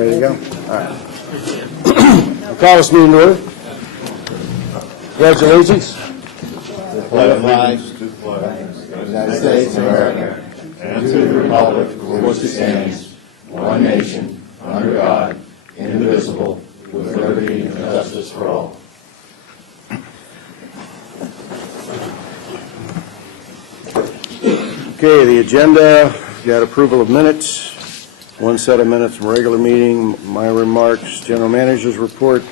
There you go. All right. I'll call this meeting to order. Pledge allegiance. Allegiance to the flag of the United States of America and to the republic for which it stands, one nation, under God, indivisible, with liberty and justice for all. Okay, the agenda, got approval of minutes, one set of minutes from regular meeting, my remarks, general manager's report,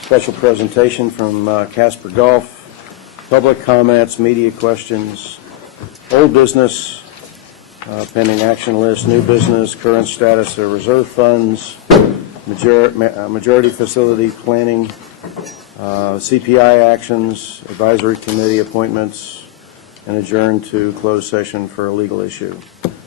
special presentation from Casper Golf, public comments, media questions, old business, pending action list, new business, current status of reserve funds, majority facility planning, CPI actions, advisory committee appointments, and adjourn to closed session for a legal issue.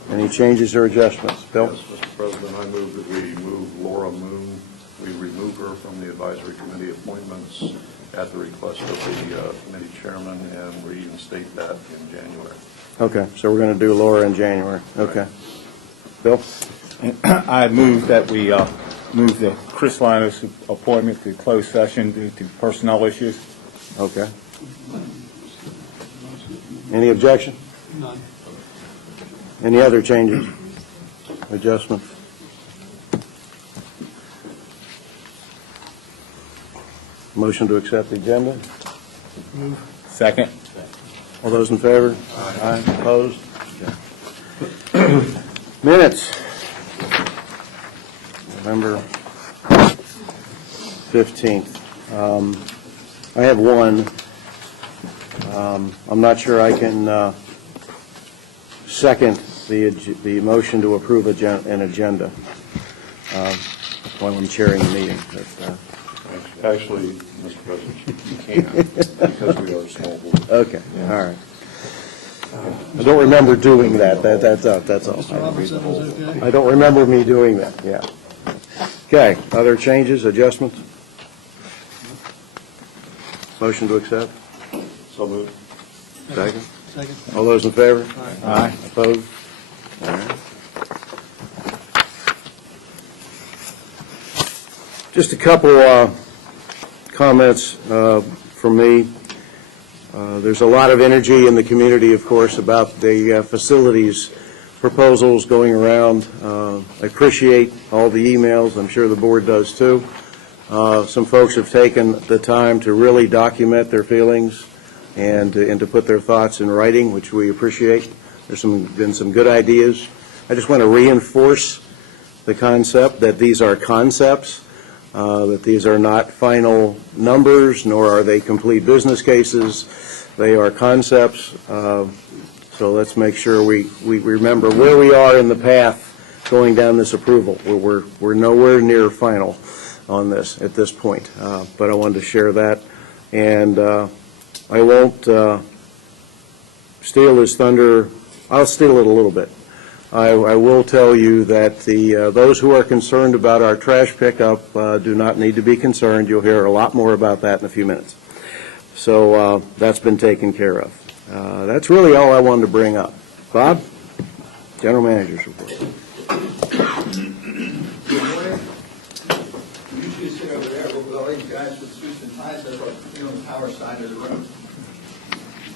Any changes or adjustments? Bill? Yes, Mr. President, I move that we move Laura Moon. We remove her from the advisory committee appointments at the request of the committee chairman and reinstate that in January. Okay, so we're going to do Laura in January. Okay. Bill? I move that we move the Chris Linus appointment to closed session due to personnel issues. Okay. Any objection? None. Any other changes, adjustments? Motion to accept the agenda? Second. All those in favor? Aye. Opposed? Okay. Minutes. November 15th. I have one. I'm not sure I can second the motion to approve an agenda while I'm chairing the meeting. But, Actually, Mr. President, you can, because we are a small board. okay, all right. I don't remember doing that. That's all. Mr. Robertson, was that okay? I don't remember me doing that, yeah. Okay, other changes, adjustments? Motion to accept? So moved. Second? Second. All those in favor? Aye. Opposed? All right. Just a couple comments from me. There's a lot of energy in the community, of course, about the facilities proposals going around. I appreciate all the emails. I'm sure the board does too. Some folks have taken the time to really document their feelings and to put their thoughts in writing, which we appreciate. There's been some good ideas. I just want to reinforce the concept that these are concepts, that these are not final numbers, nor are they complete business cases. They are concepts. So let's make sure we remember where we are in the path going down this approval. We're nowhere near final on this at this point, but I wanted to share that. And I won't steal his thunder. I'll steal it a little bit. I will tell you that those who are concerned about our trash pickup do not need to be concerned. You'll hear a lot more about that in a few minutes. So that's been taken care of. That's really all I wanted to bring up. Bob, General Manager's report. Usually sit over there, but all you guys with suits and ties are on the power side of the room.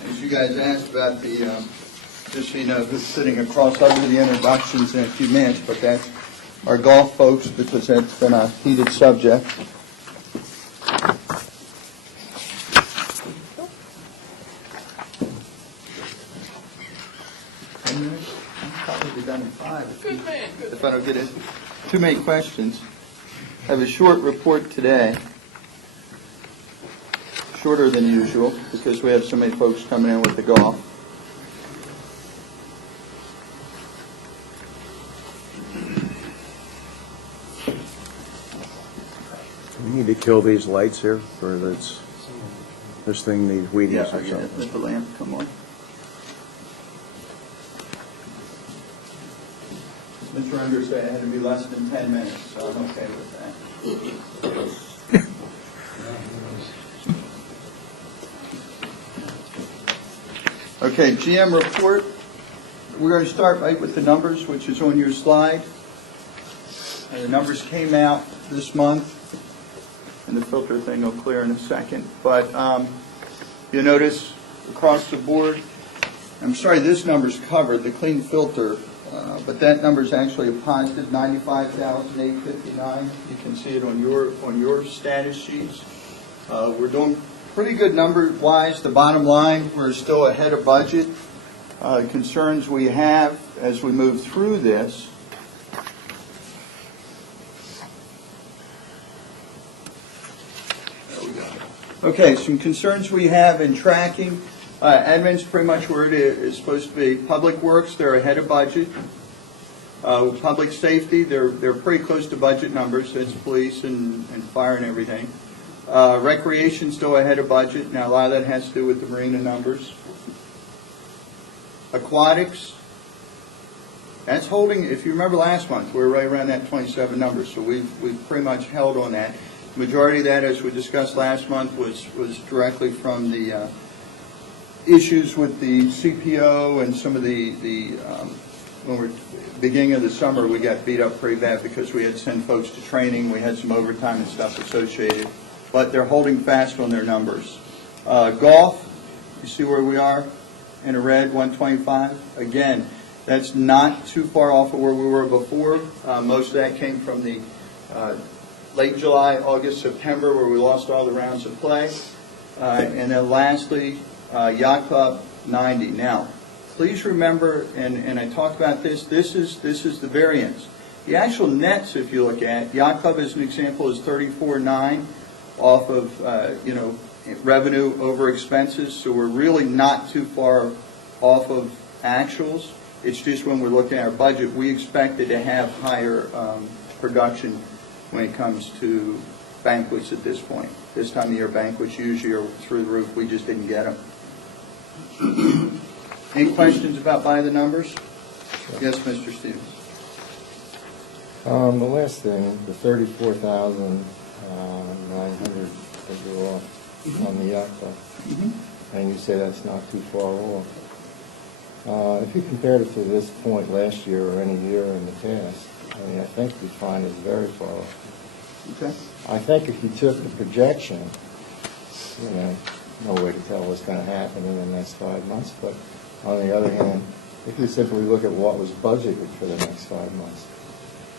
As you guys asked about the, just so you know who's sitting across, I'll do the introductions in a few minutes, but that's our golf folks, because that's been a heated subject. I'll probably be done in 5 if I don't get too many questions. I have a short report today, shorter than usual, because we have so many folks coming in with the golf. We need to kill these lights here, or this thing needs Wheaties or something. Let the lamp come on. Mr. Unger said it had to be less than 10 minutes, so I'm okay with that. Okay, GM report. We're going to start right with the numbers, which is on your slide. The numbers came out this month, and the filter thing will clear in a second. But you notice across the board, I'm sorry, this number's covered, the clean filter, but that number's actually a positive 95,859. You can see it on your status sheets. We're doing pretty good number-wise. The bottom line, we're still ahead of budget. Concerns we have as we move through this. There we go. Okay, some concerns we have in tracking. Admin's pretty much where it is supposed to be. Public Works, they're ahead of budget. Public Safety, they're pretty close to budget numbers. That's police and fire and everything. Recreation still ahead of budget. Now, a lot of that has to do with the marina numbers. Aquatics, that's holding, if you remember last month, we were right around that 27 number, so we've pretty much held on that. Majority of that, as we discussed last month, was directly from the issues with the CPO and some of the when we're beginning of the summer, we got beat up pretty bad because we had to send folks to training. We had some overtime and stuff associated, but they're holding fast on their numbers. Golf, you see where we are in a red, 125. Again, that's not too far off of where we were before. Most of that came from the late July, August, September, where we lost all the rounds of play. And then lastly, Yacht Club, 90. Now, please remember, and I talked about this is the variance. The actual nets, if you look at, Yacht Club as an example is 34.9 off of, revenue over expenses, so we're really not too far off of actuals. It's just when we're looking at our budget, we expected to have higher production when it comes to banquets at this point. This time of year, banquets usually are through the roof. We just didn't get them. Any questions about by the numbers? Yes, Mr. Stevens. The last thing, the 34,900 that you're off on the yacht club, and you say that's not too far off. If you compared it to this point last year or any year in the past, I think you'd find it very far off. Okay. I think if you took the projection, no way to tell what's going to happen in the next 5 months, but on the other hand, if you simply look at what was budgeted for the next 5 months,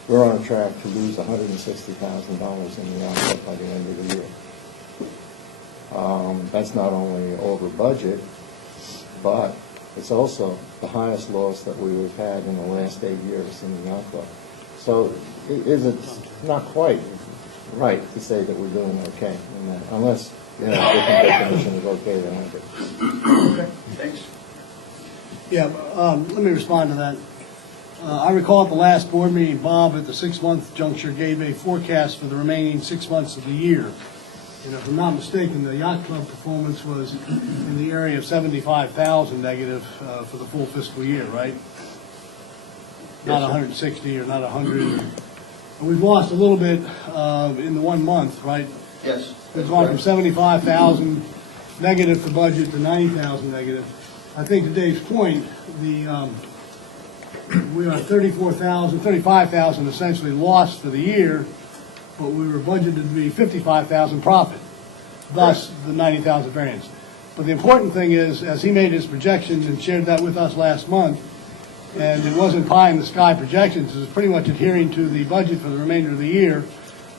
we're on a track to lose $160,000 in the yacht club by the end of the year. That's not only over budget, but it's also the highest loss that we've had in the last 8 years in the yacht club. So it's not quite right to say that we're doing okay in that, unless you have a different definition of okay than I do. Okay, thanks. Yeah, let me respond to that. I recall at the last board meeting, Bob, at the 6-month juncture, gave a forecast for the remaining 6 months of the year. And if I'm not mistaken, the yacht club performance was in the area of 75,000 negative for the full fiscal year, right? Not 160 or not 100. And we've lost a little bit in the 1 month, right? Yes. It's gone from 75,000 negative for budget to 90,000 negative. I think to Dave's point, we are 35,000 essentially lost for the year, but we were budgeted to be 55,000 profit, thus the 90,000 variance. But the important thing is, as he made his projections and shared that with us last month, and it wasn't pie in the sky projections, it was pretty much adhering to the budget for the remainder of the year.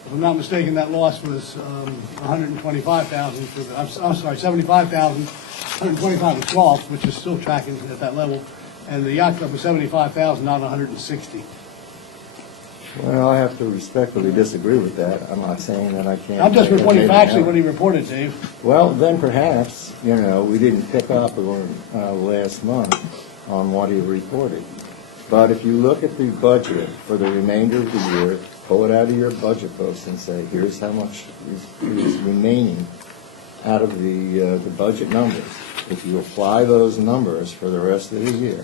If I'm not mistaken, that loss was 125,000 for the, I'm sorry, 75,000, 125 was golf, which is still tracking at that level, and the yacht club was 75,000, not 160. Well, I have to respectfully disagree with that. I'm not saying that I can't. I'm just reporting factually what he reported, Dave. Well, then perhaps, we didn't pick up last month on what he reported. But if you look at the budget for the remainder of the year, pull it out of your budget books and say, here's how much is remaining out of the budget numbers. If you apply those numbers for the rest of the year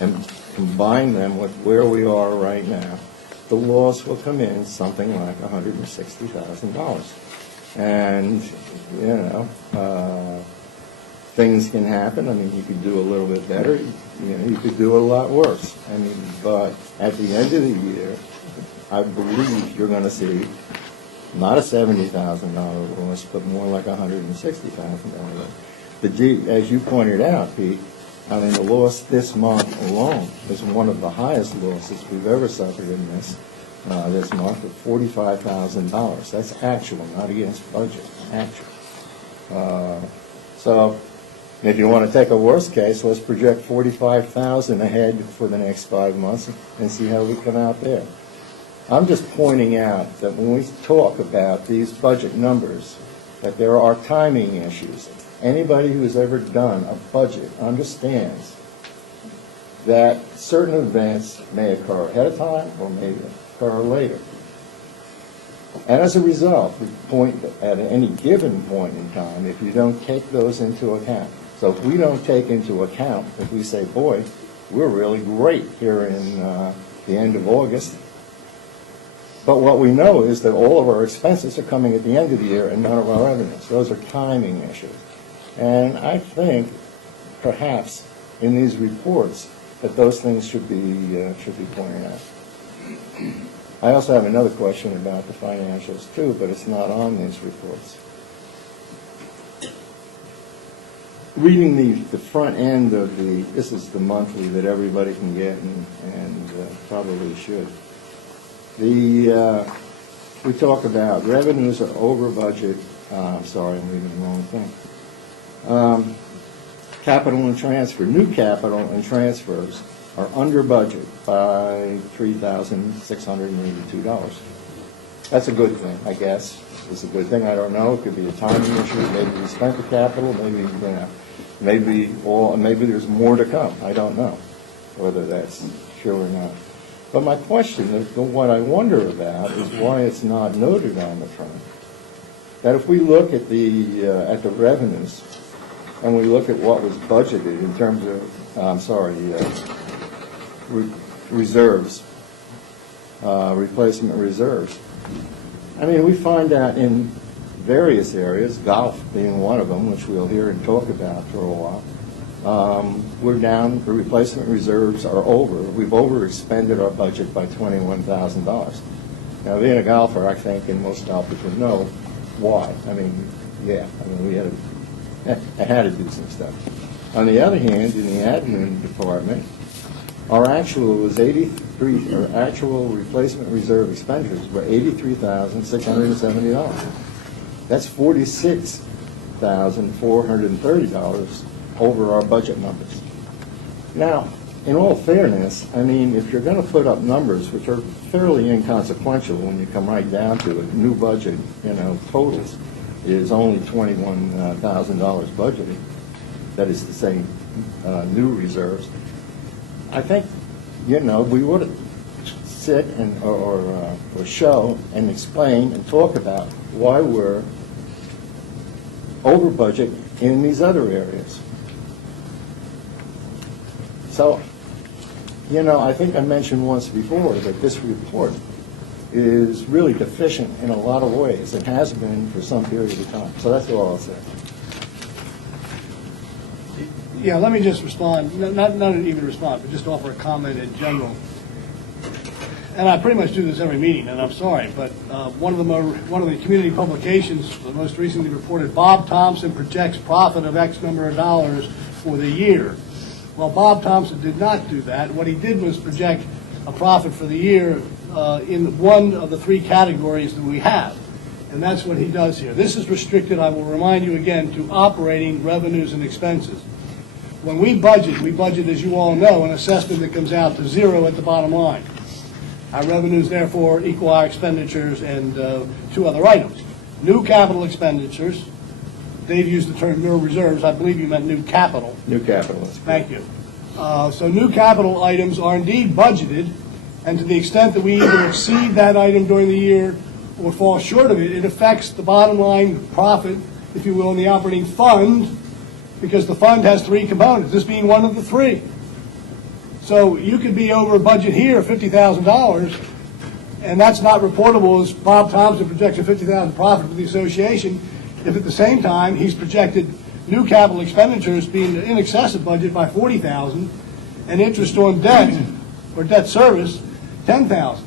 and combine them with where we are right now, the loss will come in something like $160,000. And, things can happen. I mean, you could do a little bit better. You could do a lot worse. I mean, but at the end of the year, I believe you're going to see not a $70,000 loss, but more like a $160,000 loss. As you pointed out, Pete, I mean, the loss this month alone is one of the highest losses we've ever suffered in this month at $45,000. That's actual, not against budget, actual. So if you want to take a worst case, let's project 45,000 ahead for the next 5 months and see how we come out there. I'm just pointing out that when we talk about these budget numbers, that there are timing issues. Anybody who has ever done a budget understands that certain events may occur ahead of time or may occur later. And as a result, we point at any given point in time, if you don't take those into account. So if we don't take into account, if we say, boy, we're really great here in the end of August, but what we know is that all of our expenses are coming at the end of the year and none of our revenues. Those are timing issues. And I think perhaps in these reports that those things should be pointed out. I also have another question about the financials too, but it's not on these reports. Reading the front end of this is the monthly that everybody can get and probably should. We talk about revenues are over budget. I'm sorry, I'm reading the wrong thing. Capital and transfer, new capital and transfers are under budget by $3,682. That's a good thing, I guess. It's a good thing. I don't know. It could be a timing issue. Maybe we spent the capital. Maybe there's more to come. I don't know whether that's true or not. But my question is, what I wonder about is why it's not noted on the front. That if we look at the revenues and we look at what was budgeted in terms of, reserves, replacement reserves. I mean, we find that in various areas, golf being one of them, which we'll hear and talk about for a while. We're down, the replacement reserves are over. We've overexpended our budget by $21,000. Now, being a golfer, I think, and most golfers would know why. I mean, I had to do some stuff. On the other hand, in the admin department, our actual replacement reserve expenditures were $83,670. That's $46,430 over our budget numbers. Now, in all fairness, I mean, if you're going to put up numbers which are fairly inconsequential when you come right down to it, new budget, totals is only $21,000 budgeted. That is to say, new reserves. I think, we would sit and or show and explain and talk about why we're over budget in these other areas. So, I think I mentioned once before that this report is really deficient in a lot of ways. It has been for some period of time. So that's all I'll say. Yeah, let me just respond, not even respond, but just offer a comment in general. And I pretty much do this every meeting, and I'm sorry, but one of the community publications, the most recently reported, Bob Thompson projects profit of X number of dollars for the year. Well, Bob Thompson did not do that. What he did was project a profit for the year in one of the three categories that we have. And that's what he does here. This is restricted, I will remind you again, to operating revenues and expenses. When we budget, as you all know, an assessment that comes out to zero at the bottom line. Our revenues, therefore, equal our expenditures and two other items. New capital expenditures. Dave used the term new reserves. I believe you meant new capital. New capital. Thank you. So new capital items are indeed budgeted, and to the extent that we either exceed that item during the year or fall short of it, it affects the bottom line profit, if you will, in the operating fund, because the fund has three components, this being one of the three. So you could be over budget here, $50,000, and that's not reportable as Bob Thompson projects a $50,000 profit for the association, if at the same time he's projected new capital expenditures being in excess of budget by $40,000 and interest on debt or debt service $10,000.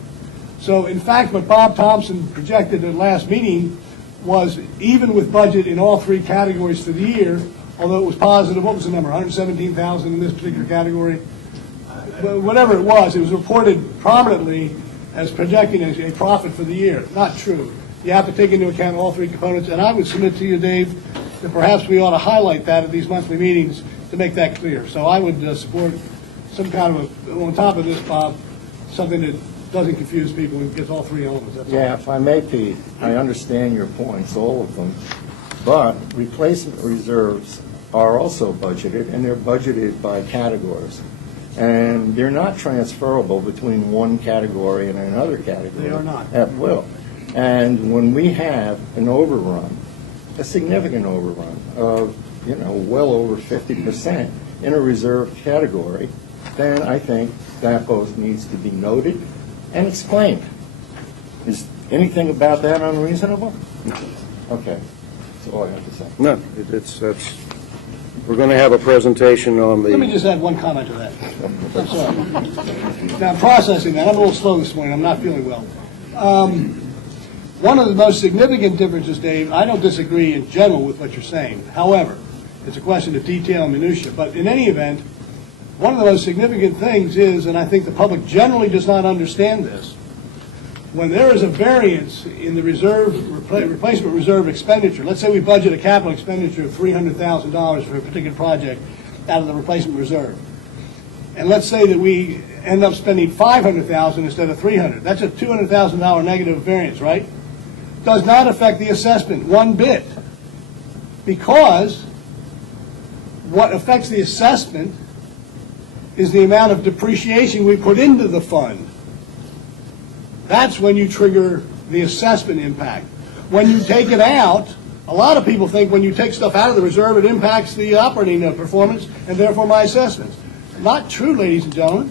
So in fact, what Bob Thompson projected at last meeting was even with budget in all three categories for the year, although it was positive, what was the number, 117,000 in this particular category? Whatever it was reported prominently as projecting a profit for the year. Not true. You have to take into account all three components, and I would submit to you, Dave, that perhaps we ought to highlight that at these monthly meetings to make that clear. So I would support some kind of, on top of this, Bob, something that doesn't confuse people and gets all three elements. That's all. Yeah, if I may, Pete, I understand your points, all of them, but replacement reserves are also budgeted, and they're budgeted by categories. And they're not transferable between one category and another category. They are not. At will. And when we have an overrun, a significant overrun of, well over 50% in a reserve category, then I think that both needs to be noted and explained. Is anything about that unreasonable? No. Okay, that's all I have to say. No, that's, we're going to have a presentation on Let me the, just add one comment to that. That's all. Now, processing that, I'm a little slow this morning, I'm not feeling well. One of the most significant differences, Dave, I don't disagree in general with what you're saying. However, it's a question of detail and minutia. But in any event, one of the most significant things is, and I think the public generally does not understand this, when there is a variance in the replacement reserve expenditure, let's say we budget a capital expenditure of $300,000 for a particular project out of the replacement reserve, and let's say that we end up spending $500,000 instead of $300,000, that's a $200,000 negative variance, right? Does not affect the assessment one bit, because what affects the assessment is the amount of depreciation we put into the fund. That's when you trigger the assessment impact. When you take it out, a lot of people think when you take stuff out of the reserve, it impacts the operating performance and therefore my assessments. Not true, ladies and gentlemen.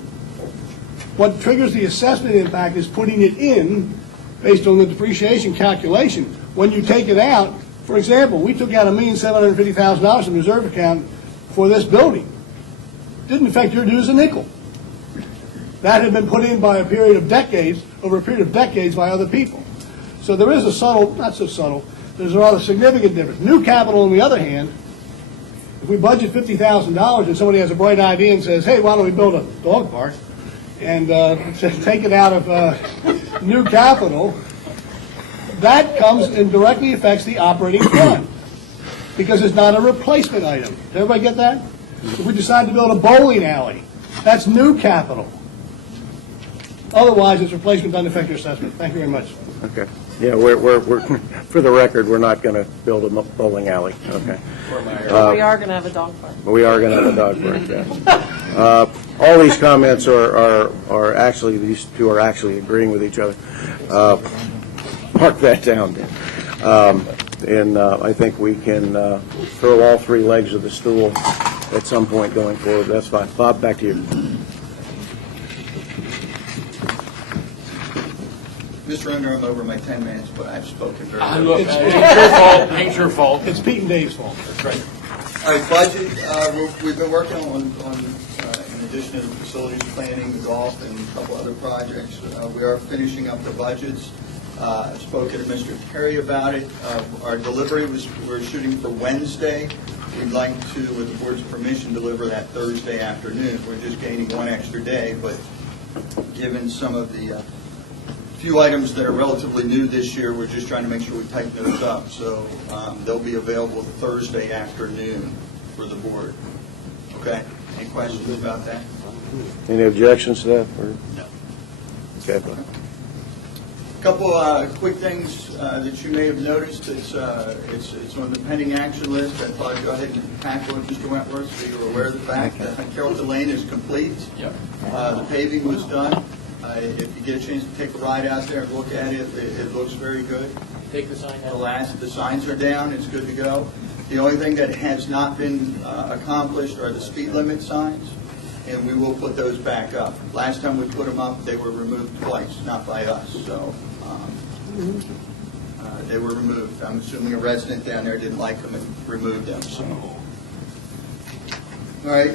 What triggers the assessment impact is putting it in based on the depreciation calculation. When you take it out, for example, we took out $1,750,000 in the reserve account for this building. Didn't affect your dues a nickel. That had been put in by over a period of decades by other people. So there is a subtle, not so subtle, there's a rather significant difference. New capital, on the other hand, if we budget $50,000 and somebody has a bright idea and says, hey, why don't we build a dog park and take it out of new capital, that comes and directly affects the operating fund because it's not a replacement item. Does everybody get that? If we decide to build a bowling alley, that's new capital. Otherwise, its replacement doesn't affect your assessment. Thank you very much. okay. Yeah, we're for the record, we're not going to build a bowling alley, okay? We are going to have a dog park. But we are going to have a dog park, yes. All these comments are actually, these two are actually agreeing with each other. Mark that down. And I think we can throw all three legs of the stool at some point going forward. That's fine. Bob, back to you. Mr. Under, I'm over my 10 minutes, but I've spoken very Look, well. it's your fault, ain't your fault. It's Pete and Dave's fault. That's right. All right, budget, we've been working on in addition to the facilities planning, the golf, and a couple other projects. We are finishing up the budgets. I've spoken to Mr. Terry about it. Our delivery we're shooting for Wednesday. We'd like to, with the board's permission, deliver that Thursday afternoon. We're just gaining one extra day, but given some of the few items that are relatively new this year, we're just trying to make sure we tighten those up. So they'll be available Thursday afternoon for the board. Okay? Any questions about that? Any objections to that? Or? No. Okay, Bob. Couple quick things that you may have noticed. It's on the pending action list. I thought I'd go ahead and tackle it, Mr. Wentworth, so you're aware of the fact that Carrollton Lane is complete. Yep. The paving was done. If you get a chance to take a ride out there and look at it, it looks very good. Take the sign out. The signs are down. It's good to go. The only thing that has not been accomplished are the speed limit signs, and we will put those back up. Last time we put them up, they were removed twice, not by us. So they were removed. I'm assuming a resident down there didn't like them and removed them. So. All right.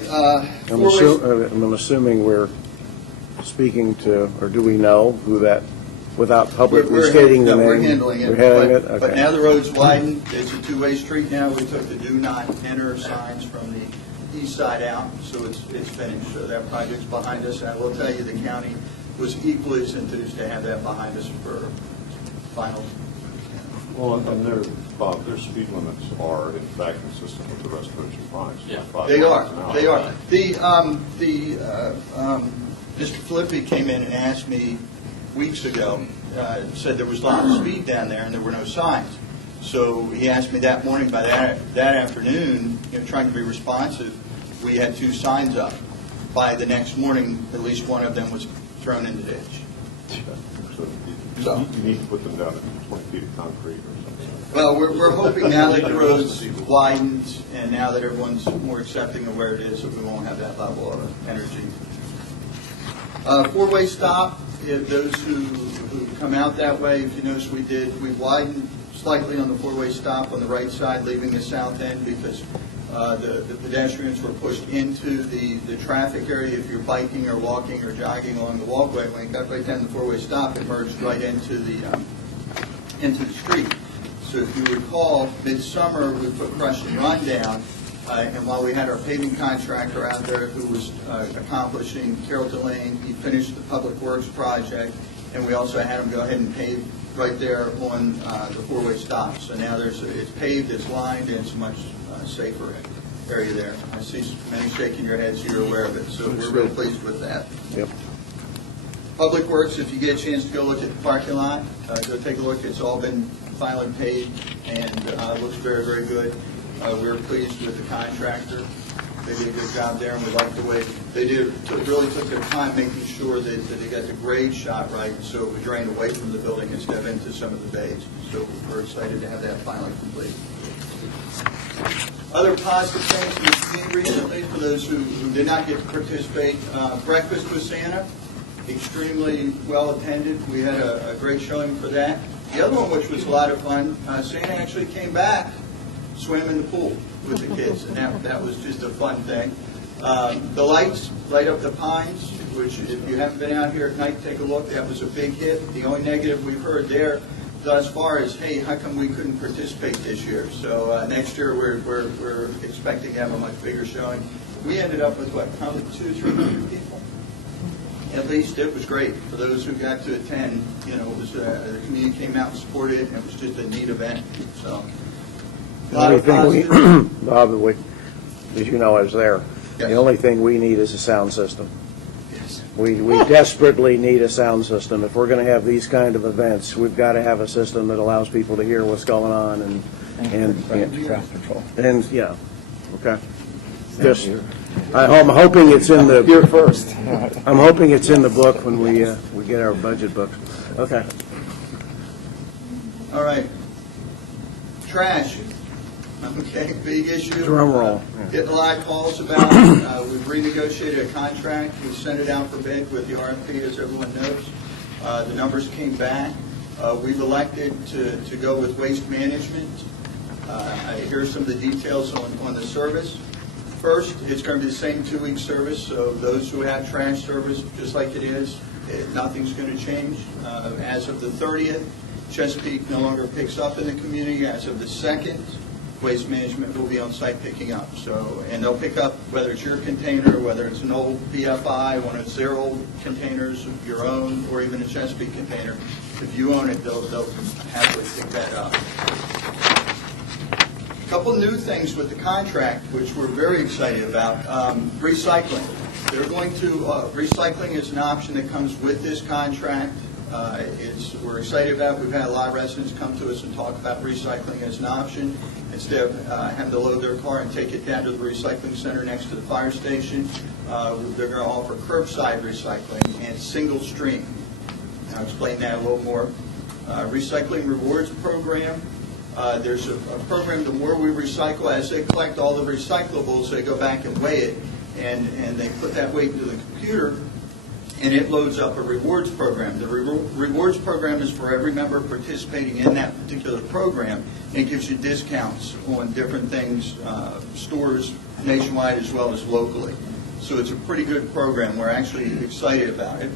I'm assuming we're speaking to, or do we know who that without publicly We're- stating the no, name? We're handling it. We're handling it? But Okay. now the road's widened, it's a two-way street now, we took the do not enter signs from the east side out, so it's finished. So that project's behind us, and I will tell you, the county was equally as enthused to have that behind us for final. Well, and Bob, their speed limits are in fact consistent with the rest of Ocean Pines. Yeah. 5 They miles are, an hour. they are. Mr. Filippi came in and asked me weeks ago, said there was a lot of speed down there and there were no signs. So he asked me that morning, by that afternoon, trying to be responsive, we had 2 signs up. By the next morning, at least one of them was thrown in the ditch. So you need to put them down at 20 feet of concrete or something. Well, we're hoping now that the road's widened and now that everyone's more accepting of where it is, that we won't have that level of energy. Four-way stop, those who come out that way, if you notice we widened slightly on the four-way stop on the right side, leaving the south end because the pedestrians were pushed into the traffic area. If you're biking or walking or jogging along the walkway, when you got right down the four-way stop, it merged right into the street. So if you recall, midsummer, we put Crush and Run down, and while we had our paving contractor out there who was accomplishing Carrollton Lane, he finished the Public Works project, and we also had him go ahead and pave right there on the four-way stop. So now it's paved, it's lined, and it's a much safer area there. I see many shaking your heads, so you're aware of it, so we're real pleased with that. Yep. Public Works, if you get a chance to go look at the parking lot, go take a look. It's all been finally paid and looks very, very good. We're pleased with the contractor. They did a good job there, and we like the way they really took their time making sure that they got the grade shot right so it would drain away from the building instead of into some of the bays. So we're excited to have that finally complete. Other positive things we've seen recently for those who did not get to participate, Breakfast with Santa. Extremely well attended. We had a great showing for that. The other one, which was a lot of fun, Santa actually came back, swam in the pool with the kids, and that was just a fun thing. The lights light up the pines, which if you haven't been out here at night, take a look. That was a big hit. The only negative we've heard there thus far is, hey, how come we couldn't participate this year? So next year we're expecting to have a much bigger showing. We ended up with probably 200-300 people. At least it was great for those who got to attend. It was the community came out and supported it, and it was just a neat event. So, a lot of positive. Bob, as you know, I was there. Yes. The only thing we need is a sound system. Yes. We desperately need a sound system. If we're going to have these kind of events, we've got to have a system that allows people to hear what's going on Traffic control. and yeah, okay. Just, I'm hoping it's in the. Here first. I'm hoping it's in the book when we get our budget book. Okay. All right. Trash. Okay, big issue. Drum roll. Getting a lot of calls about we've renegotiated a contract. We sent it out for bid with the RFP, as everyone knows. The numbers came back. We've elected to go with Waste Management. Here's some of the details on the service. First, it's going to be the same 2-week service, so those who have trash service, just like it is, nothing's going to change. As of the 30th, Chesapeake no longer picks up in the community. As of the 2nd, Waste Management will be on site picking up. And they'll pick up whether it's your container, whether it's an old BFI, one of their old containers, your own, or even a Chesapeake container. If you own it, they'll happily pick that up. A couple new things with the contract, which we're very excited about. Recycling. They're going to, recycling is an option that comes with this contract. We're excited about it. We've had a lot of residents come to us and talk about recycling as an option. Instead of having to load their car and take it down to the recycling center next to the fire station, they're going to offer curbside recycling and single stream. I'll explain that a little more. Recycling rewards program. There's a program, the more we recycle, as they collect all the recyclables, they go back and weigh it, and they put that weight into the computer, and it loads up a rewards program. The rewards program is for every member participating in that particular program, and it gives you discounts on different things, stores nationwide as well as locally. So it's a pretty good program. We're actually excited about it.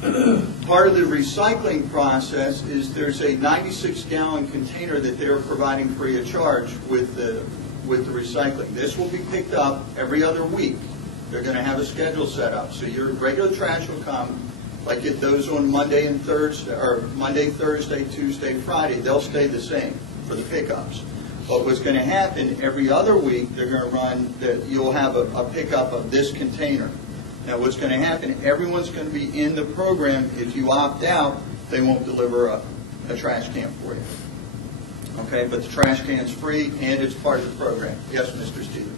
part of the recycling process is there's a 96-gallon container that they're providing free of charge with the recycling. This will be picked up every other week. They're going to have a schedule set up. So your regular trash will come, like it those on Monday and Thursday, or Monday, Thursday, Tuesday, Friday. They'll stay the same for the pickups. But what's going to happen, every other week, they're going to run, you'll have a pickup of this container. Now, what's going to happen, everyone's going to be in the program. If you opt out, they won't deliver a trash can for you. Okay, but the trash can's free, and it's part of the program. Yes, Mr. Stevens?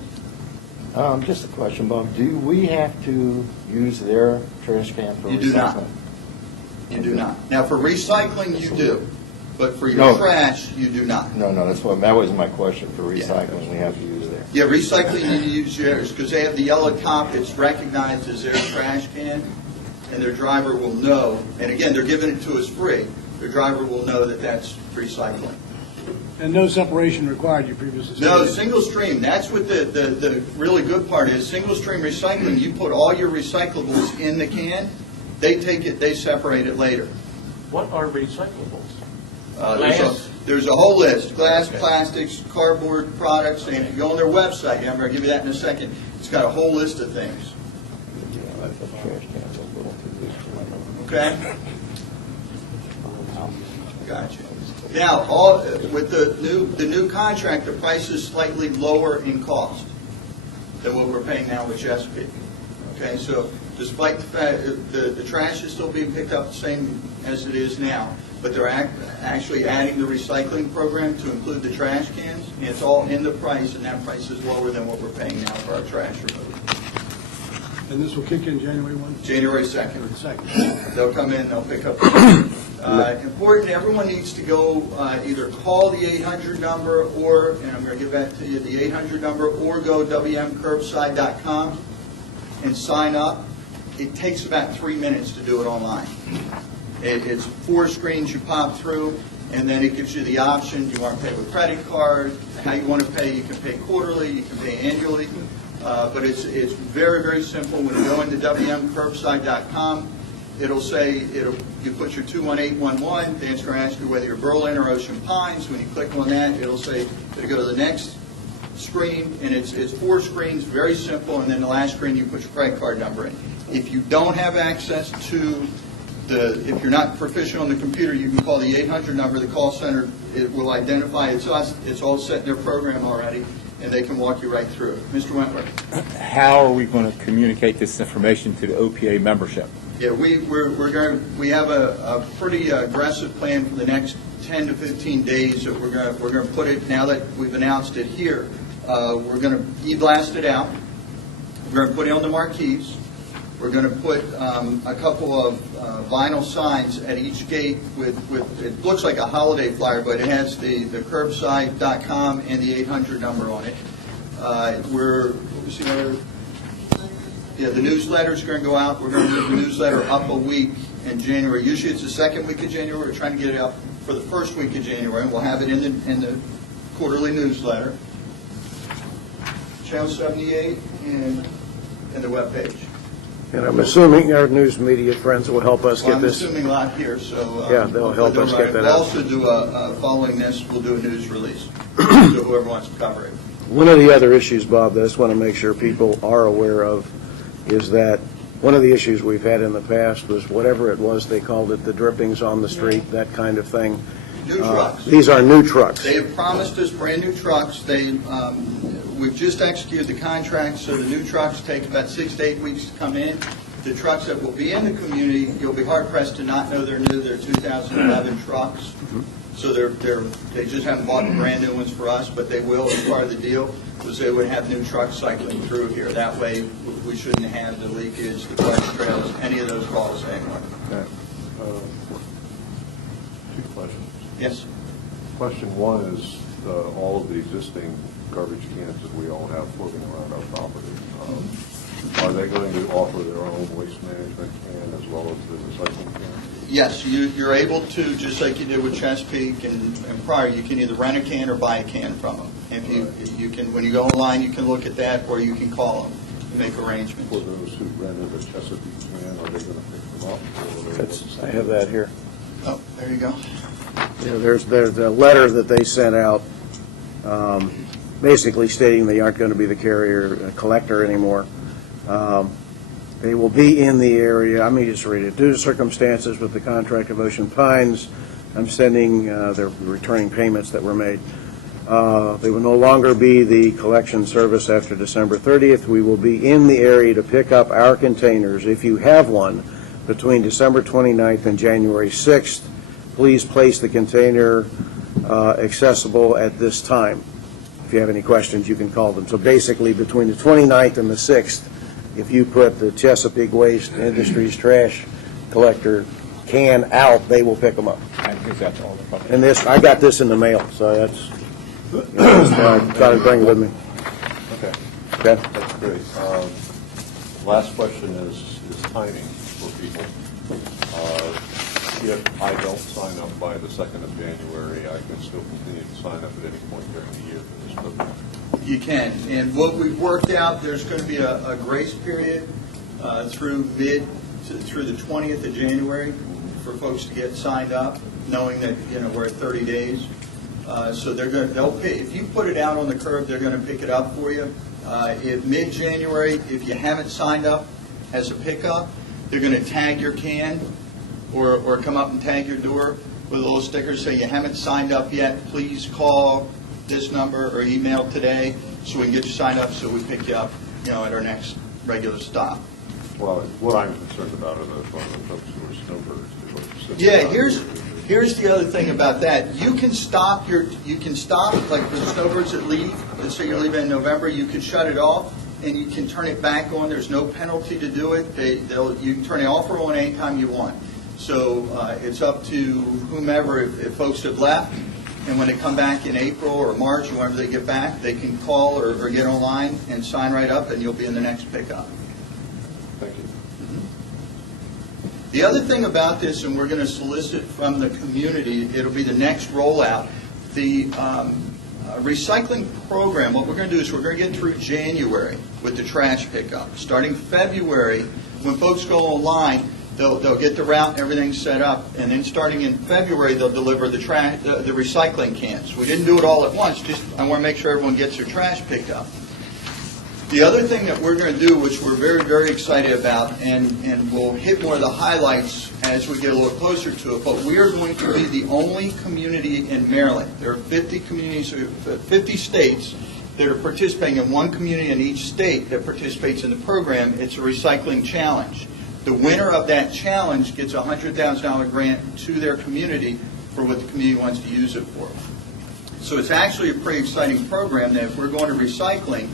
Just a question, Bob. Do we have to use their trash can for recycling? You do not. You do not. Now, for recycling, you do. But for your No. trash, you do not. No, that was my question. For recycling, we have to use theirs. Yeah, recycling, you use yours, because they have the yellow top. It's recognized as their trash can, and their driver will know. And again, they're giving it to us free. Their driver will know that that's recycling. And no separation required, you previously said. No, single stream, that's what the really good part is. Single stream recycling, you put all your recyclables in the can, they take it, they separate it later. What are recyclables? Glass? There's a whole list, glass, plastics, cardboard products, and if you go on their website, I'm going to give you that in a second, it's got a whole list of things. Okay? Gotcha. Now, with the new contract, the price is slightly lower in cost than what we're paying now with Chesapeake. Okay, so despite the fact the trash is still being picked up the same as it is now, but they're actually adding the recycling program to include the trash cans, and it's all in the price, and that price is lower than what we're paying now for our trash removal. And this will kick in January 1? January 2nd. 2nd. They'll come in, they'll pick up. Important, everyone needs to go either call the 800 number or, and I'm going to give that to you, the 800 number, or go wmcurbside.com and sign up. It takes about 3 minutes to do it online. It's 4 screens you pop through, and then it gives you the option. You want to pay with credit card, how you want to pay. You can pay quarterly, you can pay annually. But it's very, very simple. When you go into wmcurbside.com, it'll say, you put your 21811, then it's going to ask you whether you're Berlin or Ocean Pines. When you click on that, it'll go to the next screen, and it's 4 screens, very simple, and then the last screen you put your credit card number in. If you don't have access to if you're not proficient on the computer, you can call the 800 number, the call center, it will identify it's us, it's all set in their program already, and they can walk you right through it. Mr. Wentworth? How are we going to communicate this information to the OPA membership? Yeah, we have a pretty aggressive plan for the next 10 to 15 days that we're going to put it, now that we've announced it here, we're going to e-blast it out. We're going to put it on the marquees. We're going to put a couple of vinyl signs at each gate with it looks like a holiday flyer, but it has the curbside.com and the 800 number on it. The newsletter's going to go out. We're going to move the newsletter up a week in January. Usually it's the second week of January. We're trying to get it up for the first week of January, and we'll have it in the quarterly newsletter. Channel 78 and the webpage. And I'm assuming our news media friends will help us Well, get I'm this. assuming a lot here, so... Yeah, they'll help us get that We'll out. also do following this, we'll do a news release, so whoever wants to cover it. One of the other issues, Bob, that I just want to make sure people are aware of is that one of the issues we've had in the past was whatever it was, they called it the drippings on the street, that kind of thing. New trucks. These are new trucks. They have promised us brand-new trucks. We've just executed the contract, so the new trucks take about 6 to 8 weeks to come in. The trucks that will be in the community, you'll be hard-pressed to not know they're new. They're 2011 trucks. So they just haven't bought the brand-new ones for us, but they will as part of the deal, because they would have new trucks cycling through here. That way, we shouldn't have the leakage, the flex trails, any of those calls anymore. Two questions. Yes? Question one is all of the existing garbage cans that we all have floating around our property. Are they going to offer their own waste management can as well as the recycling can? Yes, you're able to, just like you did with Chesapeake and prior, you can either rent a can or buy a can from them. If you can, when you go online, you can look at that, or you can call them. make arrangements. For those who rented a Chesapeake can, are they going to pick them up? Or are they- I have that here. Oh, there you go. You know, there's a letter that they sent out, basically stating they aren't going to be the carrier collector anymore. They will be in the area. Let me just read it. Due to circumstances with the contract of Ocean Pines, I'm sending their returning payments that were made. They will no longer be the collection service after December 30th. We will be in the area to pick up our containers, if you have one, between December 29th and January 6th. Please place the container accessible at this time. If you have any questions, you can call them. So basically, between the 29th and the 6th, if you put the Chesapeake Waste Industries trash collector can out, they will pick them up. I think that's all the public. And this, I got this in the mail, so that's, I thought I'd bring it with me. Okay, Okay? that's great. Last question is timing for people. If I don't sign up by the 2nd of January, I can still continue to sign up at any point during the year for this program. You can. And what we've worked out, there's going to be a grace period through the 20th of January for folks to get signed up, knowing that, we're at 30 days. So they'll pay. If you put it out on the curb, they're going to pick it up for you. If mid-January, if you haven't signed up as a pickup, they're going to tag your can or come up and tag your door with a little sticker say you haven't signed up yet. Please call this number or email today so we can get you signed up so we pick you up, at our next regular stop. Well, what I'm concerned about are the folks who are snowbirds. who are sitting Yeah, out here's the other thing about that. You can stop like for the snowbirds that leave. Let's say you're leaving in November, you can shut it off and you can turn it back on. There's no penalty to do it. You can turn it off or on anytime you want. So it's up to whomever. If folks have left, and when they come back in April or March, or whenever they get back, they can call or get online and sign right up, and you'll be in the next pickup. Thank you. The other thing about this, and we're going to solicit from the community, it'll be the next rollout, the recycling program. What we're going to do is we're going to get through January with the trash pickup. Starting February, when folks go online, they'll get the route and everything set up, and then starting in February, they'll deliver the recycling cans. We didn't do it all at once, just I want to make sure everyone gets their trash picked up. The other thing that we're going to do, which we're very, very excited about, and we'll hit more of the highlights as we get a little closer to it, but we are going to be the only community in Maryland. There are 50 communities, 50 states that are participating in one community in each state that participates in the program. It's a recycling challenge. The winner of that challenge gets a $100,000 grant to their community for what the community wants to use it for. So it's actually a pretty exciting program that if we're going to recycling,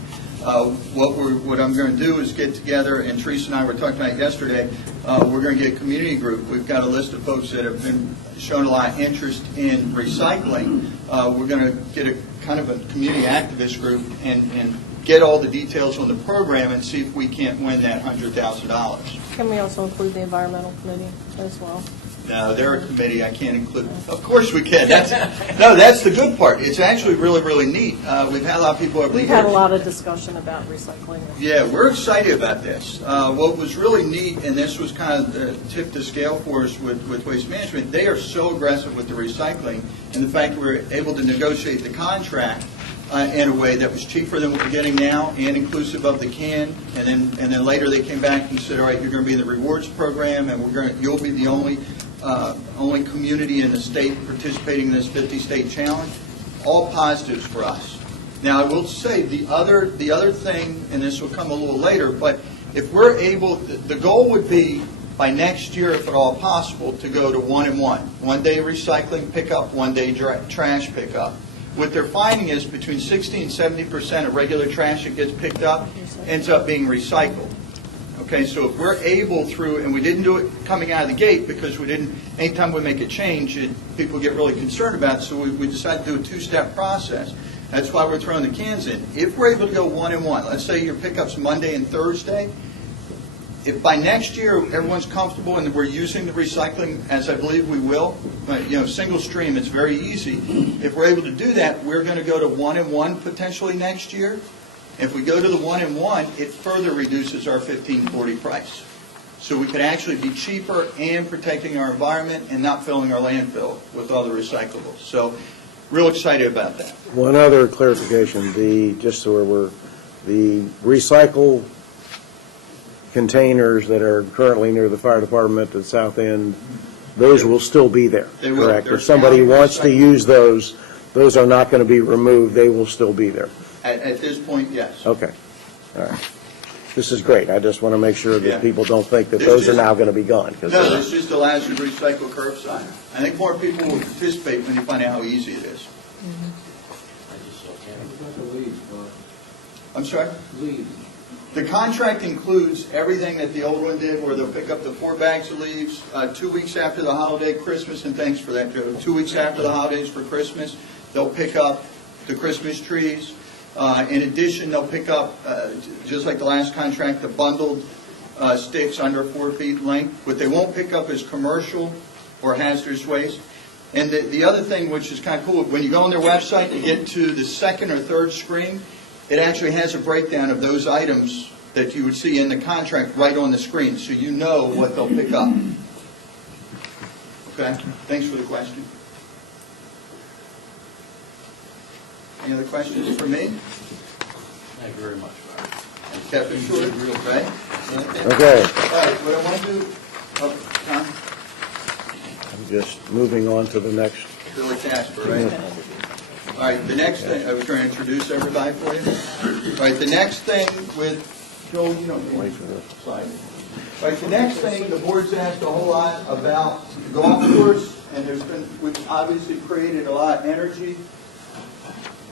what I'm going to do is get together, and Teresa and I were talking about it yesterday, we're going to get a community group. We've got a list of folks that have been shown a lot of interest in recycling. We're going to get a kind of a community activist group and get all the details on the program and see if we can't win that $100,000. Can we also include the environmental committee as well? No, they're a committee. I can't include. Of course we can. That's the good part. It's actually really, really neat. We've had a lot of people over the We've years. had a lot of discussion about recycling. Yeah, we're excited about this. What was really neat, and this was kind of the tip the scale for us with Waste Management, they are so aggressive with the recycling, and the fact that we were able to negotiate the contract in a way that was cheaper than what we're getting now and inclusive of the can, and then later they came back and said, all right, you're going to be in the rewards program, and you'll be the only community in the state participating in this 50-state challenge. All positives for us. Now, I will say the other thing, and this will come a little later, but if we're able, the goal would be by next year, if at all possible, to go to 1 and 1. 1 day recycling pickup, 1 day trash pickup. What they're finding is between 60 and 70% of regular trash that gets picked up ends up being recycled. Okay, so if we're able through, and we didn't do it coming out of the gate because we didn't, anytime we make a change, people get really concerned about it, so we decided to do a two-step process. That's why we're throwing the cans in. If we're able to go 1 and 1, let's say your pickup's Monday and Thursday, if by next year everyone's comfortable and we're using the recycling, as I believe we will, single stream, it's very easy. If we're able to do that, we're going to go to 1 and 1 potentially next year. If we go to the 1-in-1, it further reduces our $15.40 price. So we could actually be cheaper and protecting our environment and not filling our landfill with other recyclables. So real excited about that. One other clarification, just so the recycle containers that are currently near the fire department at South End, those will still be there, They will. correct? They're If somebody found wants to recycled. use those are not going to be removed, they will still be there. At this point, yes. Okay, all right. This is great, I just want to make sure Yeah. that people don't think that This those are is- now going to be gone. 'Cause No, they're not. this just allows you to recycle curbside. I think more people will participate when you find out how easy it is. I'm sorry? The contract includes everything that the old one did, where they'll pick up the 4 bags of leaves 2 weeks after the holiday, Christmas, and thanks for that, Joe. 2 weeks after the holidays for Christmas, they'll pick up the Christmas trees. In addition, they'll pick up, just like the last contract, the bundled sticks under 4 feet in length. What they won't pick up is commercial or hazardous waste. And the other thing, which is kind of cool, when you go on their website, you get to the second or third screen, it actually has a breakdown of those items that you would see in the contract right on the screen, so you know what they'll pick up. Okay? Thanks for the question. Any other questions for me? Thank you very much. Kept it short, right? Okay, All right, what I want to do, Tom, I'm just moving on to the next. Billy Casper, right? All right, the next thing, I was trying to introduce everybody for you. All right, the next thing with, Joel, you don't need to slide. All right, the next thing, the board's asked a whole lot about the golf course, and we've obviously created a lot of energy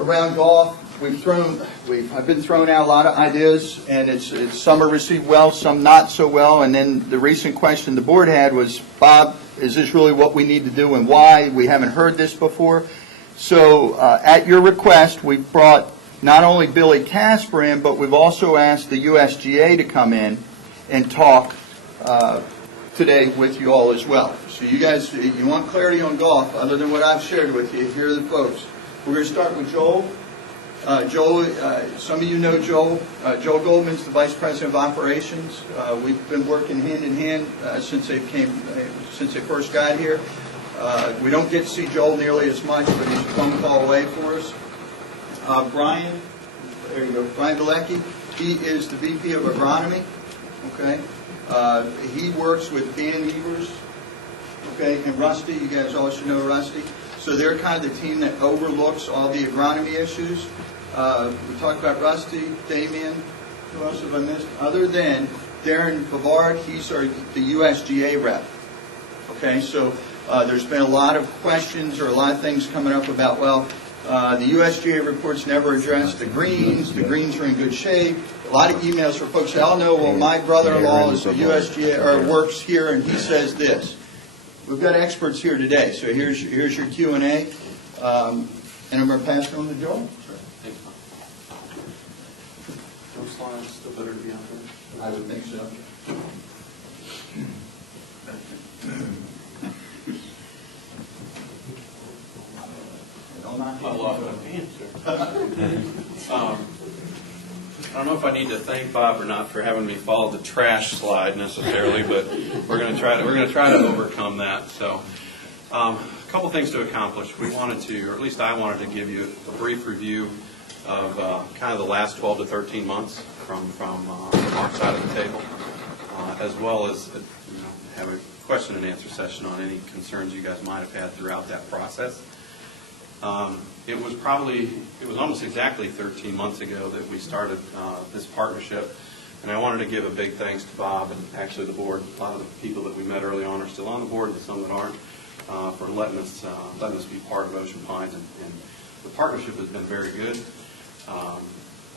around golf. I've been throwing out a lot of ideas, and some are received well, some not so well. And then the recent question the board had was, Bob, is this really what we need to do and why? We haven't heard this before. So at your request, we've brought not only Billy Casper in, but we've also asked the USGA to come in and talk today with you all as well. So you guys, you want clarity on golf, other than what I've shared with you, here are the folks. We're going to start with Joel. Joel, some of you know Joel. Joel Goldman's the Vice President of Operations. We've been working hand in hand since they first got here. We don't get to see Joel nearly as much, but he's a phone call away for us. Brian, there you go, Brian Galecki. He is the VP of Agronomy. Okay, he works with Dan Evers. Okay, and Rusty. You guys all should know Rusty. So they're kind of the team that overlooks all the agronomy issues. We talked about Rusty, Damien. Who else have I missed? Other than Darren Bavard, he's the USGA rep. Okay, so there's been a lot of questions or a lot of things coming up about, the USGA reports never addressed the greens are in good shape. A lot of emails for folks that all know, well, my brother-in-law is a USGA, or works here, and he says this. We've got experts here today, so here's your Q&A, and I'm going to pass it on to Joel. Thanks, Mike. Those slides still better to be on there? I would think so. Well, off my pants there. I don't know if I need to thank Bob or not for having me follow the trash slide necessarily, but we're going to try to overcome that. So, a couple things to accomplish. We wanted to, or at least I wanted to, give you a brief review of kind of the last 12 to 13 months from our side of the table, as well as have a question and answer session on any concerns you guys might have had throughout that process. It was almost exactly 13 months ago that we started this partnership, and I wanted to give a big thanks to Bob and actually the board. A lot of the people that we met early on are still on the board, and some that aren't, for letting us be part of Ocean Pines, and the partnership has been very good.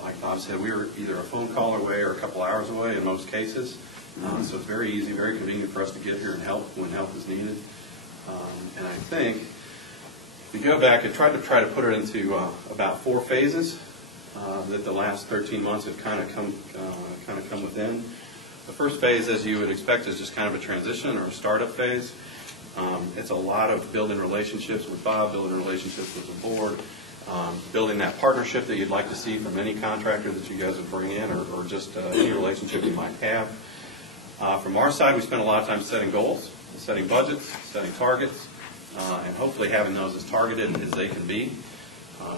Like Bob said, we were either a phone call away or a couple hours away in most cases, so it's very easy, very convenient for us to get here and help when help is needed. And I think we go back and try to put it into about 4 phases that the last 13 months have kind of come within. The first phase, as you would expect, is just kind of a transition or a startup phase. It's a lot of building relationships with Bob, building relationships with the board, building that partnership that you'd like to see from any contractor that you guys would bring in, or just any relationship you might have. From our side, we spend a lot of time setting goals, setting budgets, setting targets, and hopefully having those as targeted as they can be,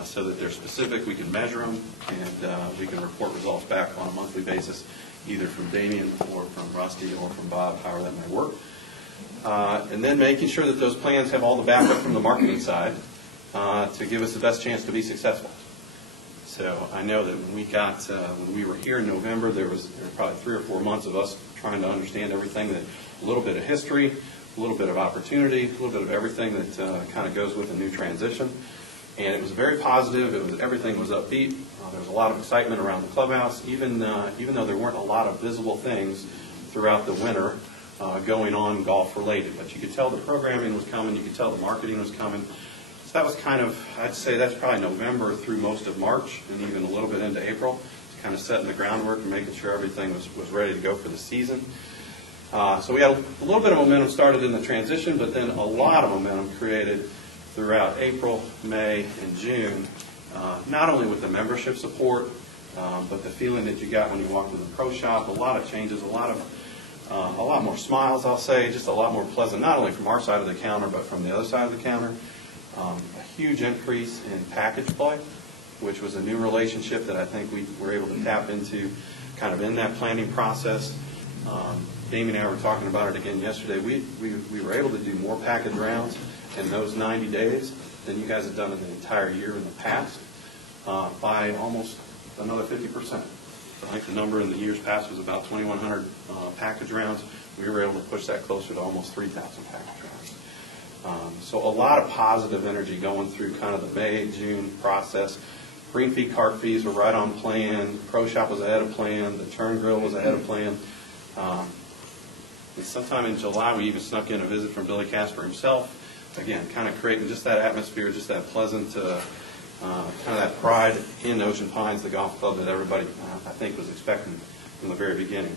so that they're specific, we can measure them, and we can report results back on a monthly basis, either from Damien or from Rusty or from Bob, however that may work. And then making sure that those plans have all the backup from the marketing side to give us the best chance to be successful. So I know that when we were here in November, there were probably 3 or 4 months of us trying to understand everything, that a little bit of history, a little bit of opportunity, a little bit of everything that kind of goes with a new transition. And it was very positive. Everything was upbeat. There was a lot of excitement around the clubhouse, even though there weren't a lot of visible things throughout the winter going on golf related. But you could tell the programming was coming. You could tell the marketing was coming. So that was kind of, I'd say that's probably November through most of March, and even a little bit into April, kind of setting the groundwork and making sure everything was ready to go for the season. So we had a little bit of momentum started in the transition, but then a lot of momentum created throughout April, May, and June, not only with the membership support, but the feeling that you got when you walked in the pro shop. A lot of changes, a lot more smiles, I'll say, just a lot more pleasant, not only from our side of the counter, but from the other side of the counter. A huge increase in package play, which was a new relationship that I think we were able to tap into kind of in that planning process. Damien and I were talking about it again yesterday. We were able to do more package rounds in those 90 days than you guys have done in the entire year in the past, by almost another 50%. So I think the number in the years past was about 2,100 package rounds. We were able to push that closer to almost 3,000 package rounds. So a lot of positive energy going through kind of the May, June process. Green fee, cart fees were right on plan. Pro shop was ahead of plan. The turn grill was ahead of plan. And sometime in July, we even snuck in a visit from Billy Casper himself. Again, kind of creating just that atmosphere, just that pleasant, kind of that pride in Ocean Pines, the golf club that everybody, I think, was expecting from the very beginning.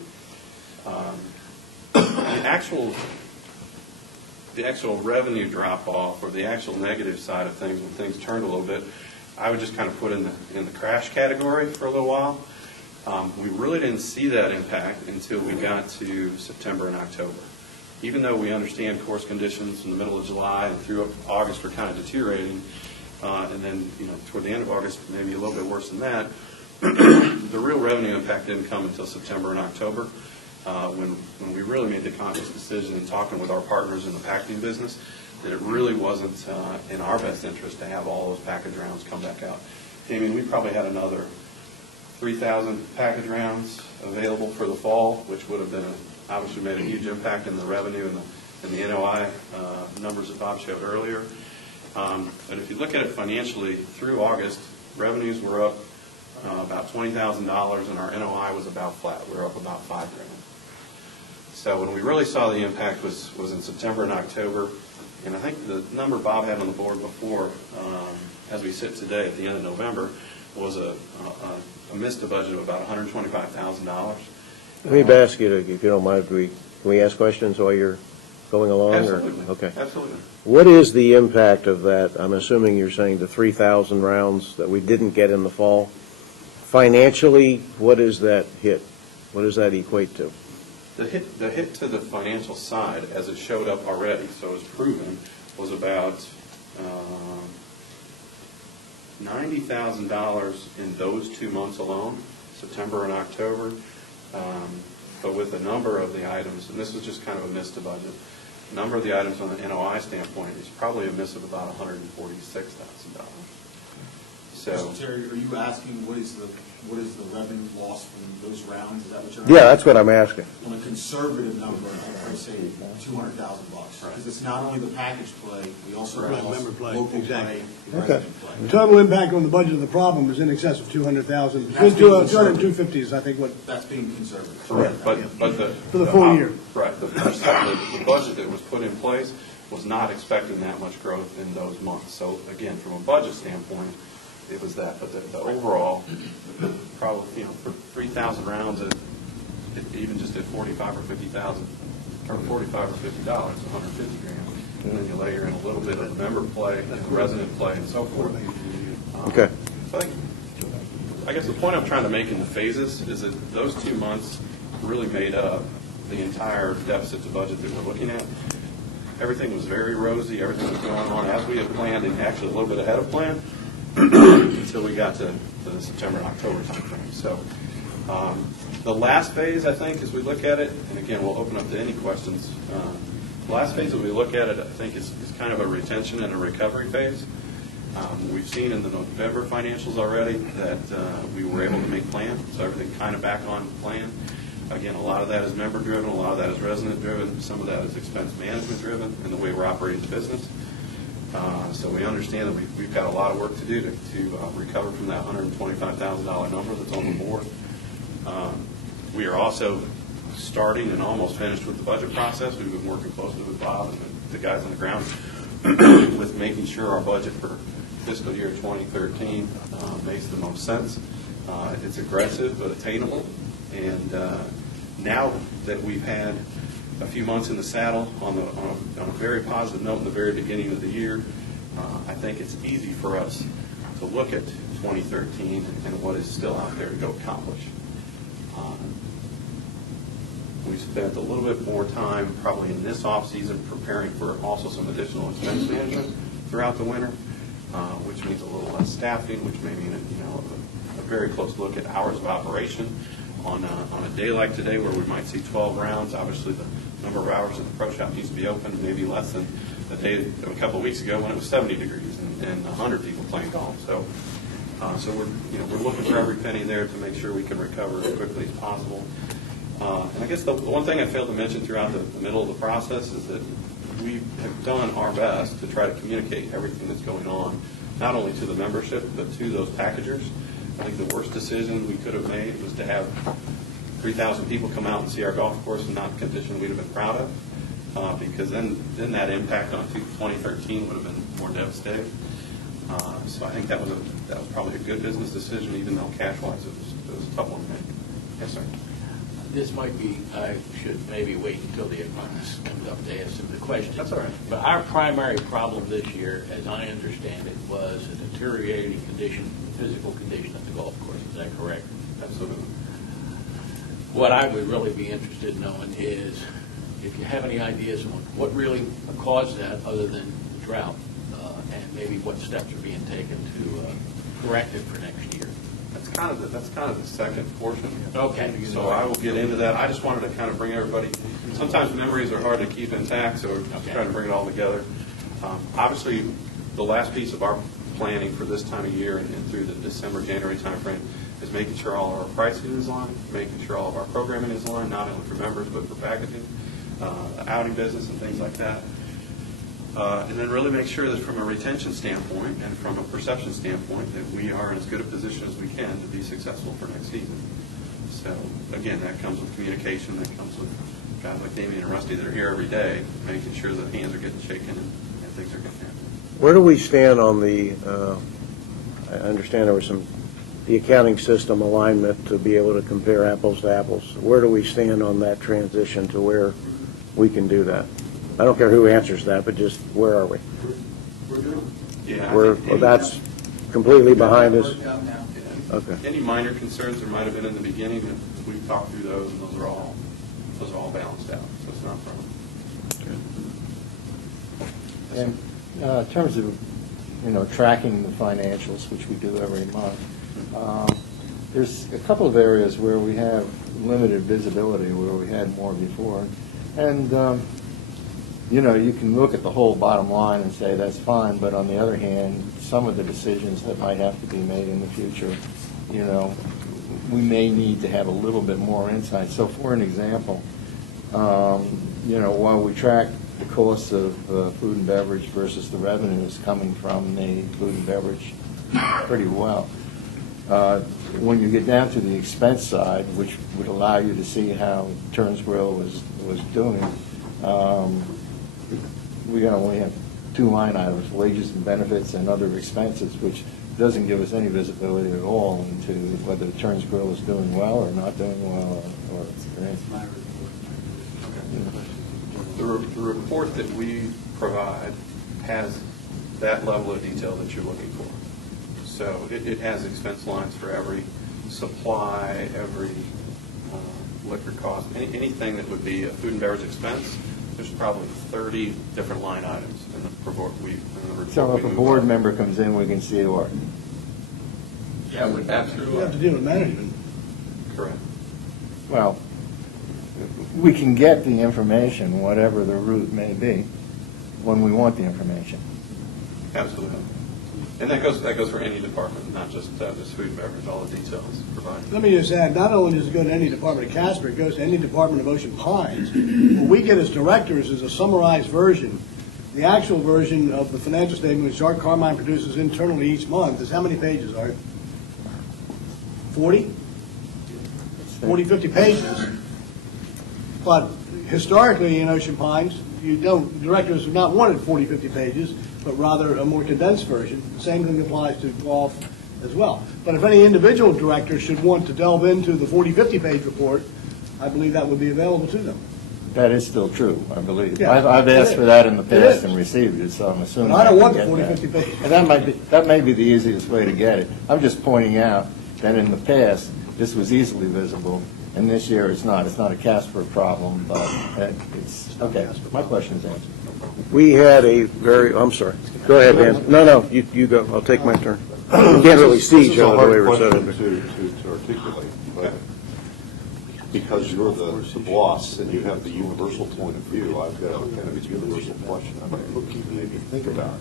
The actual revenue drop-off, or the actual negative side of things, when things turned a little bit, I would just kind of put in the crash category for a little while. We really didn't see that impact until we got to September and October. Even though we understand course conditions in the middle of July and through August were kind of deteriorating, and then toward the end of August maybe a little bit worse than that, the real revenue impact didn't come until September and October, when we really made the conscious decision in talking with our partners in the packaging business that it really wasn't in our best interest to have all those package rounds come back out. Damien, we probably had another 3,000 package rounds available for the fall, which would have been obviously made a huge impact in the revenue and the NOI numbers that Bob showed earlier. But if you look at it financially, through August, revenues were up about $20,000, and our NOI was about flat. We were up about $5,000. So when we really saw the impact was in September and October. And I think the number Bob had on the board before, as we sit today at the end of November, was a missed a budget of about $125,000. Let me ask you, if you don't mind, can we ask questions while you're going along? Absolutely. Or? Okay. Absolutely. What is the impact of that? I'm assuming you're saying the 3,000 rounds that we didn't get in the fall. Financially, what is that hit? What does that equate to? The hit to the financial side, as it showed up already, so it's proven, was about $90,000 in those 2 months alone, September and October. But with a number of the items, and this was just kind of a miss to budget, a number of the items on the NOI standpoint is probably a miss of about $146,000. So, Mr. Terry, are you asking what is the revenue loss from those rounds? Is that what you're Yeah, that's what I'm asking. On a conservative number, I'd say $200,000. Right. Because it's not only the package play, we also Right. have Member play, local exactly. play, Okay. resident play. Total impact on the budget of the problem is in excess of 200,000. That's 200 and 250 is, I think, what, That's being conservative. correct. But For the full year. Right. The budget that was put in place was not expecting that much growth in those months. So again, from a budget standpoint, it was that. But the overall, probably, for 3,000 rounds, even just at 45 or 50,000, or $45 or $50, $150,000. And then you layer in a little bit of member play and resident play and so forth. Okay. So I guess the point I'm trying to make in the phases is that those 2 months really made up the entire deficit to budget that we're looking at. Everything was very rosy, everything was going on as we had planned, and actually a little bit ahead of plan, until we got to the September and October timeframe. So the last phase, I think, as we look at it, and again, we'll open up to any questions, the last phase, as we look at it, I think is kind of a retention and a recovery phase. We've seen in the November financials already that we were able to make plan, so everything kind of back on plan. Again, a lot of that is member-driven, a lot of that is resident-driven, some of that is expense management-driven, and the way we're operating the business. So we understand that we've got a lot of work to do to recover from that $125,000 number that's on the board. We are also starting and almost finished with the budget process. We've been working closely with Bob and the guys on the ground with making sure our budget for fiscal year 2013 makes the most sense. It's aggressive but attainable. And now that we've had a few months in the saddle on a very positive note in the very beginning of the year, I think it's easy for us to look at 2013 and what is still out there to go accomplish. We spent a little bit more time probably in this off-season preparing for also some additional expense management throughout the winter, which means a little less staffing, which may mean a very close look at hours of operation. On a day like today where we might see 12 rounds, obviously the number of hours in the pro shop needs to be open, maybe less than the day a couple of weeks ago when it was 70 degrees and 100 people playing golf. So we're looking for every penny there to make sure we can recover as quickly as possible. And I guess the one thing I failed to mention throughout the middle of the process is that we have done our best to try to communicate everything that's going on, not only to the membership, but to those packagers. I think the worst decision we could have made was to have 3,000 people come out and see our golf course and not the condition we'd have been proud of, because then that impact on 2013 would have been more devastating. So I think that was probably a good business decision, even though cash-wise it was a tough one to make. Yes, sir. This might be, I should maybe wait until the economist comes up to answer the question. That's all right. But our primary problem this year, as I understand it, was a deteriorating condition, physical condition of the golf course. Is that correct? Absolutely. What I would really be interested in knowing is if you have any ideas on what really caused that other than drought, and maybe what steps are being taken to correct it for next year. That's kind of the second portion. Okay. So I will get into that. I just wanted to kind of bring everybody, sometimes memories are hard to keep intact, so we're just trying to bring it all together. Obviously, the last piece of our planning for this time of year and through the December, January timeframe is making sure all of our pricing is aligned, making sure all of our programming is aligned, not only for members but for packaging, outing business and things like that. And then really make sure that from a retention standpoint and from a perception standpoint that we are in as good a position as we can to be successful for next season. So again, that comes with communication, that comes with guys like Damian and Rusty that are here every day, making sure that hands are getting shaken and things are getting happening. Where do we stand on I understand there was the accounting system alignment to be able to compare apples to apples. Where do we stand on that transition to where we can do that? I don't care who answers that, but just where are we? Yeah, That's completely behind us? Okay. Any minor concerns there might have been in the beginning, but we've talked through those, and those are all balanced out, so it's not a problem. And in terms of, tracking the financials, which we do every month, there's a couple of areas where we have limited visibility, where we had more before. And, you can look at the whole bottom line and say that's fine, but on the other hand, some of the decisions that might have to be made in the future, we may need to have a little bit more insight. So for an example, while we track the costs of food and beverage versus the revenues coming from the food and beverage pretty well, when you get down to the expense side, which would allow you to see how Turns Grill was doing, we only have two line items, wages and benefits and other expenses, which doesn't give us any visibility at all into whether Turns Grill is doing well or not doing well. The report that we provide has that level of detail that you're looking for. So it has expense lines for every supply, every liquor cost, anything that would be a food and beverage expense. There's probably 30 different line items in the report we. So if a board member comes in, we can see or. Yeah, we You have to deal with management. Correct. Well, we can get the information, whatever the route may be, when we want the information. Absolutely. And that goes for any department, not just food and beverage, all the details provided. Let me just add, not only does it go to any department of Casper, it goes to any department of Ocean Pines. What we get as directors is a summarized version. The actual version of the financial statement, which Art Carmine produces internally each month, is how many pages, Art? 40? 40, 50 pages. But historically in Ocean Pines, directors have not wanted 40, 50 pages, but rather a more condensed version. The same thing applies to golf as well. But if any individual director should want to delve into the 40, 50-page report, I believe that would be available to them. That is still true, I believe. Yeah, I've asked it for is. that in the It past is. and received it, so I'm assuming. But I don't want can the get 40, that. 50 pages. And that may be the easiest way to get it. I'm just pointing out that in the past, this was easily visible, and this year it's not. It's not a Casper problem, but it's, okay, my question's answered. We had a very, I'm sorry. Go ahead, Dan. No, you go. I'll take my turn. You can't really see each other the way we're sitting. This is a hard question to articulate, but because you're the boss and you have the universal point of view, I've got kind of a universal question I might look you maybe think about.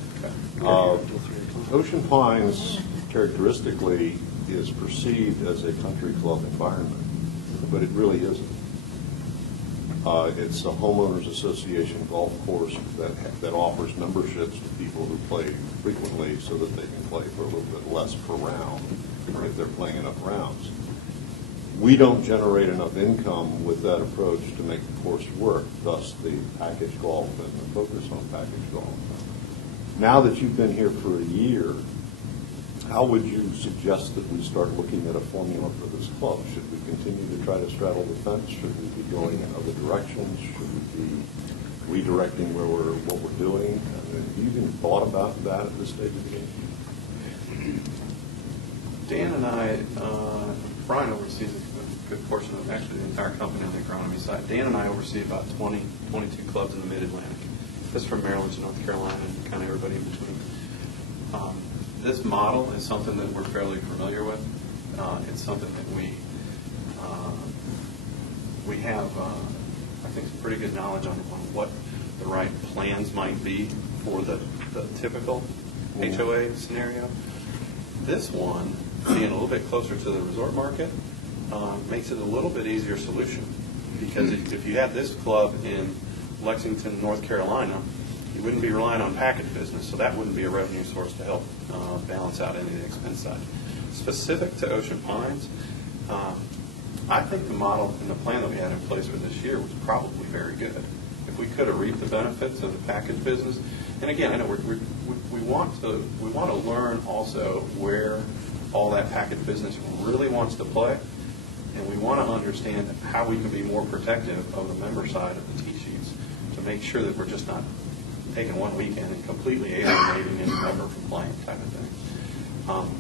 Ocean Pines characteristically is perceived as a country club environment, but it really isn't. It's a homeowners association golf course that offers memberships to people who play frequently so that they can play for a little bit less per round if they're playing enough rounds. We don't generate enough income with that approach to make the course work, thus the package golf and the focus on package golf. Now that you've been here for a year, how would you suggest that we start looking at a formula for this club? Should we continue to try to straddle the fence? Should we be going in other directions? Should we be redirecting what we're doing? Have you even thought about that at this stage of the game? Dan and I, Brian oversees a good portion of actually the entire company on the agronomy side. Dan and I oversee about 22 clubs in the Mid-Atlantic. That's from Maryland to North Carolina and kind of everybody in between. This model is something that we're fairly familiar with. It's something that we have, I think, some pretty good knowledge on what the right plans might be for the typical HOA scenario. This one, being a little bit closer to the resort market, makes it a little bit easier solution. Because if you had this club in Lexington, North Carolina, you wouldn't be relying on package business, so that wouldn't be a revenue source to help balance out any of the expense side. Specific to Ocean Pines, I think the model and the plan that we had in place for this year was probably very good. If we could have reaped the benefits of the package business, and again, I know we want to learn also where all that package business really wants to play, and we want to understand how we can be more protective of the member side of the T-sheets to make sure that we're just not taking one weekend and completely alienating any member from playing kind of thing.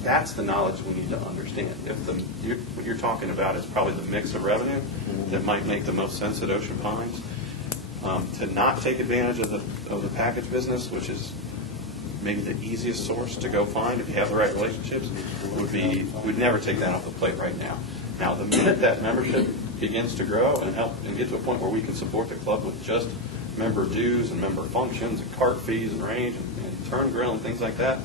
That's the knowledge we need to understand. What you're talking about is probably the mix of revenue that might make the most sense at Ocean Pines. To not take advantage of the package business, which is maybe the easiest source to go find if you have the right relationships, we'd never take that off the plate right now. Now, the minute that membership begins to grow and get to a point where we can support the club with just member dues and member functions and cart fees and range and turn grill and things like that,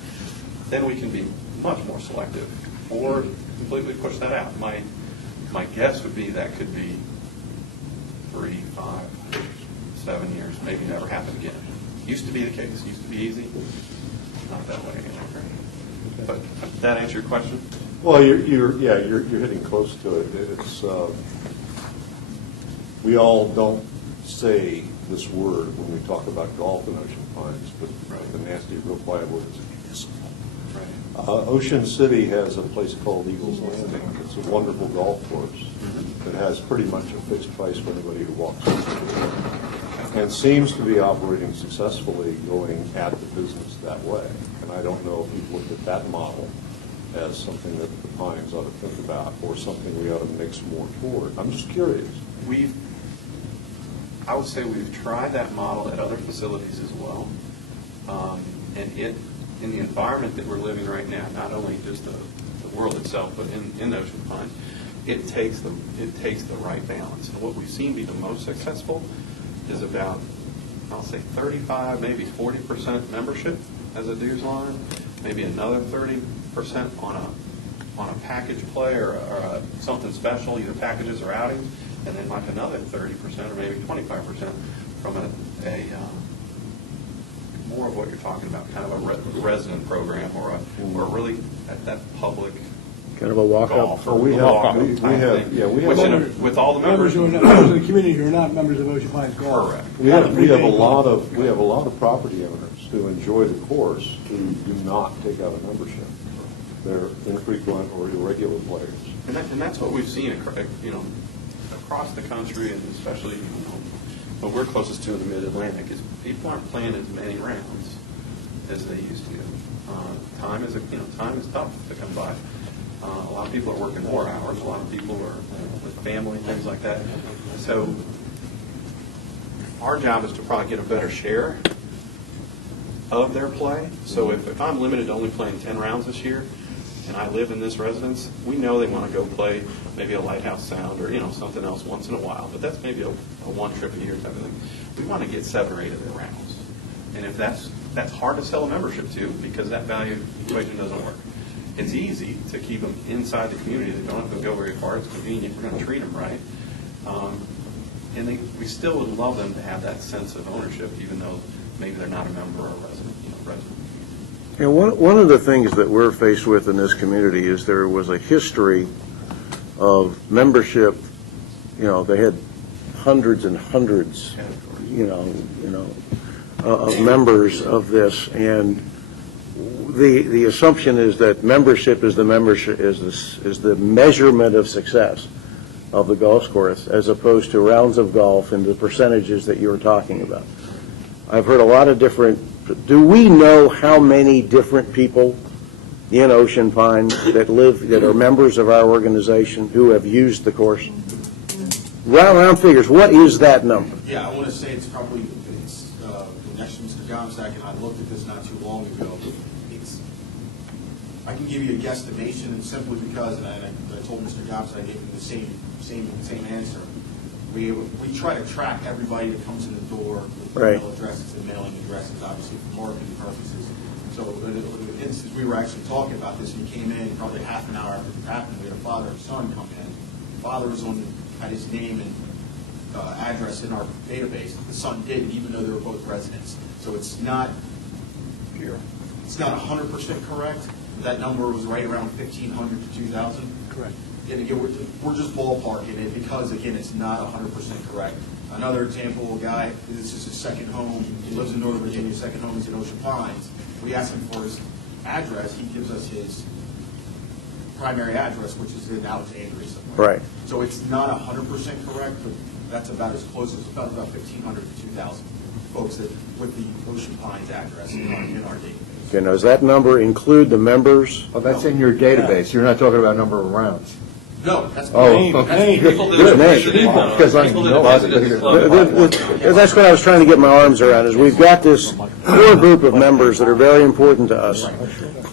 then we can be much more selective or completely push that out. My guess would be that could be 3, 5, 7 years, maybe never happen again. Used to be the case, used to be easy, not that way anymore. But did that answer your question? Well, you're hitting close to it. It's we all don't say this word when we talk about golf in Ocean Pines, but the nasty, real quiet word is municipal. Ocean City has a place called Eagles Landing. It's a wonderful golf course that has pretty much a fixed price for anybody who walks in, and seems to be operating successfully, going at the business that way. And I don't know if you've looked at that model as something that the Pines ought to think about, or something we ought to mix more toward? I'm just curious. I would say we've tried that model at other facilities as well. And in the environment that we're living right now, not only just the world itself, but in Ocean Pines, it takes the right balance. And what we've seen be the most successful is about, I'll say 35, maybe 40% membership as a dues line, maybe another 30% on a package play or something special, either packages or outings, and then like another 30% or maybe 25% from a more of what you're talking about, kind of a resident program or really that public Kind of a walk-up? golf or We have, walk-up we type have, thing. yeah, we Which have. with all the members. Members of the community who are not members of Ocean Pines Golf. Correct. We have a lot of property owners who enjoy the course who do not take out a membership. They're infrequent or irregular players. And that's what we've seen, across the country, and especially, what we're closest to in the Mid-Atlantic, is people aren't playing as many rounds as they used to. Time is tough to come by. A lot of people are working more hours. A lot of people are with family, things like that. So our job is to probably get a better share of their play. So if I'm limited to only playing 10 rounds this year, and I live in this residence, we know they want to go play maybe a Lighthouse Sound or something else once in a while. But that's maybe a one trip a year type of thing. We want to get 7 or 8 of their rounds. And if that's hard to sell a membership to because that value equation doesn't work. It's easy to keep them inside the community. They don't have to go very far. It's convenient. We're going to treat them right. And we still would love them to have that sense of ownership, even though maybe they're not a member or a resident. One of the things that we're faced with in this community is there was a history of membership. They had hundreds and hundreds, of members of this, and the assumption is that membership is the measurement of success of the golf course, as opposed to rounds of golf and the percentages that you were talking about. I've heard a lot of different. Do we know how many different people in Ocean Pine that are members of our organization who have used the course? Round figures. What is that number? Yeah, I want to say it's next to Mr. Gomzak, and I looked at this not too long ago. I can give you a guesstimation, and simply because, and I told Mr. Gomzak, I gave him the same answer. We try to track everybody that comes in the door with Right. email addresses and mailing addresses, obviously for marketing purposes. So in the instance we were actually talking about this, and he came in probably half an hour after it happened. We had a father and son come in. The father had his name and address in our database. The son didn't, even though they were both residents. So it's not 100% correct. That number was right around 1,500 to 2,000. Correct. And again, we're just ballparking it because, again, it's not 100% correct. Another example, a guy, this is his second home. He lives in Northern Virginia. His second home is in Ocean Pines. We asked him for his address. He gives us his primary address, which is in Alexandria somewhere. Right. So it's not 100% correct, but that's about as close as about 1,500 to 2,000 folks that with the Ocean Pines address in our database. Okay, now does that number include the members? Oh, that's in your database. You're not talking about number of rounds. No, that's People do Good name. visit it, Because I people know that visit the club. That's what I was trying to get my arms around, is we've got this core group of members that are very important to us,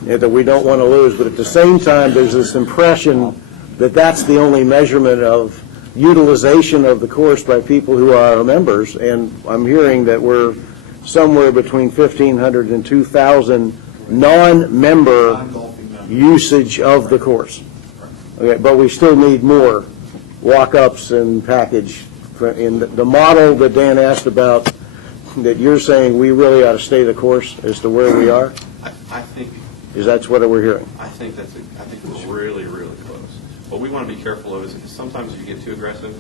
that we don't want to lose, but at the same time, there's this impression that that's the only measurement of utilization of the course by people who are our members, and I'm hearing that we're somewhere between 1,500 and 2,000 non-member non-golfing members. usage of the course. Okay, but we still need more walk-ups and package. In the model that Dan asked about, that you're saying we really ought to stay the course as to where we are, I think is that's what we're hearing? I think it's really, really close. What we want to be careful of is sometimes you get too aggressive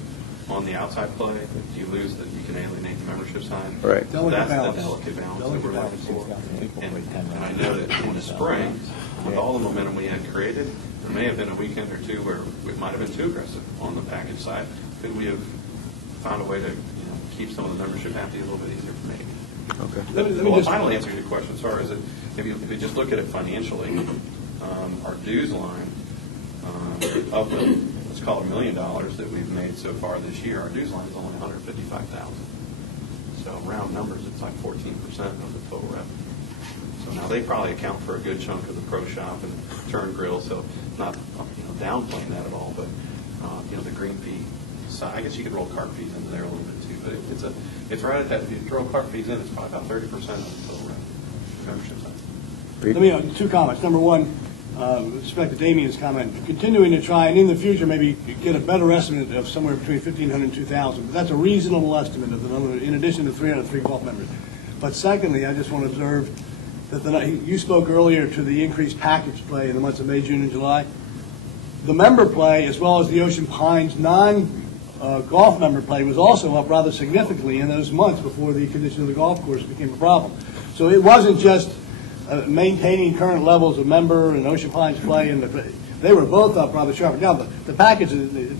on the outside play, you can alienate the membership sign. Right. Delicate That's balance. the delicate balance that we're looking for. And I know that in the spring, with all the momentum we had created, there may have been a weekend or two where we might have been too aggressive on the package side. Could we have found a way to keep some of the membership happy a little bit easier for me? Okay. Let me Well, just- final answer to your question, sorry, is that if you just look at it financially, our dues line, of the, let's call it $1 million that we've made so far this year, our dues line is only $155,000. So round numbers, it's like 14% of the total revenue. So now they probably account for a good chunk of the pro shop and the turn grill, so not downplaying that at all, but the green fee side, I guess you could roll cart fees into there a little bit too, but it's right at that. If you throw cart fees in, it's probably about 30% of the total revenue, membership side. Let me, two comments. Number one, with respect to Damien's comment, continuing to try and in the future maybe get a better estimate of somewhere between 1,500 and 2,000, but that's a reasonable estimate of the number, in addition to 303 golf members. But secondly, I just want to observe that you spoke earlier to the increased package play in the months of May, June, and July. The member play, as well as the Ocean Pines non-golf member play, was also up rather significantly in those months before the condition of the golf course became a problem. So it wasn't just maintaining current levels of member and Ocean Pines play, and they were both up rather sharply. Now, the package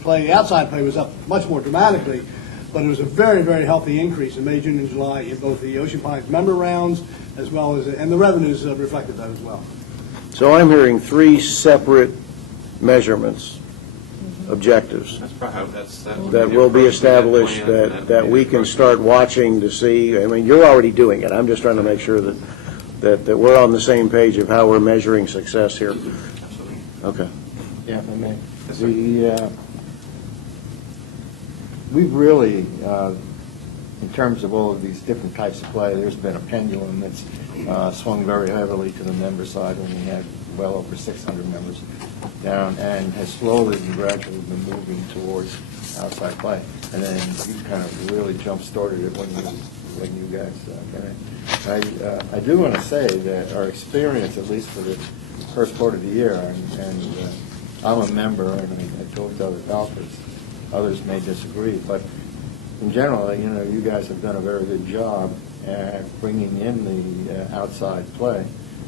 play, the outside play was up much more dramatically, but it was a very, very healthy increase in May, June, and July in both the Ocean Pines member rounds as well as, and the revenues reflected that as well. So I'm hearing three separate measurements, objectives, That's probably that will be established, that we can start watching to see. I mean, you're already doing it. I'm just trying to make sure that we're on the same page of how we're measuring success here. Absolutely. Okay. Yeah, if I may. Yes, sir. We've really, in terms of all of these different types of play, there's been a pendulum that's swung very heavily to the member side when we had well over 600 members down, and has slowly and gradually been moving towards outside play. And then you kind of really jump-started it when you guys got in. I do want to say that our experience, at least for the first part of the year, and I'm a member, and I talked to other golfers, others may disagree, but in general, you guys have done a very good job at bringing in the outside play,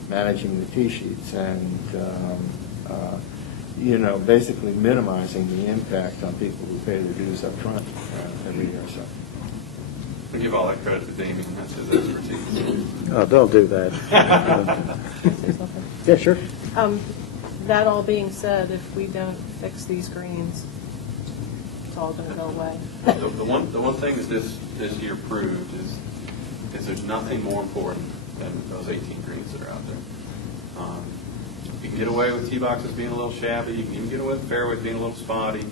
managing the tee sheets, and basically minimizing the impact on people who pay their dues up front every year or so. We give all that credit to Damien. That's his expertise. Oh, don't do that. Yeah, sure. That all being said, if we don't fix these greens, it's all going to go away. The one thing that this year proved is there's nothing more important than those 18 greens that are out there. You can get away with tee boxes being a little shabby. You can even get away with fairways being a little spotty.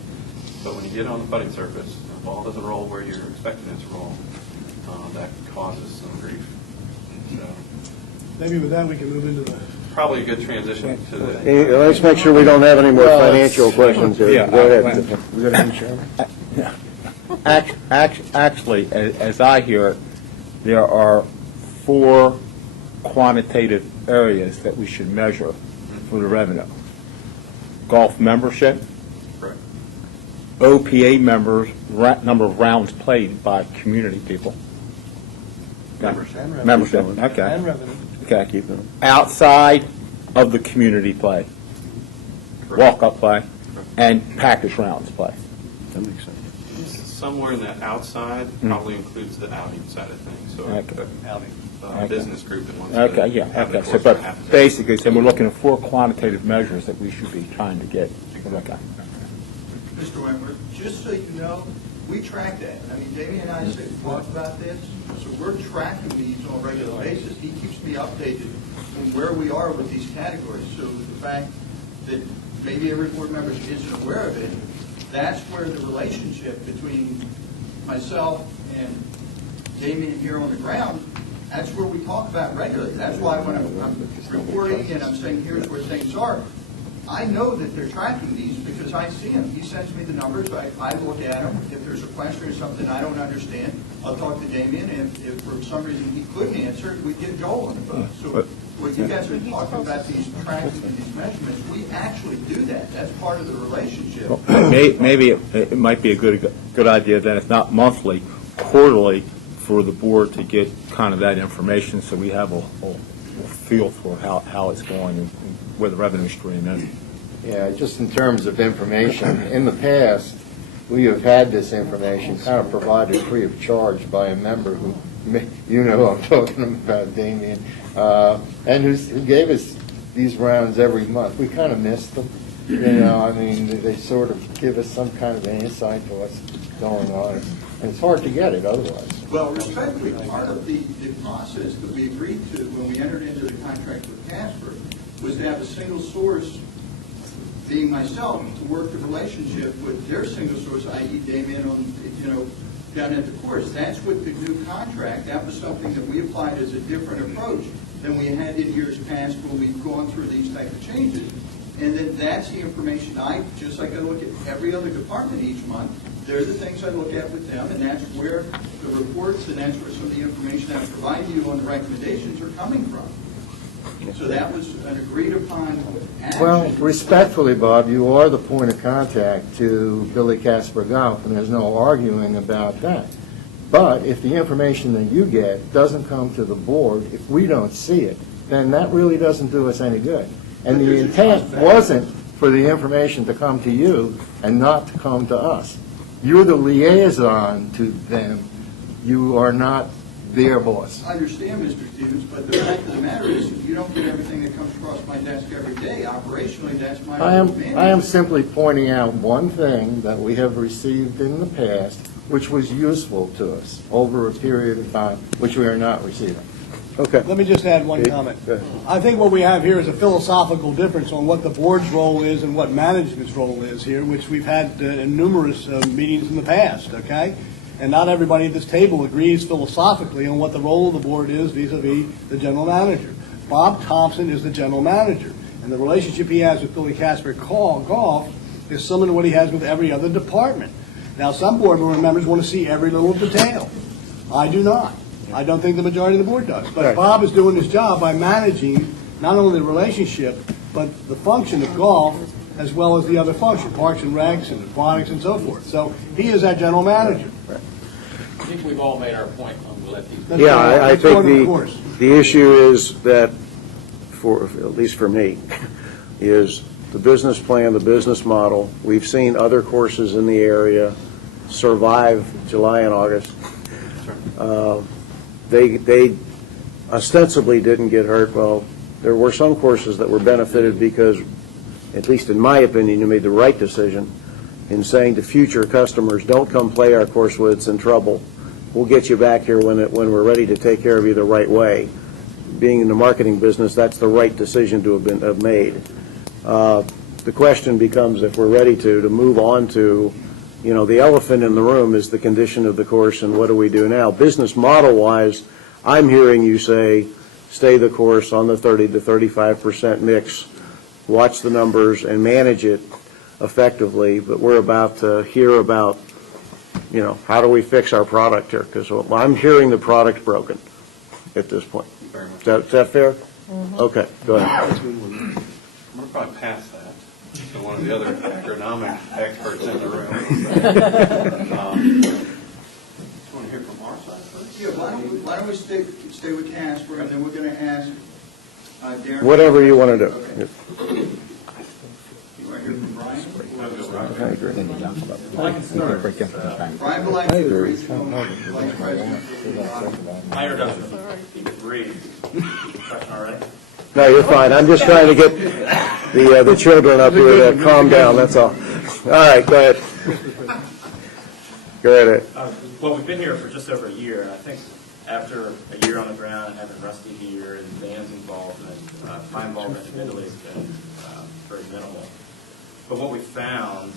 But when you get on the putting surface, the ball doesn't roll where you're expecting it to roll. That causes some grief. So Maybe with that, we can move into the... probably a good transition to the... Hey, let's make sure we don't have any more financial questions here. Yeah, Go ahead. We got any, Chairman? Actually, as I hear it, there are 4 quantitative areas that we should measure for the revenue. Golf membership, Correct. OPA members, number of rounds played by community people. Membership. Membership, okay. And revenue. Okay. Keep it. Outside of the community play, Correct. walk-up play, and package rounds play. That makes sense. Somewhere in that outside probably includes the outing side of things. So Okay. a business group that wants Okay, to yeah, have the okay. So, course but half a day. basically, so we're looking at 4 quantitative measures that we should be trying to get. Okay. Mr. Wentworth, just so you know, we track that. I mean, Damien and I talked about this, so we're tracking these on a regular basis. He keeps me updated on where we are with these categories. So the fact that maybe every board member isn't aware of it, that's where the relationship between myself and Damien here on the ground, that's where we talk about regularly. That's why when I'm reporting and I'm saying here's where things are, I know that they're tracking these because I see them. He sends me the numbers, I look at them. If there's a question or something I don't understand, I'll talk to Damien, and if for some reason he couldn't answer it, we get Joel on the phone. So what you guys are talking about, these tracking and these measurements, we actually do that. That's part of the relationship. Maybe it might be a good idea then, if not monthly, quarterly, for the board to get kind of that information so we have a feel for how it's going and where the revenue stream is. Yeah, just in terms of information, in the past, we have had this information kind of provided free of charge by a member who, you know who I'm talking about, Damien, and who gave us these rounds every month. We kind of miss them, you know, I mean, they sort of give us some kind of an insight to what's going on, and it's hard to get it otherwise. Well, respectfully, part of the process that we agreed to when we entered into the contract with Casper was to have a single source, being myself, to work the relationship with their single source, i.e. Damien, on, you know, down at the course. That's what the new contract, that was something that we applied as a different approach than we had in years past when we've gone through these type of changes. And then that's the information just like I look at every other department each month, they're the things I look at with them, and that's where the reports and that's where some of the information I provide you on the recommendations are coming from. So that was an agreed upon action. Well, respectfully, Bob, you are the point of contact to Billy Casper Golf, and there's no arguing about that. But if the information that you get doesn't come to the board, if we don't see it, then that really doesn't do us any good. And the intent wasn't for the information to come to you and not to come to us. You're the liaison to them. You are not their boss. I understand, Mr. Stevens, but the fact of the matter is, you don't get everything that comes across my desk every day. Operationally, that's my I role. am simply pointing out one thing that we have received in the past, which was useful to us over a period of time, which we are not receiving. Okay. Let me just add one comment. Go ahead. I think what we have here is a philosophical difference on what the board's role is and what management's role is here, which we've had in numerous meetings in the past, okay? And not everybody at this table agrees philosophically on what the role of the board is vis-a-vis the general manager. Bob Thompson is the general manager, and the relationship he has with Billy Casper Golf is similar to what he has with every other department. Now, some board members want to see every little detail. I do not. I don't think the majority of the board does. But Right. Bob is doing his job by managing not only the relationship, but the function of golf as well as the other function, parks and recs and aquatics and so forth. So he is our general manager. I think we've all made our point. I'm going to let these. That's Yeah, all. I Let's think go to the course. the issue is that, for, at least for me, is the business plan, the business model. We've seen other courses in the area survive July and August. They ostensibly didn't get hurt. Well, there were some courses that were benefited because, at least in my opinion, you made the right decision in saying to future customers, don't come play our course when it's in trouble. We'll get you back here when we're ready to take care of you the right way. Being in the marketing business, that's the right decision to have made. The question becomes, if we're ready to move on to, you know, the elephant in the room is the condition of the course, and what do we do now? Business model-wise, I'm hearing you say, stay the course on the 30 to 35% mix, watch the numbers, and manage it effectively, but we're about to hear about, you know, how do we fix our product here? Because I'm hearing the product's broken at this point. Is that fair? Okay, go ahead. We're probably past that. So one of the other agronomic experts in the room. You want to hear from our side first? Yeah, why don't we stay with Casper, and then we're going to ask Darren. Whatever you want to do. Okay. You want to hear from Brian? I agree. Brian Belanger, the regional vice president. My introduction, you could read. Question already? No, you're fine. I'm just trying to get the children up here to calm down, that's all. All right, go ahead. Go ahead. Well, we've been here for just over a year, and I think after a year on the ground and having Rusty here and Dan's involvement, my involvement individually has been very minimal. But what we found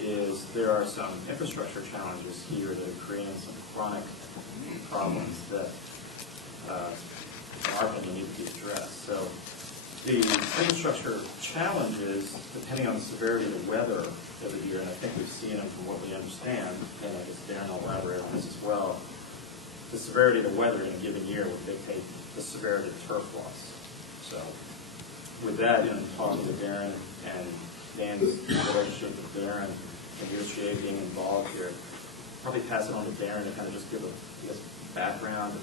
is there are some infrastructure challenges here that are creating some chronic problems that, in our opinion, need to be addressed. So the infrastructure challenges, depending on the severity of the weather of the year, and I think we've seen them from what we understand, and I guess Darren will elaborate on this as well, the severity of the weather in a given year will dictate the severity of turf loss. So with that, talking to Darren and Dan's relationship with Darren, negotiating, being involved here, probably pass it on to Darren to kind of just give a background.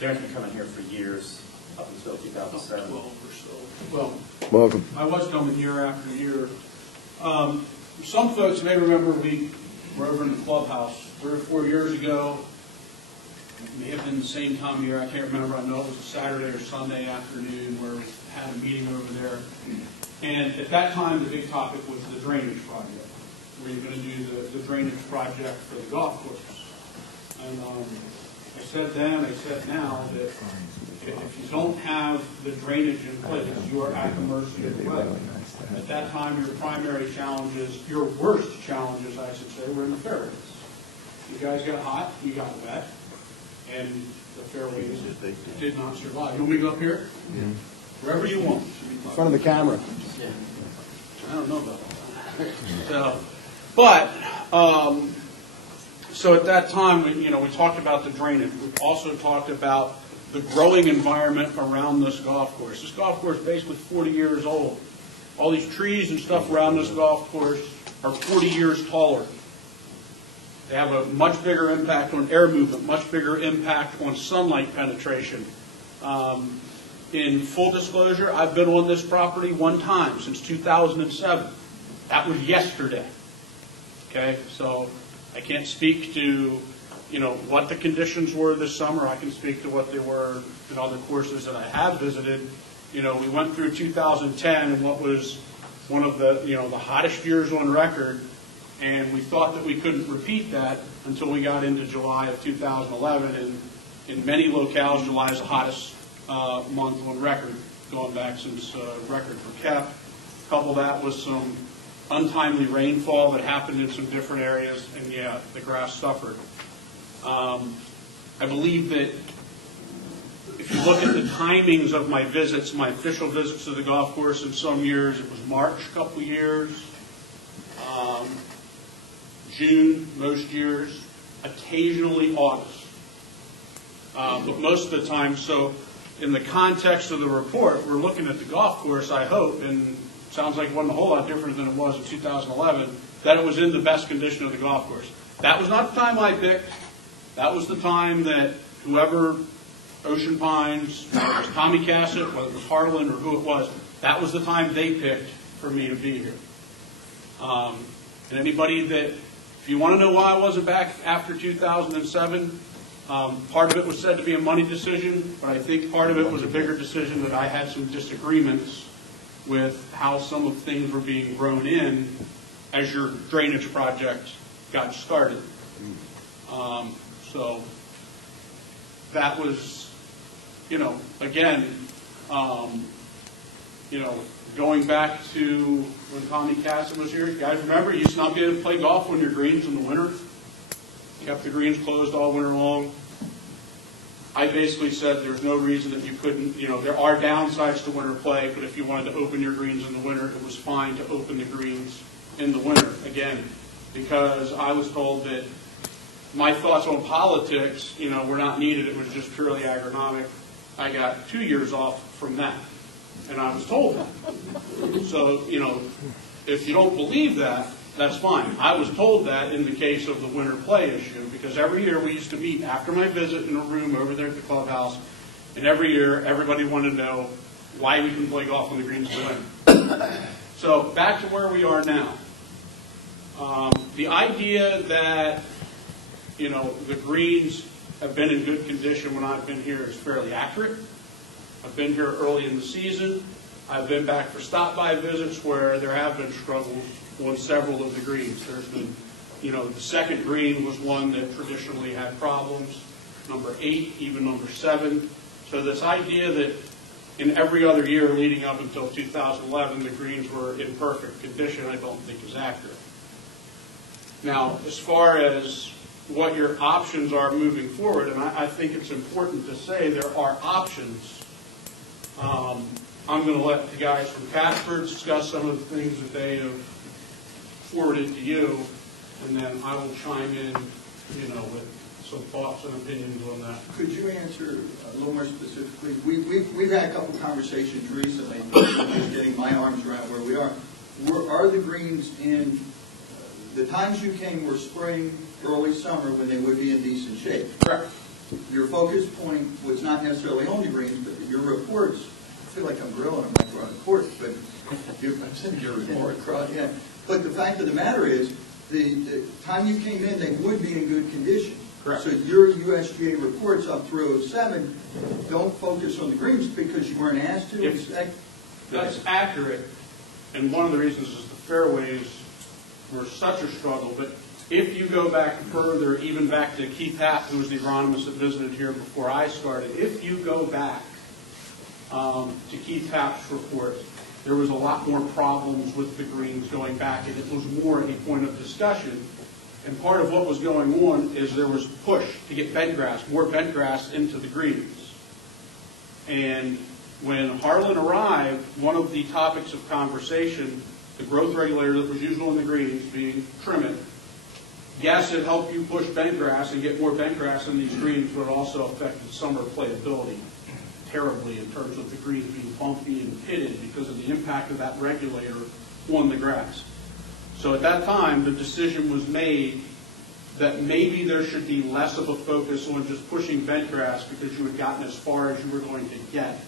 Darren's been coming here for years, up until 2007. 12 or so. Well, Welcome. I was coming year after year. Some folks may remember we were over in the clubhouse 3 or 4 years ago. It may have been the same time of year, I can't remember. I know it was a Saturday or Sunday afternoon where we had a meeting over there. And at that time, the big topic was the drainage project. Were you going to do the drainage project for the golf course? And I said then, I said now, that if you don't have the drainage in place, you are at the mercy of the weather. At that time, your primary challenges, your worst challenges, I should say, were in the fairways. You guys got hot, you got wet, and the fairways did not survive. You want me to go up here? Yeah. Wherever you want. In front of the camera. I don't know about that. So, but, so at that time, we talked about the drainage. We also talked about the growing environment around this golf course. This golf course is basically 40 years old. All these trees and stuff around this golf course are 40 years taller. They have a much bigger impact on air movement, much bigger impact on sunlight penetration. In full disclosure, I've been on this property one time since 2007. That was yesterday. Okay, so I can't speak to, what the conditions were this summer. I can speak to what they were in other courses that I have visited. We went through 2010 and what was one of the, the hottest years on record, and we thought that we couldn't repeat that until we got into July of 2011, and in many locales, July is the hottest month on record, going back since records were kept. Couple that with some untimely rainfall that happened in some different areas, and yeah, the grass suffered. I believe that if you look at the timings of my visits, my official visits to the golf course, in some years it was March, a couple years, June, most years, occasionally August. But most of the time, so in the context of the report, we're looking at the golf course, I hope, and it sounds like it wasn't a whole lot different than it was in 2011, that it was in the best condition of the golf course. That was not the time I picked. That was the time that whoever, Ocean Pines, whether it was Tommy Cassett, whether it was Harlan, or who it was, that was the time they picked for me to be here. And anybody that, if you want to know why I wasn't back after 2007, part of it was said to be a money decision, but I think part of it was a bigger decision that I had some disagreements with how some of things were being grown in as your drainage project got started. So that was, again, going back to when Tommy Cassett was here. You guys remember, you used to not be able to play golf on your greens in the winter. Kept the greens closed all winter long. I basically said there's no reason that you couldn't, there are downsides to winter play, but if you wanted to open your greens in the winter, it was fine to open the greens in the winter. Again, because I was told that my thoughts on politics, were not needed. It was just purely agronomic. I got 2 years off from that, and I was told that. So, if you don't believe that, that's fine. I was told that in the case of the winter play issue, because every year we used to meet after my visit in a room over there at the clubhouse, and every year everybody wanted to know why we couldn't play golf on the greens in the winter. So back to where we are now. The idea that, the greens have been in good condition when I've been here is fairly accurate. I've been here early in the season. I've been back for stop-by visits where there have been struggles on several of the greens. There's been, the second green was one that traditionally had problems, number 8, even number 7. So this idea that in every other year leading up until 2011, the greens were in perfect condition, I don't think is accurate. Now, as far as what your options are moving forward, and I think it's important to say there are options. I'm going to let the guys from Casper discuss some of the things that they have forwarded to you, and then I will chime in, with some thoughts and opinions on that. Could you answer a little more specifically? We've had a couple of conversations recently, just getting my arms around where we are. Are the greens in, the times you came were spring, early summer, when they would be in decent shape? Correct. Your focus point was not necessarily on the greens, but your reports, I feel like I'm grilling them like we're on the court, but I'm sending your report across. Yeah. But the fact of the matter is, the time you came in, they would be in good condition. Correct. So your USGA reports up through 07 don't focus on the greens because you weren't asked to? If- That's accurate, and one of the reasons is the fairways were such a struggle, but if you go back further, even back to Keith Happ, who was the agronomist that visited here before I started, if you go back to Keith Happ's report, there was a lot more problems with the greens going back, and it was more a point of discussion. And part of what was going on is there was push to get bent grass, more bent grass into the greens. And when Harlan arrived, one of the topics of conversation, the growth regulator that was used on the greens, being trim it, yes, it helped you push bent grass and get more bent grass in these greens, but it also affected summer playability terribly in terms of the greens being bumpy and pitted because of the impact of that regulator on the grass. So at that time, the decision was made that maybe there should be less of a focus on just pushing bent grass because you had gotten as far as you were going to get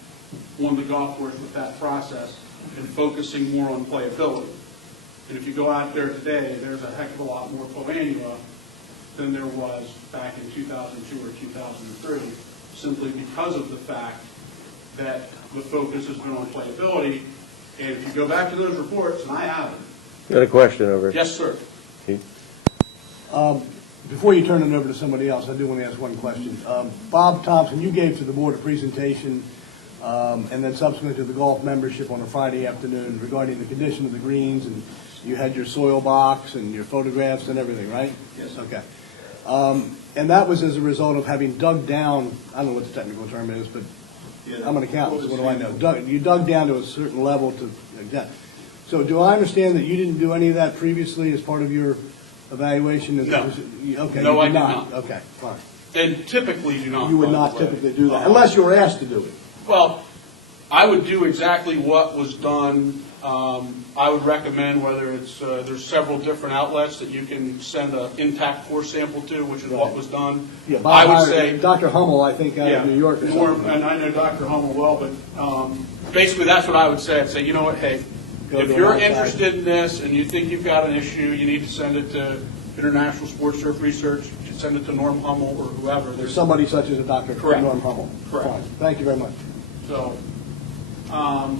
on the golf course with that process and focusing more on playability. And if you go out there today, there's a heck of a lot more Poanua than there was back in 2002 or 2003, simply because of the fact that the focus has been on playability. And if you go back to those reports, and I have them. Got a question over here. Yes, sir. Before you turn it over to somebody else, I do want to ask one question. Bob Thompson, you gave to the board a presentation and then subsequent to the golf membership on a Friday afternoon regarding the condition of the greens, and you had your soil box and your photographs and everything, right? Yes. Okay. And that was as a result of having dug down, I don't know what the technical term is, but I'm an accountant, so what do I know? You dug down to a certain level to, so do I understand that you didn't do any of that previously as part of your evaluation? No. Okay. No, you I did did not. Okay, fine. And typically do not. You would by the not way. typically do that, unless you were asked to do it. Well, I would do exactly what was done. I would recommend whether it's, there's several different outlets that you can send an intact core sample to, which is what was done. Yeah, I Bob would hired say, Dr. Hummel, I think, out yeah, of New York or Norm, something. and I know Dr. Hummel well, but basically that's what I would say. I'd say, you know what, hey, Go if to you're an outside. interested in this and you think you've got an issue, you need to send it to International Sports Surf Research, you should send it to Norm Hummel or whoever. There's somebody such as a Dr. Correct. Norm Hummel. Correct. Fine. Thank you very much. So, all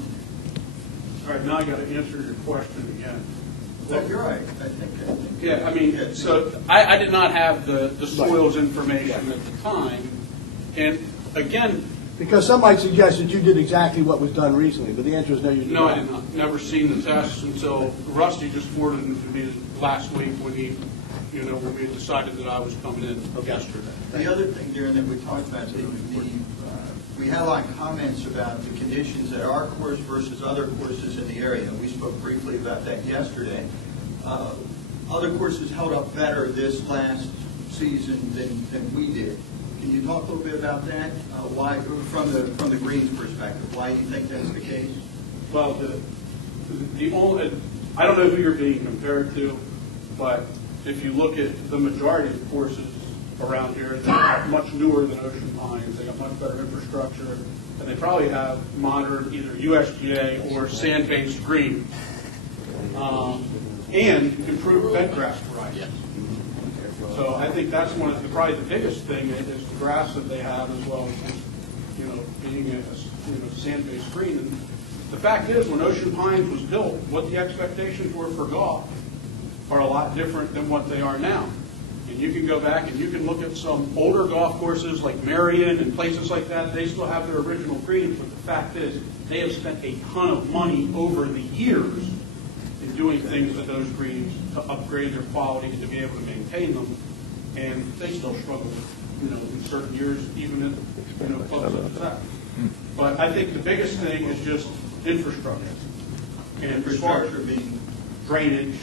right, now I got to answer your question again. Well, you're right. I think. Yeah, I mean, so I did not have the soils information at the time. And again, Because some might suggest that you did exactly what was done recently, but the answer is no, you did no, not. I did not. Never seen the tests until Rusty just forwarded them to me last week when he, when we had decided that I was coming in yesterday. The other thing, Darren, that we talked about, we had a lot of comments about the conditions at our course versus other courses in the area. We spoke briefly about that yesterday. Other courses held up better this last season than we did. Can you talk a little bit about that? Why, from the greens perspective, why you think that's the case? Well, the only, I don't know who you're being compared to, but if you look at the majority of courses around here, they're much newer than Ocean Pines. They got much better infrastructure, and they probably have modern either USGA or sand-based green, and improved bent grass varieties. So I think that's one of probably the biggest thing is the grass that they have, as well as being a sand-based green. And the fact is, when Ocean Pines was built, what the expectations were for golf are a lot different than what they are now. And you can go back and you can look at some older golf courses like Marion and places like that. They still have their original greens, but the fact is, they have spent a ton of money over the years in doing things with those greens to upgrade their quality and to be able to maintain them. And they still struggle with, in certain years, even in close to that. But I think the biggest thing is just infrastructure. And Infrastructure being drainage,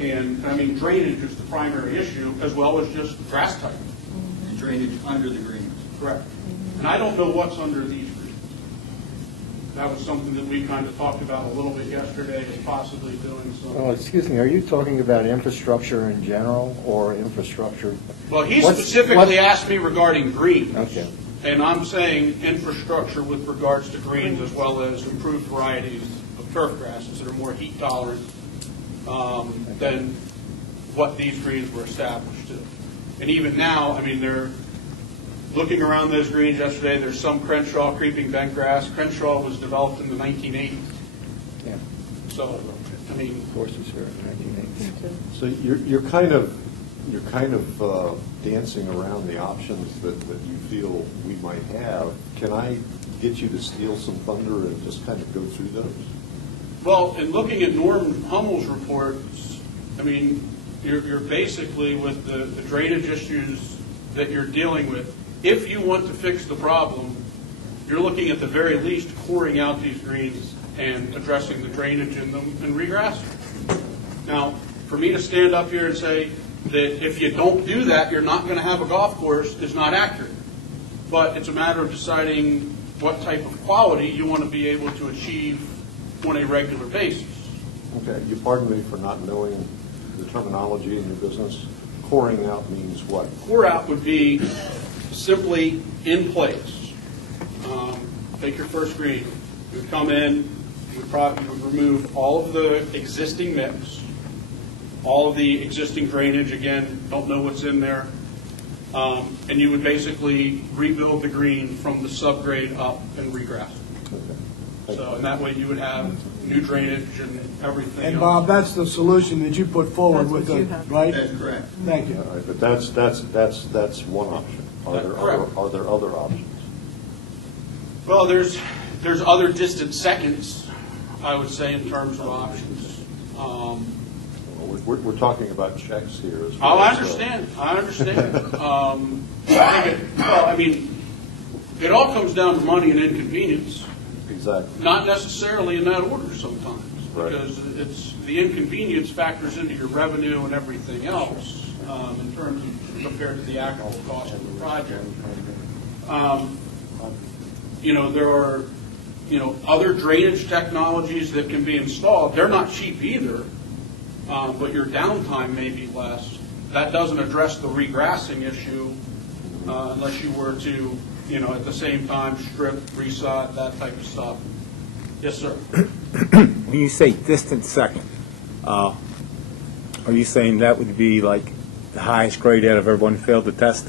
and I mean drainage is the primary issue, as well as just grass type. drainage under the greens. Correct. And I don't know what's under these greens. That was something that we kind of talked about a little bit yesterday, is possibly doing some. Oh, excuse me, are you talking about infrastructure in general or infrastructure? Well, he What's- specifically what- asked me regarding greens. Okay. And I'm saying infrastructure with regards to greens, as well as improved varieties of turf grasses that are more heat tolerant than what these greens were established to. And even now, I mean, they're looking around those greens yesterday, there's some Crenshaw creeping bent grass. Crenshaw was developed in the 1980s. Yeah. So, I mean, Of course, it's here in 1980. So you're kind of dancing around the options that you feel we might have. Can I get you to steal some thunder and just kind of go through those? well, in looking at Norm Hummel's reports, I mean, you're basically with the drainage issues that you're dealing with. If you want to fix the problem, you're looking at the very least coring out these greens and addressing the drainage in them and regrassing. Now, for me to stand up here and say that if you don't do that, you're not going to have a golf course is not accurate. But it's a matter of deciding what type of quality you want to be able to achieve on a regular basis. Okay, you pardon me for not knowing the terminology in your business. Coring out means what? Core out would be simply in place. Take your first green. You would come in, you would remove all of the existing mix, all of the existing drainage, again, don't know what's in there, and you would basically rebuild the green from the subgrade up and regrass. So, and that way you would have new drainage and everything And else. Bob, that's the solution that you put forward That's with what the, you have. right? That's correct. Thank you. All right, but that's one option. Are there other options? Well, there's other distant seconds, I would say, in terms of options. We're talking about checks here as Oh, well. I understand. I mean, it all comes down to money and inconvenience, Exactly. not necessarily in that order sometimes. Right. Because it's, the inconvenience factors into your revenue and everything else, in terms of compared to the actual cost of the project. There are, other drainage technologies that can be installed. They're not cheap either, but your downtime may be less. That doesn't address the regrassing issue unless you were to, at the same time strip, resod, that type of stuff. Yes, sir. When you say distant second, are you saying that would be like the highest grade out of everyone failed the test?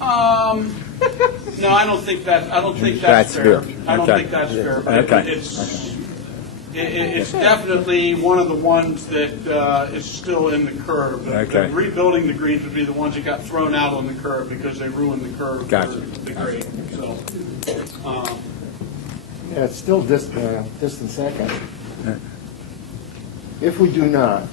No, I don't think that's That's fair. fair. I don't Okay. think that's fair. But Okay. It's definitely one of the ones that is still in the curve. Okay. Rebuilding the greens would be the ones that got thrown out on the curve because they ruined the curve Gotcha. for the grade. So, Yeah, it's still distant second. If we do not,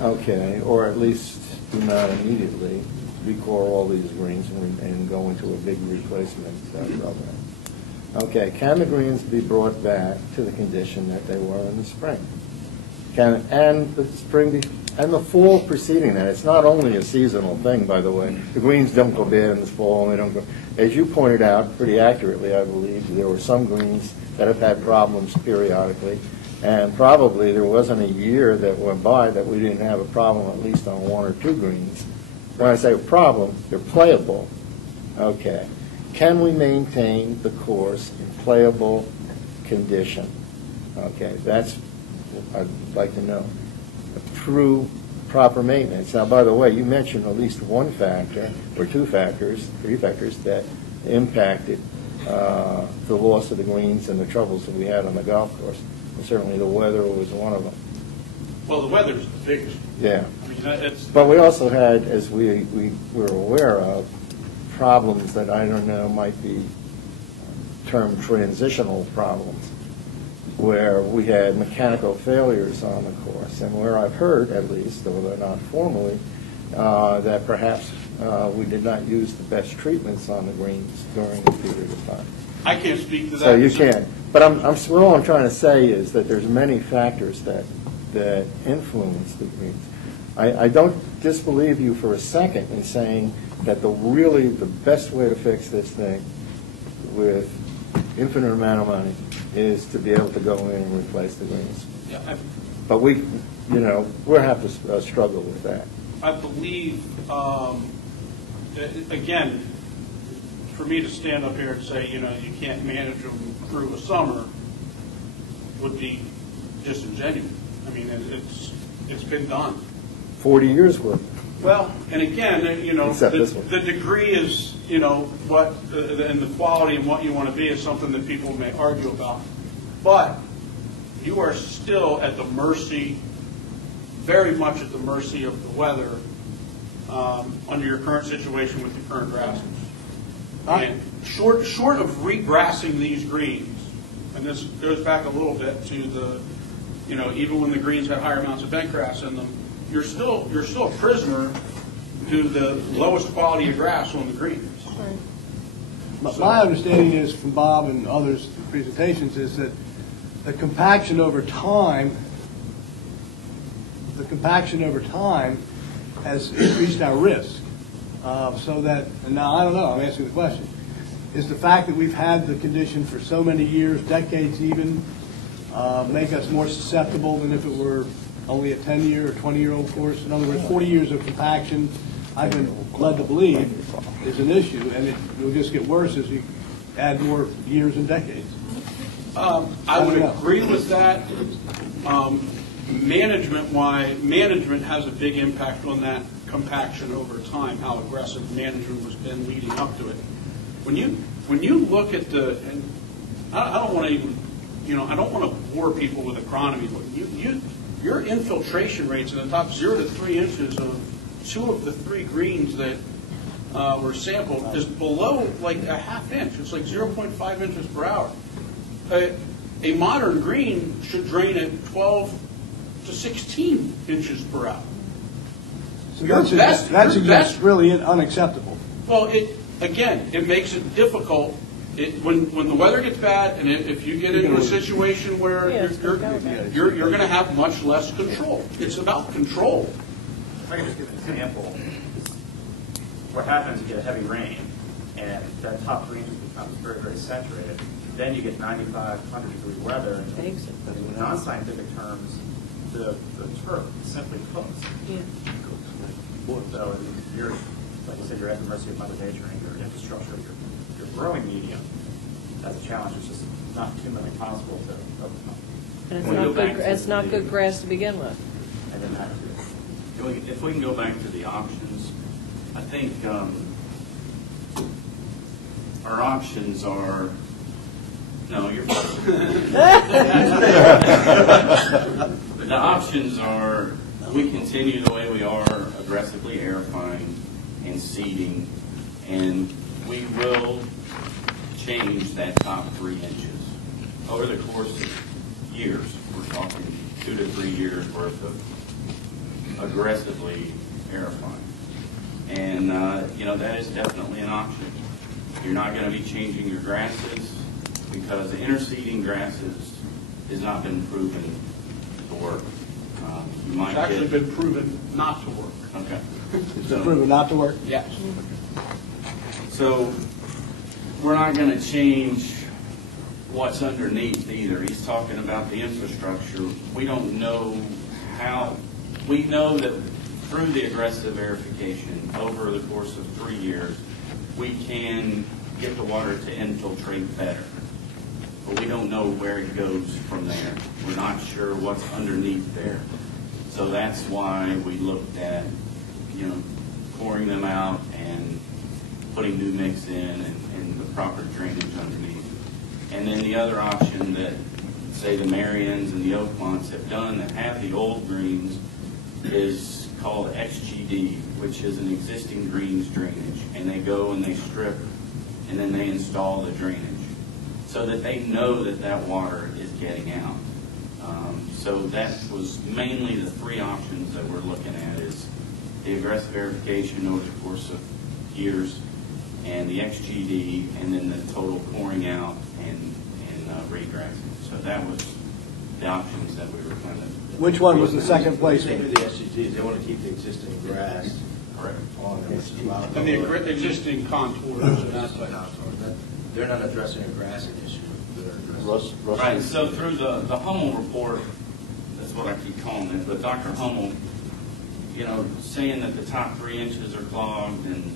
okay, or at least do not immediately recore all these greens and go into a big replacement program. Okay, can the greens be brought back to the condition that they were in the spring? And the fall preceding that? It's not only a seasonal thing, by the way. The greens don't go bad in the fall, and they don't go. As you pointed out pretty accurately, I believe, there were some greens that have had problems periodically, and probably there wasn't a year that went by that we didn't have a problem at least on one or two greens. When I say a problem, they're playable. Okay. Can we maintain the course in playable condition? Okay, that's what I'd like to know. Through proper maintenance. Now, by the way, you mentioned at least one factor, or two factors, three factors, that impacted the loss of the greens and the troubles that we had on the golf course. And certainly the weather was one of them. well, the weather's the biggest. Yeah. I mean, it's But we also had, as we were aware of, problems that I don't know might be termed transitional problems, where we had mechanical failures on the course, and where I've heard, at least, although not formally, that perhaps we did not use the best treatments on the greens during the period of time. I can't speak to that. So you can. But all I'm trying to say is that there's many factors that influence the greens. I don't disbelieve you for a second in saying that the best way to fix this thing with infinite amount of money is to be able to go in and replace the greens. Yeah, But we'll have to struggle with that. I believe, again, for me to stand up here and say, you can't manage them through a summer would be disingenuous. I mean, it's been done. 40 years worth. Well, and again, you know, Except this one. the degree is, you know, what, and the quality and what you want to be is something that people may argue about. But you are still at the mercy, very much at the mercy of the weather under your current situation with your current grasses. And short of regrassing these greens, and this goes back a little bit to the, you know, even when the greens had higher amounts of bent grass in them, you're still a prisoner to the lowest quality of grass on the greens. My understanding is from Bob and others' presentations is that the compaction over time has increased our risk. So that, and now I don't know, I'm asking the question, is the fact that we've had the condition for so many years, decades even, make us more susceptible than if it were only a 10-year or 20-year-old course? In other words, 40 years of compaction, I've been led to believe, is an issue, and it will just get worse as you add more years and decades. I would agree with that. Management has a big impact on that compaction over time, how aggressive management has been leading up to it. When you look at and I don't want to even, you know, I don't want to bore people with agronomy, but your infiltration rates in the top 0 to 3 inches of 2 of the 3 greens that were sampled is below like a ½ inch. It's like 0.5 inches per hour. A modern green should drain at 12 to 16 inches per hour. So that's really unacceptable. Well, it makes it difficult. When the weather gets bad, and if you get into a situation where you're going to have much less control. It's about control. If I can just give an example, what happens, you get a heavy rain, and that top green becomes very, very saturated. Then you get 95, 100-degree weather, and in non-scientific terms, the turf simply cooks. Yeah. So you're, like you said, you're at the mercy of Mother Nature and your infrastructure, your growing medium. That's a challenge. It's just not humanly possible to overcome. And it's not good grass to begin with. And then that too. If we can go back to the options, I think our options are, no, you're fine. The options are, we continue the way we are, aggressively aerifying and seeding, and we will change that top 3 inches over the course of years. We're talking 2 to 3 years worth of aggressively aerifying. And, that is definitely an option. You're not going to be changing your grasses because the interseeding grasses has not been proven to work. You might It's actually been proven not to work. Okay. It's been proven not to work? Yes. So we're not going to change what's underneath either. He's talking about the infrastructure. We don't know how. We know that through the aggressive aerification over the course of 3 years, we can get the water to infiltrate better. But we don't know where it goes from there. We're not sure what's underneath there. So that's why we looked at, pouring them out and putting new mix in and the proper drainage underneath. And then the other option that, say, the Marians and the Oakmonts have done that have the old greens is called XGD, which is an existing greens drainage. And they go and they strip and then they install the drainage so that they know that that water is getting out. So that was mainly the 3 options that we're looking at is the aggressive aerification over the course of years and the XGD and then the total pouring out and regrassing. So that was the options that we were kind of. Which one was the second place? They do the SCGs, they want to keep the existing grass Correct. on there, which is allowed. And the existing contours and that type. They're not addressing a grassing issue. They're addressing. Right, so through the Hummel report, that's what I keep calling it, but Dr. Hummel, saying that the top 3 inches are clogged, and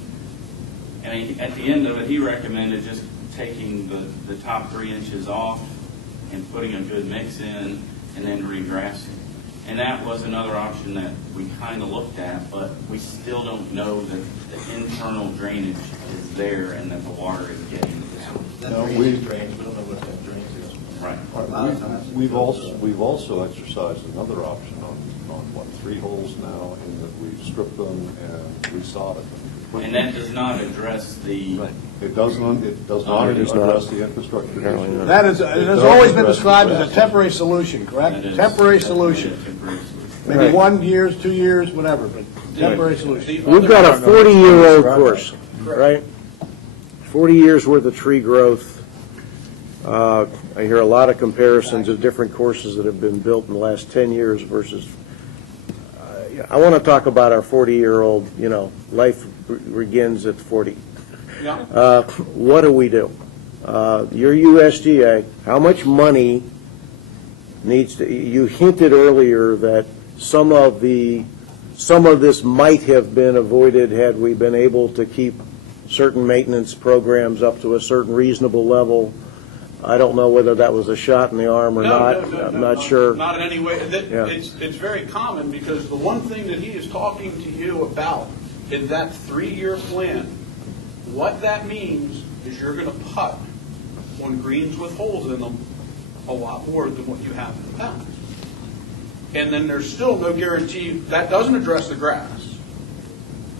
at the end of it, he recommended just taking the top 3 inches off and putting a good mix in, and then regrassing. And that was another option that we kind of looked at, but we still don't know that the internal drainage is there and that the water is getting this. No, we drain, we don't know what that drains is. Right. A lot of times. We've also exercised another option on what, 3 holes now, in that we strip them and resolid them. And that does not address the, It does not address the infrastructure Apparently issue. not. That is, it has always been described as a temporary solution, correct? that is- Temporary solution. temporary solution. Maybe Right. 1 year, 2 years, whatever, but temporary solution. We've got a 40-year-old course, right? 40 years worth of tree growth. I hear a lot of comparisons of different courses that have been built in the last 10 years versus, I want to talk about our 40-year-old, life begins at 40. Yeah. What do we do? Your USDA, how much money needs to, you hinted earlier that some of this might have been avoided had we been able to keep certain maintenance programs up to a certain reasonable level. I don't know whether that was a shot in the arm or not. I'm not sure. Not in any way. Yeah. It's very common, because the one thing that he is talking to you about in that 3-year plan, what that means is you're going to putt on greens with holes in them a lot more than what you have in the past. And then there's still no guarantee. That doesn't address the grass.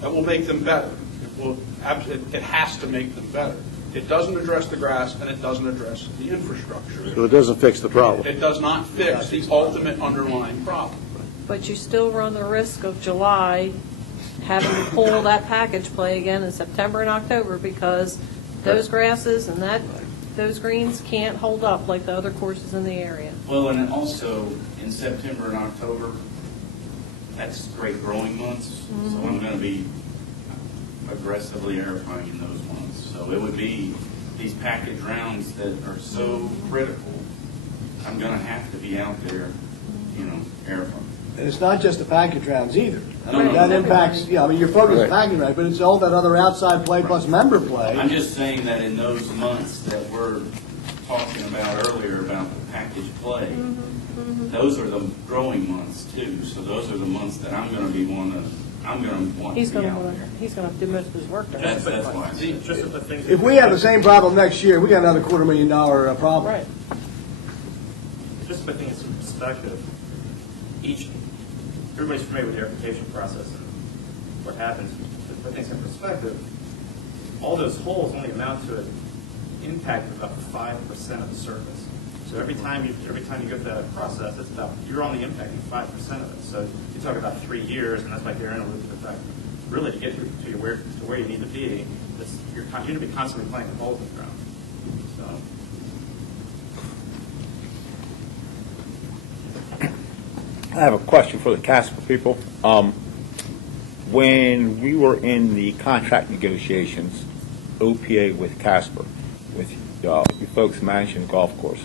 That will make them better. It has to make them better. It doesn't address the grass, and it doesn't address the infrastructure. So it doesn't fix the problem. It does not fix the ultimate underlying problem. But you still run the risk of July having to pull that package play again in September and October, because those grasses and those greens can't hold up like the other courses in the area. well, and also in September and October, that's great growing months, so I'm going to be aggressively airifying in those months. So it would be these package rounds that are so critical. I'm going to have to be out there, airifying. And it's not just the package rounds either. I No, mean, no. that impacts, you're focused on Right. package rounds, but it's all that other outside play plus member play. I'm just saying that in those months that we're talking about earlier about the package play, those are the growing months too. So those are the months that I'm going to want He's to going be to out want there. he's going to have to do most of his work there. That's why. Just at the things. If we have the same problem next year, we got another $250,000 problem. Right. Just to put things in perspective, everybody's familiar with the aerification process and what happens. To put things in perspective, all those holes only amount to an impact of about 5% of the surface. So every time you go through that process, you're only impacting 5% of it. So you talk about 3 years, and that's like they're in a loop effect. Really, to get to where you need to be, you're going to be constantly playing with holes in the ground. So. I have a question for the Casper people. When we were in the contract negotiations, OPA with Casper, with you folks managing the golf course,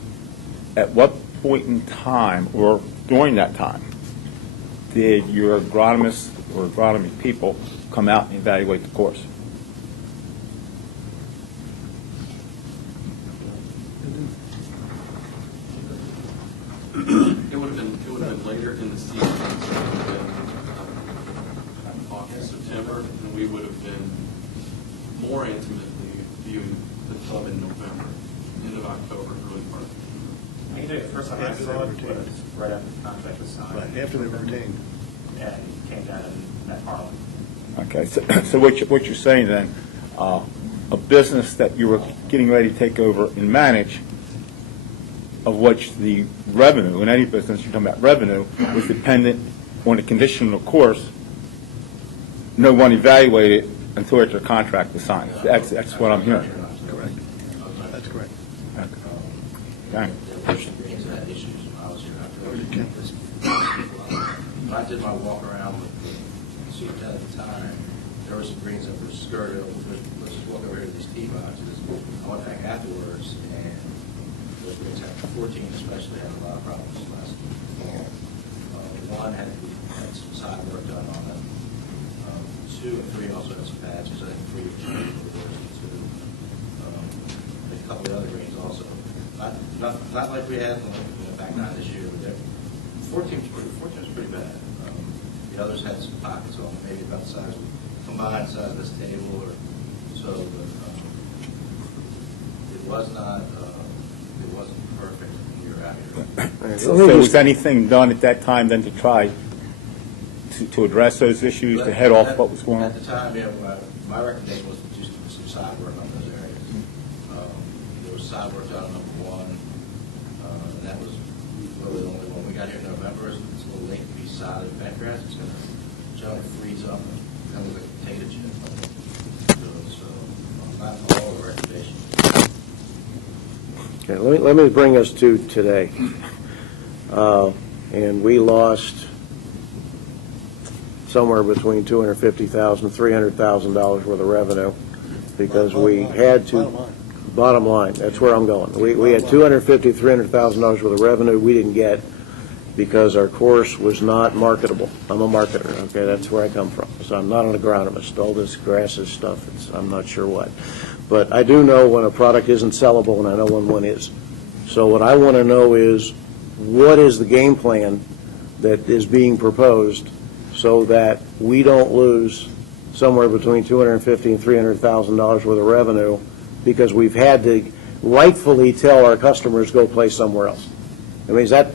at what point in time, or during that time, did your agronomists or agronomy people come out and evaluate the course? It would have been later in the season, it would have been August, September, and we would have been more intimately viewing the club in November, end of October, early part. I can tell you the first time I saw it was right after the contract was signed. Right, after they were retained. And it came down at Harlem. Okay, so what you're saying then, a business that you were getting ready to take over and manage, of which the revenue, in any business, you're talking about revenue, was dependent on the condition of the course, no one evaluated until after the contract was signed. That's what I'm hearing. Correct. That's correct. Okay. Greens had issues when I was here. When I did my walk around with the chief at the time, there were some greens that were skirted over. Let's just walk over here to these tee boxes. I went back afterwards, and those greens had 14 especially had a lot of problems last fall. One had some side work done on it. 2 and 3 also had some patches. I think 3 was changed for the worst of 2. A couple of other greens also. Not like we had back nine this year. But 14 was pretty others had some pockets on them, maybe about the size, combined size of this table or so, but it wasn't perfect year out here. So was anything done at that time then to try to address those issues, to head off what was going on? At the time, yeah, my recommendation was to just do some side work on those areas. There was side work out on number 1, and that was really the only one. We got here in November, it's a little late to be solid bent grass. It's going to generally freeze up and kind of like a potato chip. So, not all the recommendations. Okay, let me bring us to today. And we lost somewhere between $250,000 and $300,000 worth of revenue because we had to. Bottom line, that's where I'm going. We had $250,000, $300,000 worth of revenue we didn't get because our course was not marketable. I'm a marketer, okay, that's where I come from. So I'm not an agronomist. All this grasses stuff, I'm not sure what. But I do know when a product isn't sellable, and I know when one is. So what I want to know is, what is the game plan that is being proposed so that we don't lose somewhere between $250,000 and $300,000 worth of revenue because we've had to rightfully tell our customers, go play somewhere else? I mean, is that,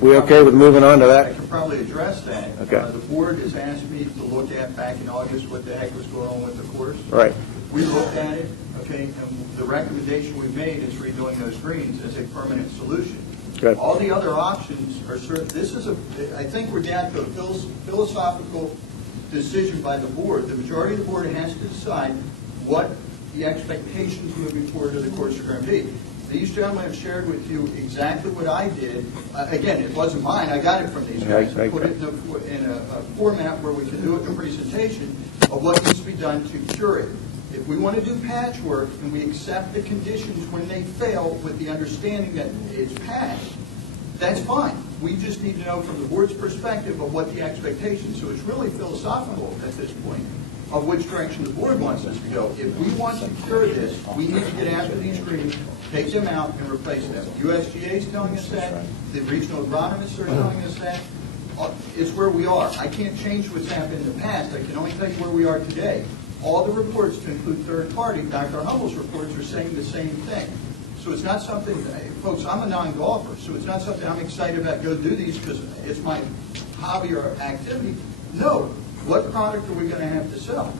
we okay with moving on to I that? can probably address that. Okay. The board has asked me to look at, back in August, what the heck was going on with the course. Right. We looked at it, okay, and the recommendation we made is redoing those greens as a permanent solution. Good. All the other options are certain. This is I think we're down to a philosophical decision by the board. The majority of the board has to decide what the expectations moving forward of the course are going to be. These gentlemen have shared with you exactly what I did. Again, it wasn't mine. I got it from these guys. I put it in a format where we can do a presentation of what needs to be done to cure it. If we want to do patchwork and we accept the conditions when they fail with the understanding that it's patched, that's fine. We just need to know from the board's perspective of what the expectations. So it's really philosophical at this point of which direction the board wants us to go. If we want to cure this, we need to get after these greens, take them out, and replace them. USGA is telling us that. The regional agronomists are telling us that. It's where we are. I can't change what's happened in the past. I can only tell you where we are today. All the reports, to include third party, Dr. Hubble's reports, are saying the same thing. So it's not something, folks, I'm a non-golfer, so it's not something I'm excited about, go do these because it's my hobby or activity. No. What product are we going to have to sell?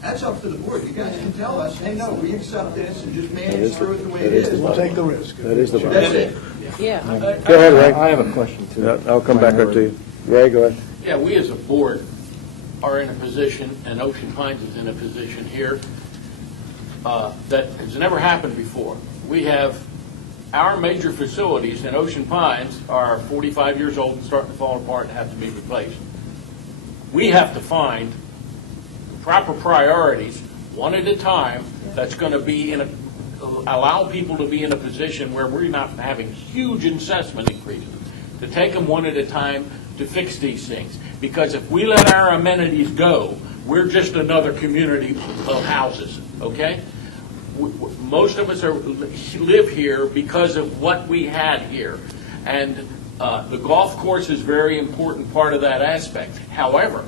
That's up to the board. You guys can tell us, hey, no, we accept this and just manage through it the way it is. We'll take the risk. That is the That's it. Yeah. Go ahead, Ray. I have a question, too. I'll come back up to you. Ray, go ahead. Yeah, we as a board are in a position, and Ocean Pines is in a position here, that has never happened before. We have our major facilities in Ocean Pines are 45 years old and starting to fall apart and have to be replaced. We have to find proper priorities, one at a time, that's going to be allow people to be in a position where we're not having huge assessment increases, to take them one at a time to fix these things. Because if we let our amenities go, we're just another community of houses, okay? Most of us live here because of what we had here. And the golf course is a very important part of that aspect. However,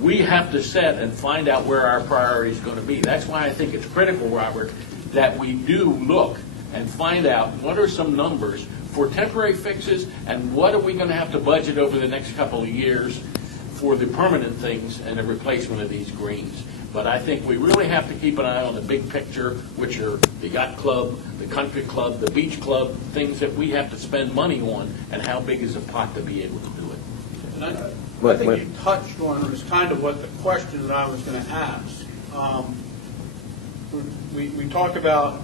we have to set and find out where our priority is going to be. That's why I think it's critical, Robert, that we do look and find out what are some numbers for temporary fixes and what are we going to have to budget over the next couple of years for the permanent things and the replacement of these greens. But I think we really have to keep an eye on the big picture, which are the yacht club, the country club, the beach club, things that we have to spend money on, and how big is the pot to be able to do it. And I think you touched on is kind of what the question that I was going to ask. We talk about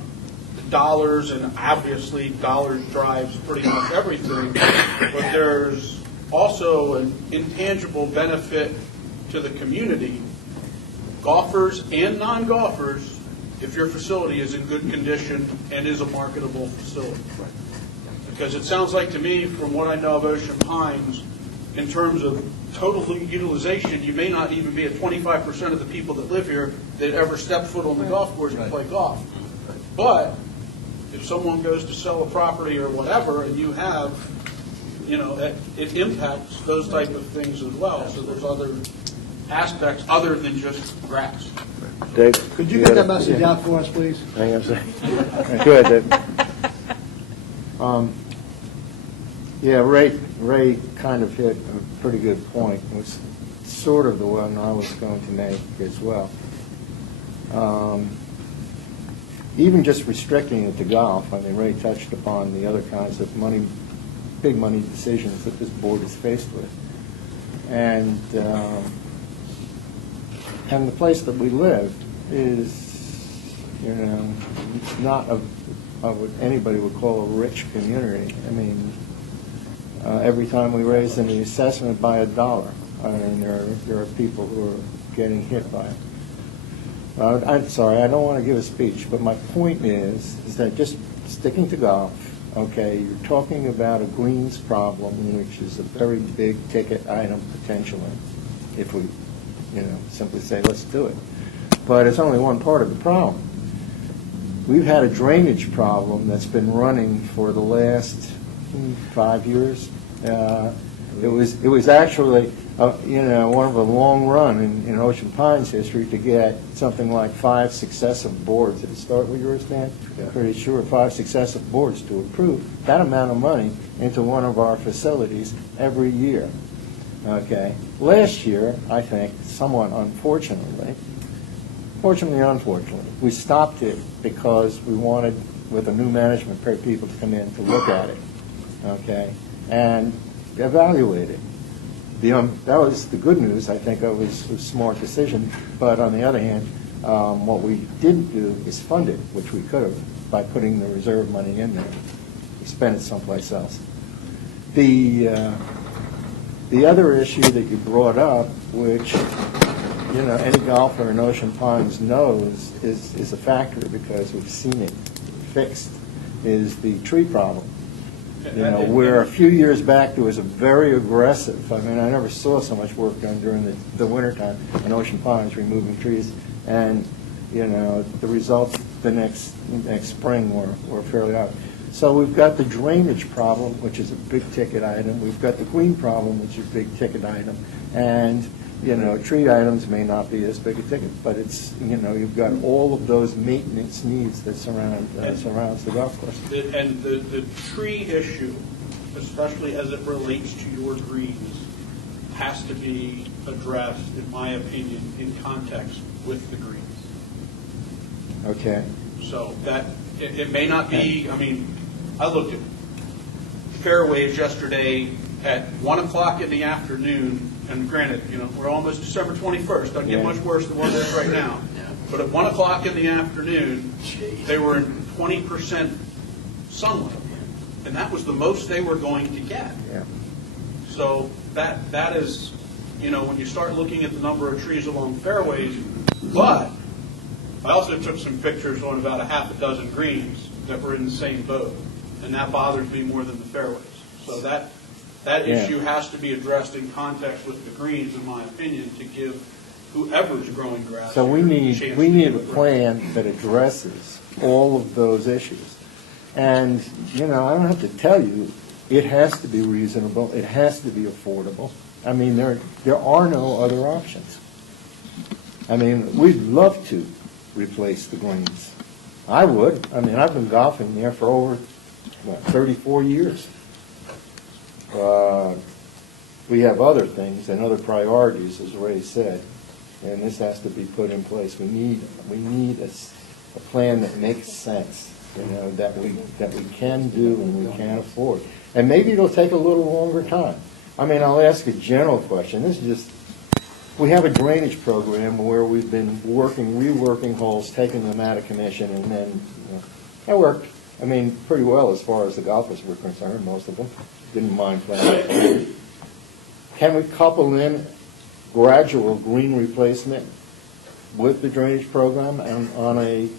dollars, and obviously dollars drives pretty much everything, but there's also an intangible benefit to the community, golfers and non-golfers, if your facility is in good condition and is a marketable facility. Because it sounds like to me, from what I know of Ocean Pines, in terms of total utilization, you may not even be at 25% of the people that live here that ever step foot on the golf course and play golf. But if someone goes to sell a property or whatever, and you have you know, it impacts those type of things as well. So there's other aspects other than just grass. Dave? Could you get that message out for us, please? Hang on a second. Go ahead, Dave. Yeah, Ray kind of hit a pretty good point. It was sort of the one I was going to make as well. Even just restricting it to golf, I mean, Ray touched upon the other kinds of big money decisions that this board is faced with. And the place that we live is, you know, not of what anybody would call a rich community. I mean, every time we raise the assessment by $1, I mean, there are people who are getting hit by it. I'm sorry, I don't want to give a speech, but my point is that just sticking to golf, okay, you're talking about a greens problem, which is a very big ticket item potentially, if we, you know, simply say, let's do it. But it's only one part of the problem. We've had a drainage problem that's been running for the last 5 years. It was actually, you know, one of a long run in Ocean Pines history to get something like 5 successive boards. Did it start with yours, Dan? Yeah. Pretty sure 5 successive boards to approve that amount of money into one of our facilities every year. Okay. Last year, I think, somewhat unfortunately, we stopped it because we wanted, with a new management pair of people to come in to look at it, okay, and evaluate it. That was the good news. I think it was a smart decision. But on the other hand, what we didn't do is fund it, which we could have by putting the reserve money in there. We spent it someplace else. The other issue that you brought up, which, you know, any golfer in Ocean Pines knows is a factor because we've seen it fixed, is the tree problem. You know, where a few years back there was a very aggressive, I mean, I never saw so much work done during the wintertime in Ocean Pines removing trees, and, you know, the results the next spring were fairly obvious. So we've got the drainage problem, which is a big ticket item. We've got the green problem, which is a big ticket item. And, you know, tree items may not be as big a ticket, but it's, you know, you've got all of those maintenance needs that surrounds the golf course. And the tree issue, especially as it relates to your greens, has to be addressed, in my opinion, in context with the greens. Okay. So that, it may not be, I mean, I looked at fairways yesterday at 1 o'clock in the afternoon, and granted, you know, we're almost December 21st, doesn't get much worse than what it is right now. But at 1 o'clock in the afternoon, they were in 20% sunlight, and that was the most they were going to get. Yeah. So that is, you know, when you start looking at the number of trees along fairways, but I also took some pictures on about a half a dozen greens that were in the same boat, and that bothers me more than the fairways. So that issue has to be addressed in context with the greens, in my opinion, to give whoever's growing grass. So we a need chance a to do it right. plan that addresses all of those issues. And, you know, I don't have to tell you, it has to be reasonable, it has to be affordable. I mean, there are no other options. I mean, we'd love to replace the greens. I would. I mean, I've been golfing there for over 34 years. We have other things and other priorities, as Ray said, and this has to be put in place. We need a plan that makes sense, you know, that we can do and we can afford. And maybe it'll take a little longer time. I mean, I'll ask a general question. This is just, we have a drainage program where we've been reworking holes, taking them out of commission, and then, you know, that worked, I mean, pretty well as far as the golfers were concerned, most of them. Didn't mind playing. Can we couple in gradual green replacement with the drainage program and on a,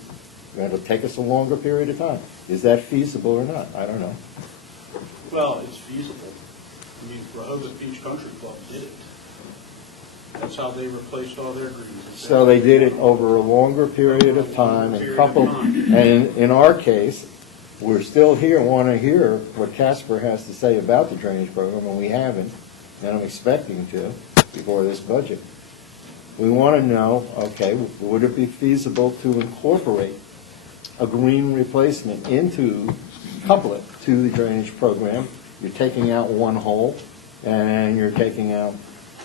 it'll take us a longer period of time? Is that feasible or not? I don't know. Well, it's feasible. I mean, Rehoboth Beach Country Club did it. That's how they replaced all their greens. So they did it over a longer period of time and coupled, and in our case, we're still here, want to hear what Casper has to say about the drainage program, and we haven't, and I'm expecting to before this budget. We want to know, okay, would it be feasible to incorporate a green replacement into, couple it to the drainage program? You're taking out one hole, and you're taking out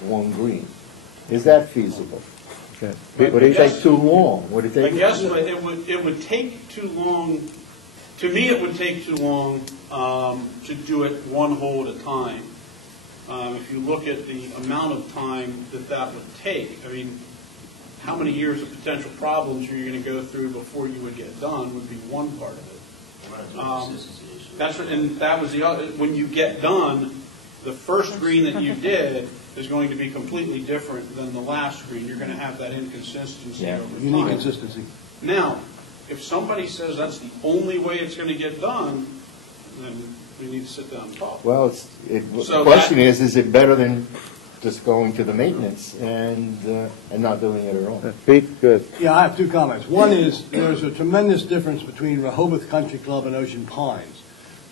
one green. Is that feasible? Okay. Would it take too long? Would it I take? guess it would take too long, to me, it would take too long to do it one hole at a time. If you look at the amount of time that would take, I mean, how many years of potential problems you're going to go through before you would get done would be one part of it. That's what, and that was the other, when you get done, the first green that you did is going to be completely different than the last green. You're going to have that inconsistency over time. You need consistency. Now, if somebody says that's the only way it's going to get done, then we need to sit down and talk. Well, So the question is it better than just going to the maintenance and not doing it at all? Pete, good. Yeah, I have two comments. One is, there's a tremendous difference between Rehoboth Country Club and Ocean Pines.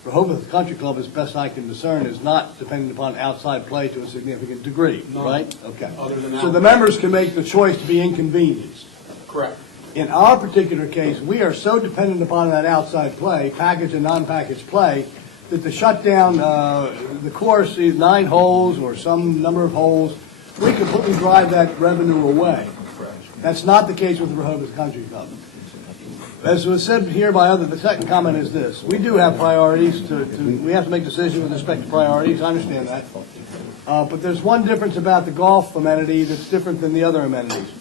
Rehoboth Country Club, as best I can discern, is not dependent upon outside play to a significant degree, No. right? Okay. Other than that. So the members can make the choice to be inconvenienced. Correct. In our particular case, we are so dependent upon that outside play, package and non-package play, that to shut down the course, either 9 holes or some number of holes, we completely drive that revenue away. That's not the case with the Rehoboth Country Club. As was said here by others, the second comment is this: we do have priorities. We have to make decisions with respect to priorities. I understand that. But there's one difference about the golf amenity that's different than the other amenities.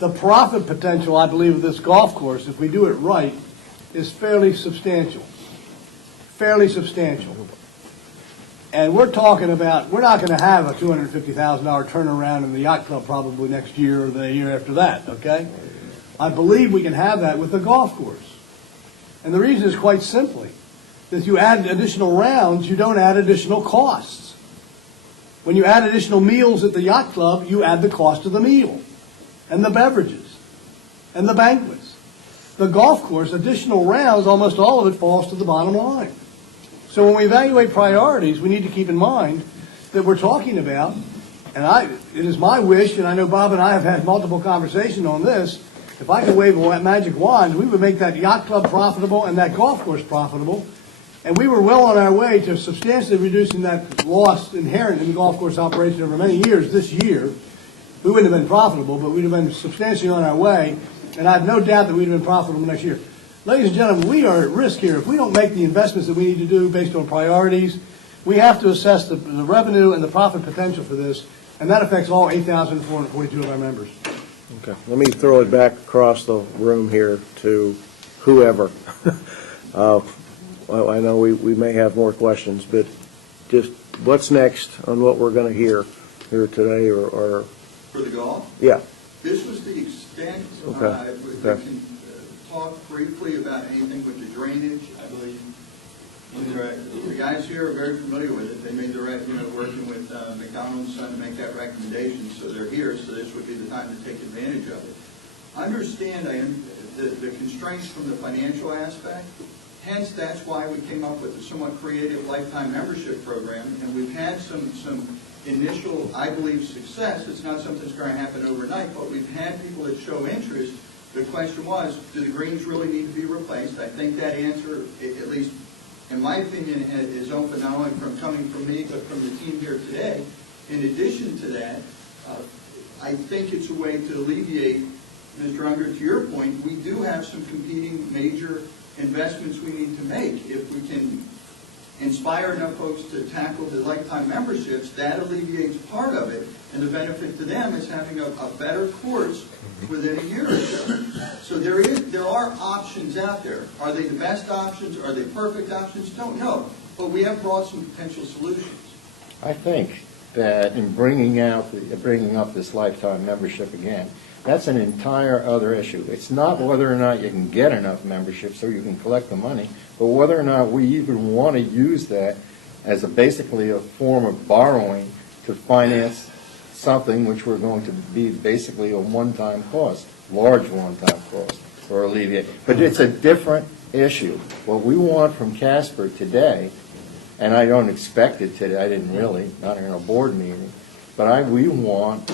The profit potential, I believe, of this golf course, if we do it right, is fairly substantial. Fairly substantial. And we're talking about, we're not going to have a $250,000 turnaround in the yacht club probably next year or the year after that, okay? I believe we can have that with the golf course. And the reason is quite simply, that if you add additional rounds, you don't add additional costs. When you add additional meals at the yacht club, you add the cost of the meal, and the beverages, and the banquets. The golf course, additional rounds, almost all of it falls to the bottom line. So when we evaluate priorities, we need to keep in mind that we're talking about, and it is my wish, and I know Bob and I have had multiple conversations on this, if I could wave a magic wand, we would make that yacht club profitable and that golf course profitable, and we were well on our way to substantially reducing that loss inherent in the golf course operation over many years this year. We wouldn't have been profitable, but we'd have been substantially on our way, and I have no doubt that we'd have been profitable next year. Ladies and gentlemen, we are at risk here. If we don't make the investments that we need to do based on priorities, we have to assess the revenue and the profit potential for this, and that affects all 8,442 of our members. Okay, let me throw it back across the room here to whoever. Well, I know we may have more questions, but just what's next on what we're going to hear here today, or For the golf? yeah, This was the extent. Okay. We can talk briefly about anything with the drainage, I believe. The guys here are very familiar with it. They made the, working with McDonald's Son to make that recommendation, so they're here, so this would be the time to take advantage of it. Understand the constraints from the financial aspect. Hence, that's why we came up with a somewhat creative lifetime membership program, and we've had some initial, I believe, success. It's not something that's going to happen overnight, but we've had people that show interest. The question was, do the greens really need to be replaced? I think that answer, at least in my opinion, is open not only from coming from me, but from the team here today. In addition to that, I think it's a way to alleviate, Mr. Unger, to your point, we do have some competing major investments we need to make. If we can inspire enough folks to tackle the lifetime memberships, that alleviates part of it, and the benefit to them is having a better course within a year or so. So there are options out there. Are they the best options? Are they perfect options? Don't know. But we have brought some potential solutions. I think that in bringing up this lifetime membership again, that's an entire other issue. It's not whether or not you can get enough membership so you can collect the money, but whether or not we even want to use that as basically a form of borrowing to finance something which we're going to be basically a one-time cost, large one-time cost, or alleviate. But it's a different issue. What we want from Casper today, and I don't expect it today, I didn't really, not in a board meeting, but we want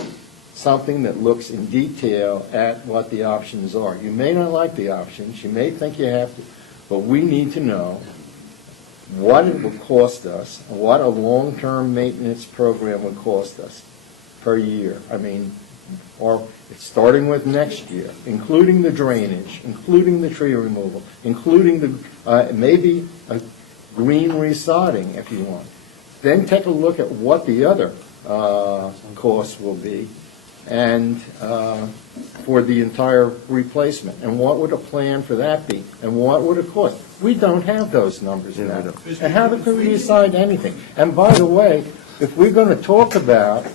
something that looks in detail at what the options are. You may not like the options, you may think you have to, but we need to know what it would cost us, what a long-term maintenance program would cost us per year. I mean, or it's starting with next year, including the drainage, including the tree removal, including the, maybe a green resodding if you want. Then take a look at what the other costs will be, and for the entire replacement, and what would a plan for that be, and what would it cost? We don't have those numbers now. And how can we decide anything? And by the way, if we're going to talk about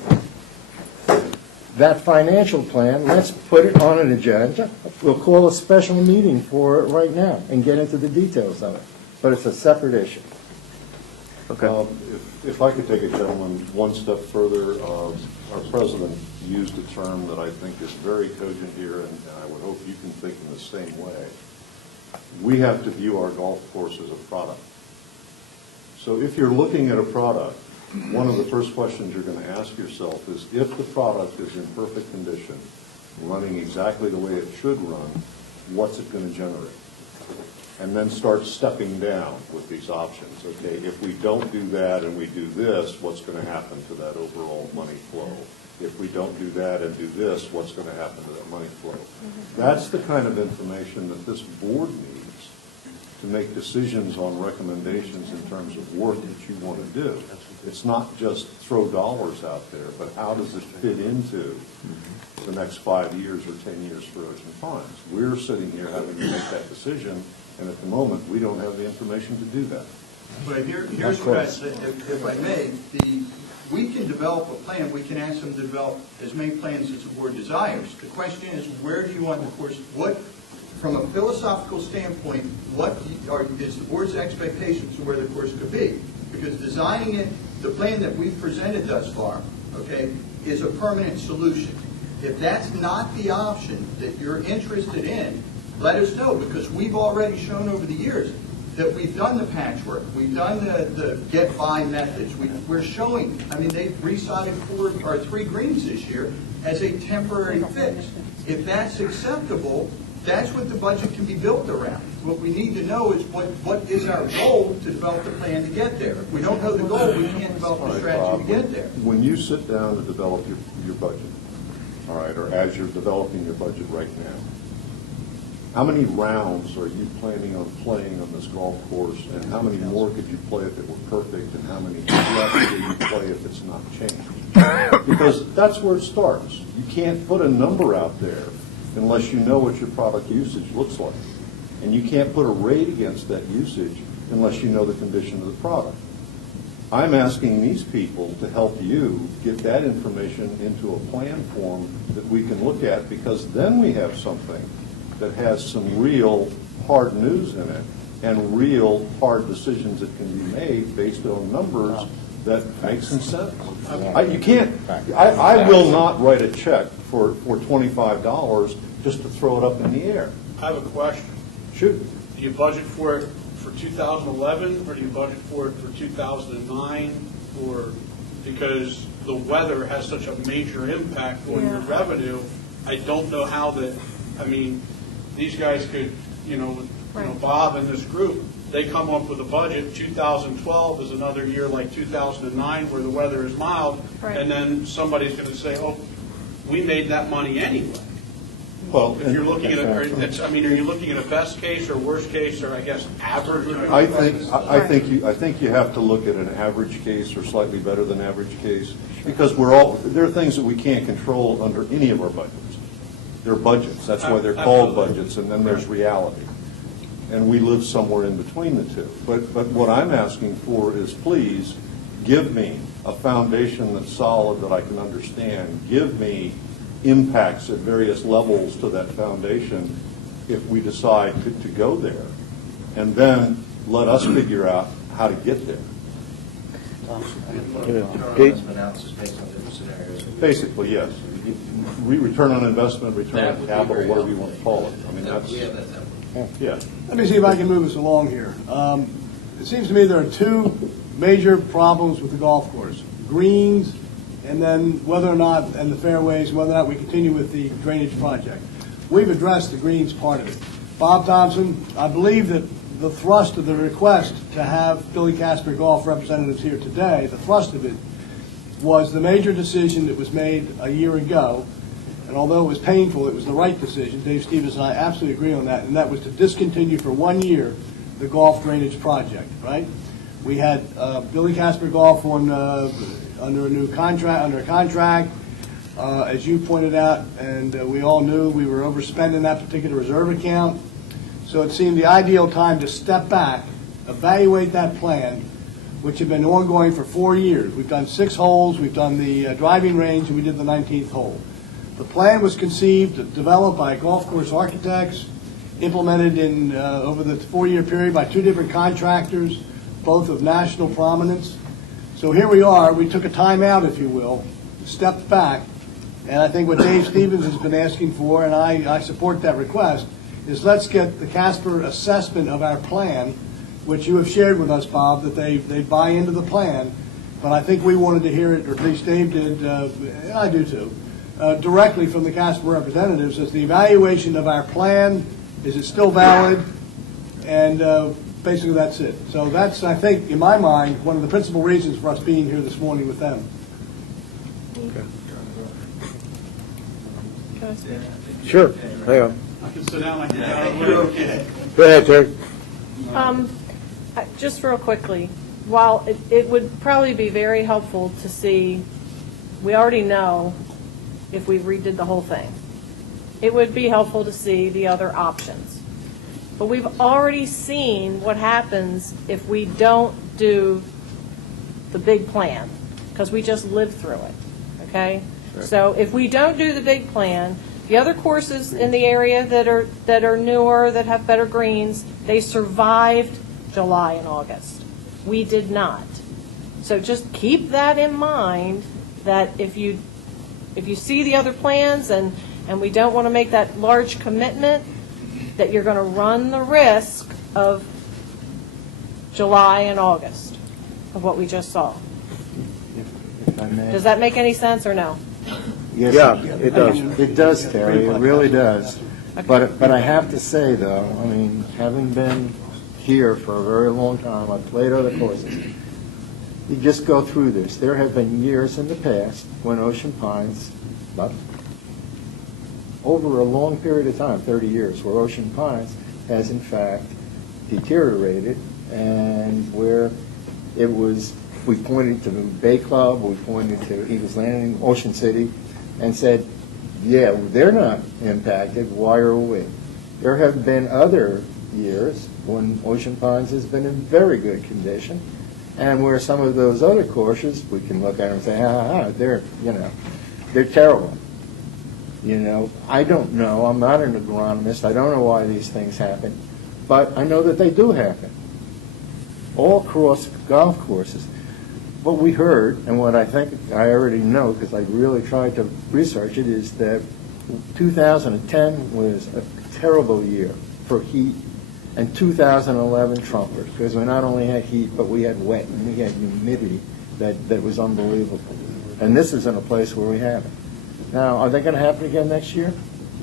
that financial plan, let's put it on an agenda. We'll call a special meeting for it right now and get into the details of it. But it's a separate issue. If I could take a gentleman one step further, our president used a term that I think is very cogent here, and I would hope you can think in the same way. We have to view our golf course as a product. So if you're looking at a product, one of the first questions you're going to ask yourself is, if the product is in perfect condition, running exactly the way it should run, what's it going to generate? And then start stepping down with these options. Okay, if we don't do that and we do this, what's going to happen to that overall money flow? If we don't do that and do this, what's going to happen to that money flow? That's the kind of information that this board needs to make decisions on recommendations in terms of work that you want to do. It's not just throw dollars out there, but how does it fit into the next 5 years or 10 years for Ocean Farms? We're sitting here having to make that decision, and at the moment, we don't have the information to do that. But here's what if I may, we can develop a plan, we can ask them to develop as many plans as the board desires. The question is, where do you want the course, from a philosophical standpoint, what is the board's expectations of where the course could be? Because designing it, the plan that we've presented thus far, okay, is a permanent solution. If that's not the option that you're interested in, let us know, because we've already shown over the years that we've done the patchwork, we've done the get-by methods. We're showing, I mean, they've resodded 3 greens this year as a temporary fix. If that's acceptable, that's what the budget can be built around. What we need to know is what is our goal to develop the plan to get there. If we don't know the goal, we can't develop the strategy to get there. When you sit down to develop your budget, all right, or as you're developing your budget right now, how many rounds are you planning on playing on this golf course, and how many more could you play if it were perfect, and how many less will you play if it's not changed? Because that's where it starts. You can't put a number out there unless you know what your product usage looks like. And you can't put a rate against that usage unless you know the condition of the product. I'm asking these people to help you get that information into a plan form that we can look at, because then we have something that has some real hard news in it and real hard decisions that can be made based on numbers that make some sense. You can't, I will not write a check for $25 just to throw it up in the air. I have a question. Shoot. Do you budget for it for 2011, or do you budget for it for 2009? Or, because the weather has such a major impact on your revenue, I don't know how that, I mean, these guys could, Bob and this group, they come up with a budget. 2012 is another year like 2009 where the weather is mild, and then somebody's going to say, oh, we made that money anyway. Well, if you're looking at are you looking at a best case or worst case, or I guess average? I think you have to look at an average case or slightly better than average case, because there are things that we can't control under any of our budgets. They're budgets. That's why they're called budgets, and then there's reality. And we live somewhere in between the two. But what I'm asking for is, please give me a foundation that's solid that I can understand. Give me impacts at various levels to that foundation if we decide to go there. And then let us figure out how to get there. Basically, yes. Return on investment, return on capital, whatever you want to call it. I mean, that's. Yeah. Let me see if I can move us along here. It seems to me there are two major problems with the golf course: greens, and then whether or not, and the fairways, whether or not we continue with the drainage project. We've addressed the greens part of it. Bob Thompson, I believe that the thrust of the request to have Billy Casper Golf representatives here today, the thrust of it was the major decision that was made a year ago. And although it was painful, it was the right decision. Dave Stevens and I absolutely agree on that, and that was to discontinue for 1 year the golf drainage project, right? We had Billy Casper Golf on under a new contract, as you pointed out, and we all knew we were overspending that particular reserve account. So it seemed the ideal time to step back, evaluate that plan, which had been ongoing for 4 years. We've done 6 holes, we've done the driving range, and we did the 19th hole. The plan was conceived, developed by golf course architects, implemented in over the 4-year period by 2 different contractors, both of national prominence. So here we are. We took a time out, if you will, stepped back, and I think what Dave Stevens has been asking for, and I support that request, is let's get the Casper assessment of our plan, which you have shared with us, Bob, that they buy into the plan. But I think we wanted to hear it, or at least Dave did, and I do too, directly from the Casper representatives as the evaluation of our plan. Is it still valid? And basically that's it. So that's, I think, in my mind, one of the principal reasons for us being here this morning with them. Sure, hang on. I can sit down, I can get out of the way. Okay. Go ahead, Terry. Just real quickly, while it would probably be very helpful to see, we already know if we redid the whole thing, it would be helpful to see the other options. But we've already seen what happens if we don't do the big plan, because we just lived through it, okay? So if we don't do the big plan, the other courses in the area that are newer, that have better greens, they survived July and August. We did not. So just keep that in mind, that if you see the other plans and we don't want to make that large commitment, that you're going to run the risk of July and August of what we just saw. If I may. Does that make any sense or no? Yes, Yeah, it does. It does, Terry, it really does. But I have to say, though, I mean, having been here for a very long time, I've played other courses, you just go through this. There have been years in the past when Ocean Pines, not over a long period of time, 30 years, where Ocean Pines has in fact deteriorated, and where it was, we pointed to the Bay Club, we pointed to Eagles Landing, Ocean City, and said, yeah, they're not impacted, why are we? There have been other years when Ocean Pines has been in very good condition, and where some of those other courses, we can look at them and say, they're terrible. I don't know, I'm not an agronomist, I don't know why these things happen, but I know that they do happen. All across golf courses. What we heard, and what I think I already know, because I really tried to research it, is that 2010 was a terrible year for heat, and 2011 trumpers, because we not only had heat, but we had wet, and we had humidity that was unbelievable. And this is in a place where we have it. Now, are they going to happen again next year?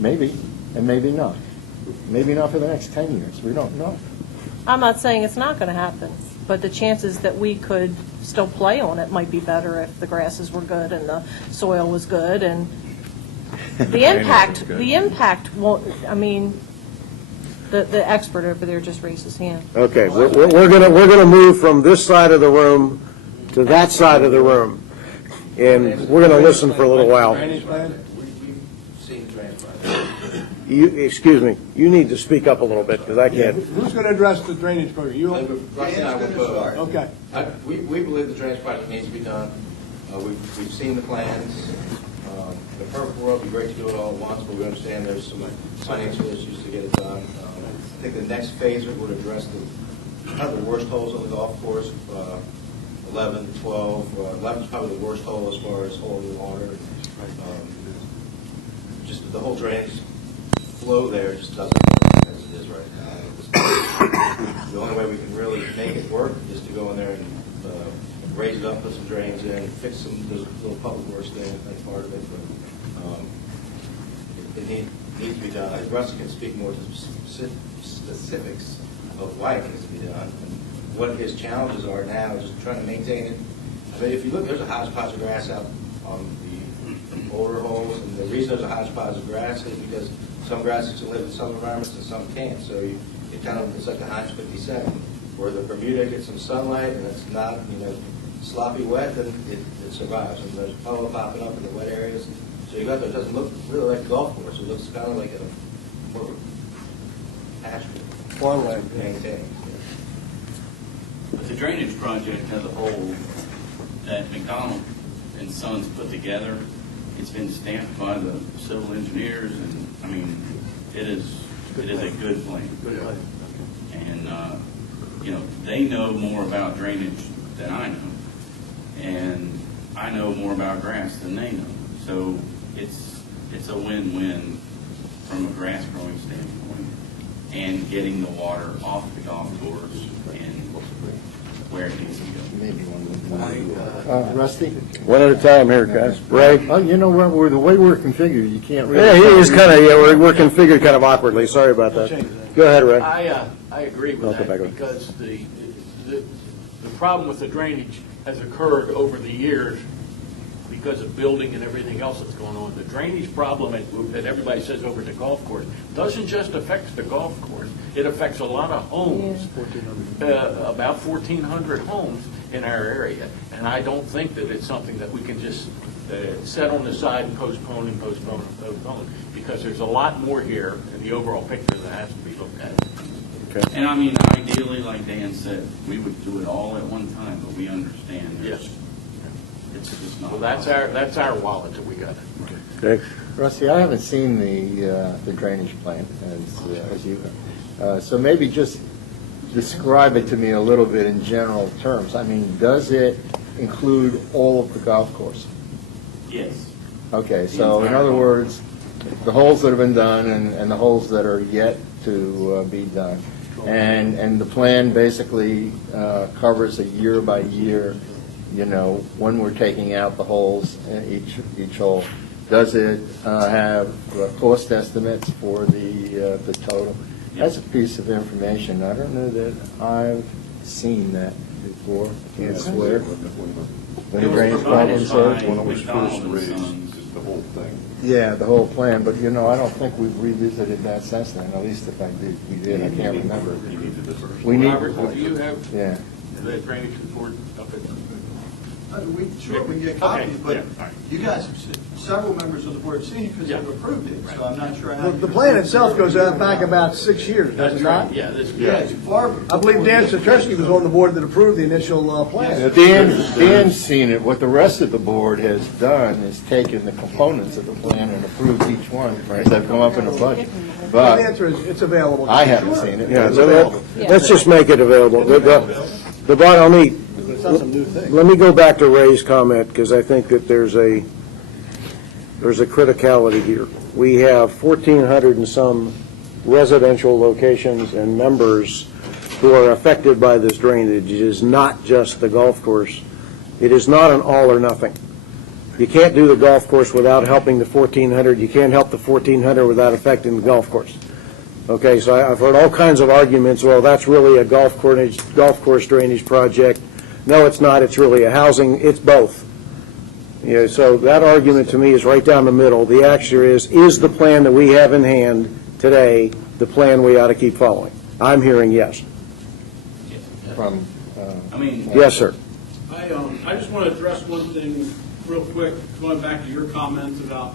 Maybe, and maybe not. Maybe not for the next 10 years. We don't know. I'm not saying it's not going to happen, but the chances that we could still play on it might be better if the grasses were good and the soil was good, and the impact won't, I mean, the expert over there just raised his hand. Okay, we're gonna move from this side of the room to that side of the room, and we're gonna listen for a little while. Drainage plan? Excuse me, you need to speak up a little bit, because I can't. Who's going to address the drainage program? You? Russ and I will vote. Okay. We believe the drainage project needs to be done. We've seen the plans. In the perfect world, it'd be great to do it all at once, but we understand there's some financial issues to get it done. I think the next phase would address the worst holes on the golf course, 11, 12. 11 is probably the worst hole as far as holding water. Just the whole drainage flow there just doesn't work as it is right now. the only way we can really make it work is to go in there and raise it up, put some drains in, fix some little public works thing, that's part of it, but it needs to be done. I think Russ can speak more to the specifics of why it needs to be done, and what his challenges are now, just trying to maintain it. I mean, if you look, there's a hodgepodge of grass out on the older homes, and the reason there's a hodgepodge of grass is because some grasses can live in some environments and some can't, so it kind of, it's like a Heinz 57, where the Bermuda gets some sunlight and it's not, sloppy wet, then it survives. And there's puddle popping up in the wet areas. So you got there, it doesn't look really like a golf course. It looks kind of like a more pasture. Farmland. Maintained. But the drainage project as a whole that McDonald and Sons put together, it's been stamped by the civil engineers, and I mean, it is a good plan. And they know more about drainage than I know, and I know more about grass than they know. So it's a win-win from a grass growing standpoint, and getting the water off the golf course and where it needs to go. Maybe one. Rusty? One at a time here, guys. Ray? Oh, you know what, the way we're configured, you can't really. Yeah, he is kind of, we're configured kind of awkwardly. Sorry about that. Go ahead, Ray. I agree with Welcome back. that, because the problem with the drainage has occurred over the years because of building and everything else that's going on. The drainage problem that everybody says over the golf course doesn't just affect the golf course. It affects a lot of homes, about 1,400 homes in our area. And I don't think that it's something that we can just set on the side and postpone and postpone and postpone, because there's a lot more here in the overall picture that has to be looked at. And I mean, ideally, like Dan said, we would do it all at one time, but we understand Yes. it's just not. Well, that's our wallet that we got. Okay. Rusty, I haven't seen the drainage plan as you have. So maybe just describe it to me a little bit in general terms. I mean, does it include all of the golf course? Yes. Okay, so in other words, the holes that have been done and the holes that are yet to be done. And the plan basically covers a year by year, when we're taking out the holes, each hole. Does it have cost estimates for the total? That's a piece of information. I don't know that I've seen that before. Can't swear. When the drainage problem started. When it was first raised, the whole thing. Yeah, the whole plan, but I don't think we've revisited that since then, at least if we did, I can't remember. We need, Robert, do you have yeah. the drainage report up at? We can get copies, Okay, but yeah, all right. you guys, several members of the board have seen it because they've approved it, so I'm not sure how. The plan itself goes out back about 6 years, does it not? Yeah, this. Yeah, it's far. I believe Dan Satrowski was on the board that approved the initial plan. Dan's seen it. What the rest of the board has done is taken the components of the plan and approved each one as they've come up in a budget. The But answer is, it's available. I haven't seen it. Yeah, It's so available. let's just make it available. The bottom, It's not some new thing. let me go back to Ray's comment, because I think that there's a criticality here. We have 1,400 and some residential locations and members who are affected by this drainage. It is not just the golf course. It is not an all or nothing. You can't do the golf course without helping the 1,400. You can't help the 1,400 without affecting the golf course. Okay, so I've heard all kinds of arguments, well, that's really a golf course drainage project. No, it's not, it's really a housing, it's both. Yeah, so that argument to me is right down the middle. The answer is the plan that we have in hand today the plan we ought to keep following? I'm hearing yes. From, I mean, Yes, sir. I just want to address one thing real quick, going back to your comments about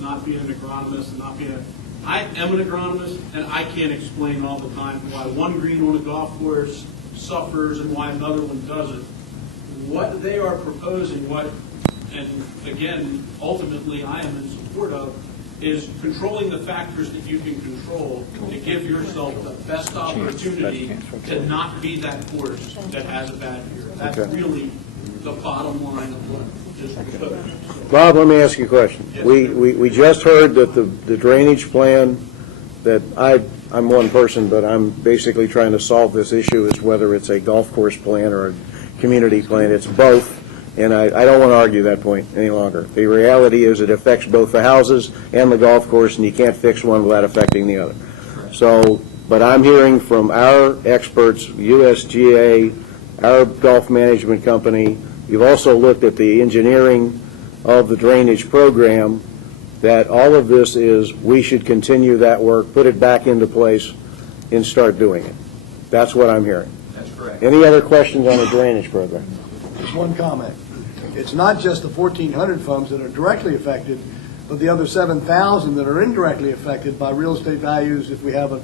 not being an agronomist and not being I am an agronomist, and I can't explain all the time why one green on a golf course suffers and why another one doesn't. What they are proposing, and again, ultimately I am in support of, is controlling the factors that you can control to give yourself the best opportunity to not be that course that has a bad year. That's really the bottom line of what is proposed. Bob, let me ask you a question. Yes, We just heard that the drainage plan that I'm one person, but I'm basically trying to solve this issue, is whether it's a golf course plan or a community plan. It's both, and I don't want to argue that point any longer. The reality is it affects both the houses and the golf course, and you can't fix one without affecting the other. So, but I'm hearing from our experts, USGA, our golf management company, you've also looked at the engineering of the drainage program, that all of this is, we should continue that work, put it back into place, and start doing it. That's what I'm hearing. That's correct. Any other questions on the drainage program? Just one comment. It's not just the 1,400 homes that are directly affected, but the other 7,000 that are indirectly affected by real estate values if we have a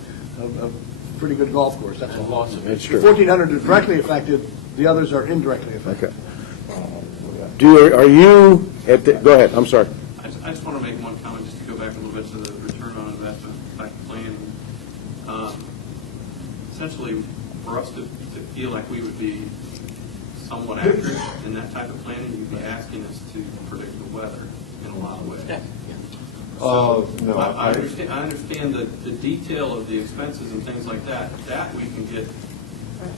pretty good golf course, that's all. That's The true. 1,400 are directly affected, the others are indirectly affected. Okay. Are you, go ahead, I'm sorry. I just want to make one comment, just to go back a little bit to the return on investment, back to planning. Essentially, for us to feel like we would be somewhat accurate in that type of planning, you'd be asking us to predict the weather in a lot of ways. No, I understand the detail of the expenses and things like that we can get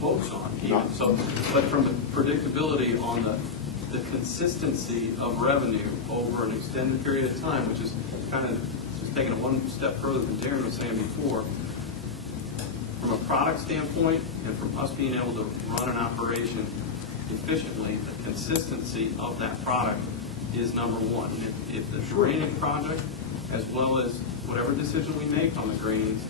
quotes on even. So, but from the predictability on the consistency of revenue over an extended period of time, which is kind of just taking it one step further than Darren was saying before, from a product standpoint and from us being able to run an operation efficiently, the consistency of that product is number one. If the draining project, as well as whatever decision we make on the drains,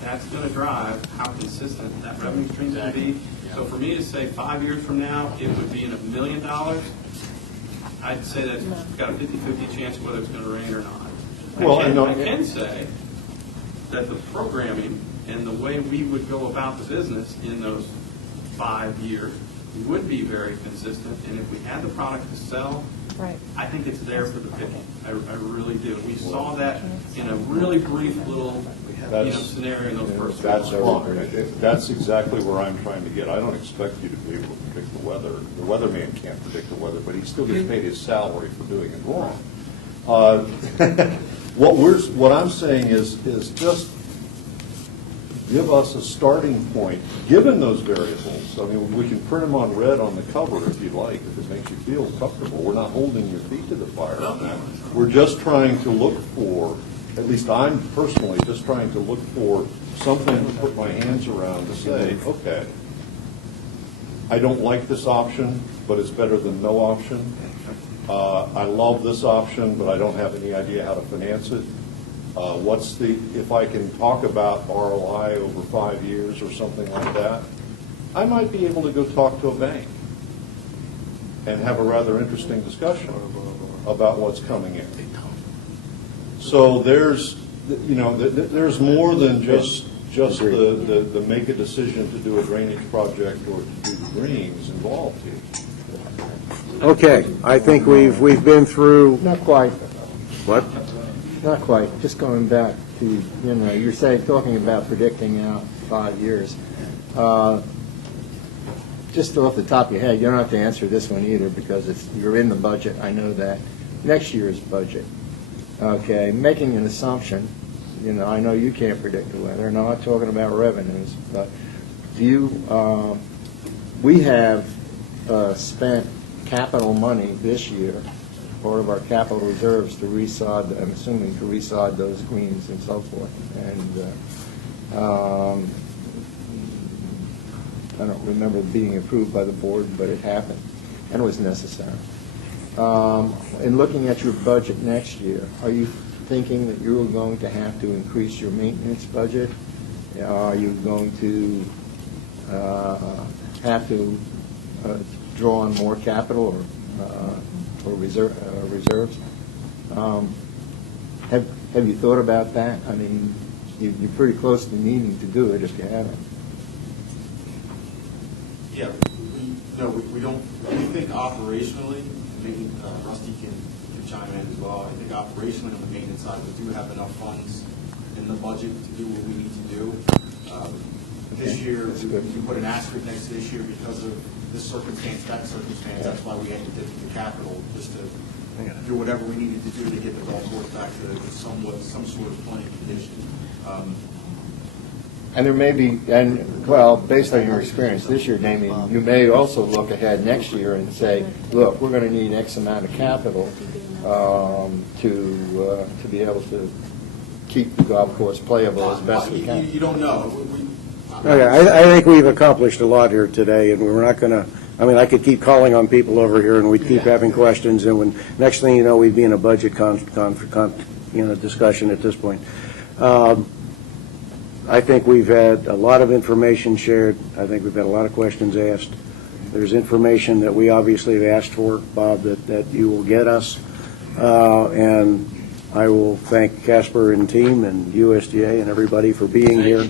that's going to drive how consistent that revenue stream is going to be. So for me to say 5 years from now, it would be in $1 million, I'd say that's got a 50-50 chance of whether it's going to rain or not. I can say that the programming and the way we would go about the business in those 5 years would be very consistent, and if we had the product to sell, Right. I think it's there for the picking. I really do. We saw that in a really brief little scenario in those first That's exactly where I'm trying to get. I don't expect you to be able to predict the weather. The weatherman can't predict the weather, but he still gets paid his salary for doing it wrong. What I'm saying is just give us a starting point, given those variables. I mean, we can print them on red on the cover if you'd like, if it makes you feel comfortable. We're not holding your feet to the fire on that. We're just trying to look for, at least I'm personally just trying to look for something to put my hands around to say, okay, I don't like this option, but it's better than no option. I love this option, but I don't have any idea how to finance it. If I can talk about ROI over 5 years or something like that, I might be able to go talk to a bank and have a rather interesting discussion about what's coming in. So there's more than just the make a decision to do a drainage project or to do the greens involved here. Okay, I think we've been through, Not quite, what? not quite. Just going back to, you're talking about predicting out 5 years. Just off the top of your head, you don't have to answer this one either because you're in the budget. I know that. Next year's budget. Okay, making an assumption, I know you can't predict the weather, and I'm not talking about revenues, but we have spent capital money this year, part of our capital reserves to resod, I'm assuming to resod those greens and so forth. And I don't remember being approved by the board, but it happened, and it was necessary. In looking at your budget next year, are you thinking that you're going to have to increase your maintenance budget? Are you going to have to draw on more capital or reserves? Have you thought about that? I mean, you're pretty close to needing to do it if you haven't. Yeah, we don't, we think operationally, maybe Rusty can chime in as well. I think operationally on the maintenance side, we do have enough funds in the budget to do what we need to do. This year, we put an asterisk next to this year because of this circumstance, that circumstance. That's why we had to dip the capital just to do whatever we needed to do to get the golf course back to some sort of playing condition. And there may be, and, well, based on your experience this year, Damien, you may also look ahead next year and say, look, we're going to need X amount of capital to be able to keep the golf course playable as best we can. You don't know. Okay, I think we've accomplished a lot here today, and we're not going to, I mean, I could keep calling on people over here, and we'd keep having questions, and when, next thing you know, we'd be in a budget discussion at this point. I think we've had a lot of information shared. I think we've had a lot of questions asked. There's information that we obviously have asked for, Bob, that you will get us. And I will thank Casper and team and USDA and everybody for being here.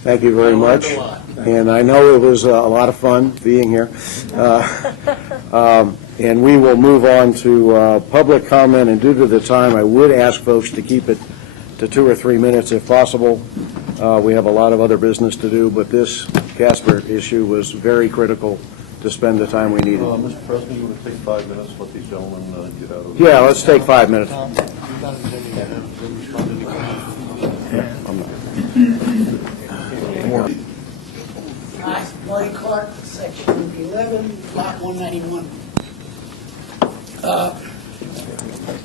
Thank you very much. And I know it was a lot of fun being here. And we will move on to public comment, and due to the time, I would ask folks to keep it to 2 or 3 minutes if possible. We have a lot of other business to do, but this Casper issue was very critical to spend the time we needed. Mr. President, you want to take 5 minutes, let these gentlemen get out of Yeah, let's take 5 minutes. Marty Clark, Section 11, Lot 191.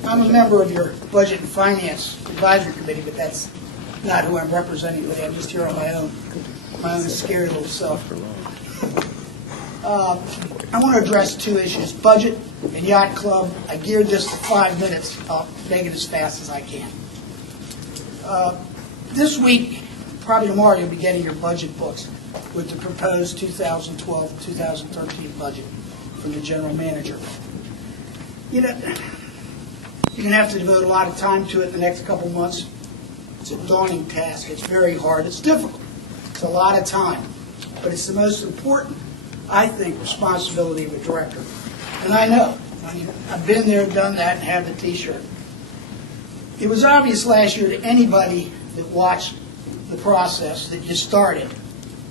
I'm a member of your Budget and Finance Advisory Committee, but that's not who I'm representing today. I'm just here on my own scary little self. I want to address 2 issues, budget and yacht club. I geared this to 5 minutes. I'll make it as fast as I can. This week, probably tomorrow, you'll be getting your budget books with the proposed 2012-2013 budget from the general manager. You know, you're going to have to devote a lot of time to it in the next couple months. It's a daunting task. It's very hard. It's difficult. It's a lot of time. But it's the most important, I think, responsibility of a director. And I know. I mean, I've been there, done that, and have the T-shirt. It was obvious last year to anybody that watched the process that you started,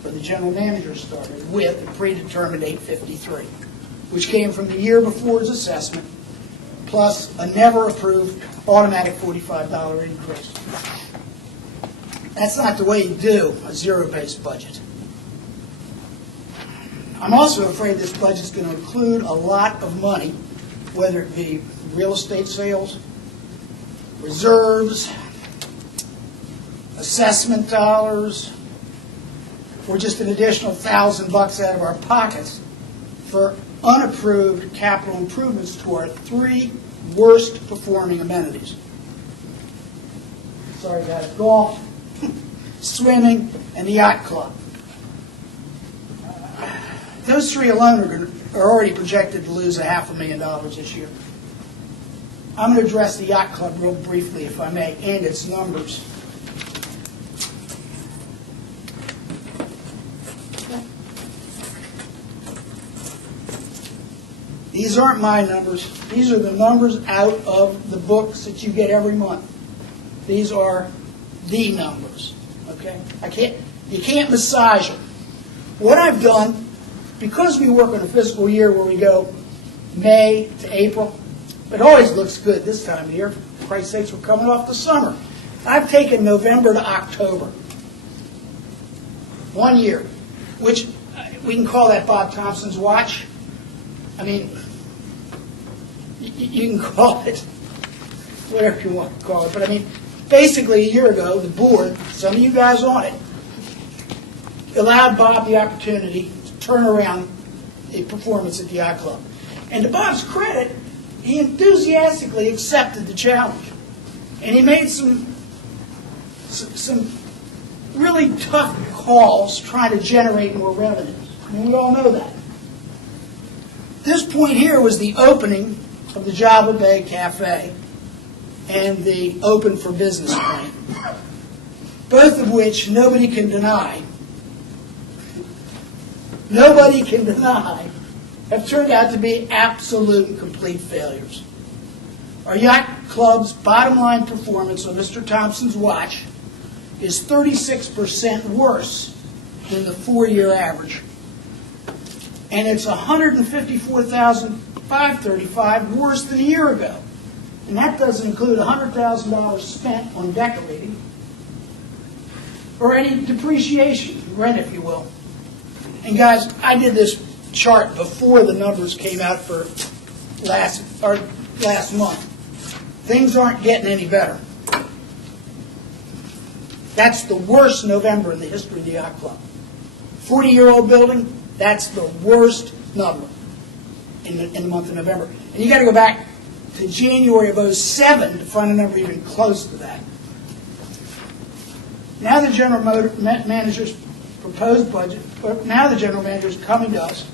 or the general manager started, with a predetermined 853, which came from the year before's assessment, plus a never-approved automatic $45 increase. That's not the way you do a zero-based budget. I'm also afraid this budget's going to include a lot of money, whether it be real estate sales, reserves, assessment dollars, or just an additional $1,000 out of our pockets for unapproved capital improvements to our 3 worst performing amenities. Sorry guys, golf, swimming, and the yacht club. Those 3 alone are already projected to lose $500,000 this year. I'm going to address the yacht club real briefly, if I may, and its numbers. These aren't my numbers. These are the numbers out of the books that you get every month. These are the numbers. Okay? You can't massage them. What I've done, because we work on a fiscal year where we go May to April, it always looks good this time of year. For Christ's sakes, we're coming off the summer. I've taken November to October. 1 year, which we can call that Bob Thompson's watch. I mean, you can call it whatever you want to call it, but I mean, basically a year ago, the board, some of you guys on it, allowed Bob the opportunity to turn around a performance at the yacht club. And to Bob's credit, he enthusiastically accepted the challenge. And he made some really tough calls trying to generate more revenue. I mean, we all know that. This point here was the opening of the Java Bay Cafe and the Open for Business plan, both of which nobody can deny have turned out to be absolute and complete failures. Our yacht club's bottom line performance on Mr. Thompson's watch is 36% worse than the 4-year average. And it's $154,000 535 worse than a year ago. And that doesn't include $100,000 spent on decorating or any depreciation, rent if you will. And guys, I did this chart before the numbers came out for last month. Things aren't getting any better. That's the worst November in the history of the yacht club. 40-year-old building, that's the worst number in the month of November. And you got to go back to January of 2007 to find a number even close to that. Now the general manager's proposed budget, now the general manager's coming to us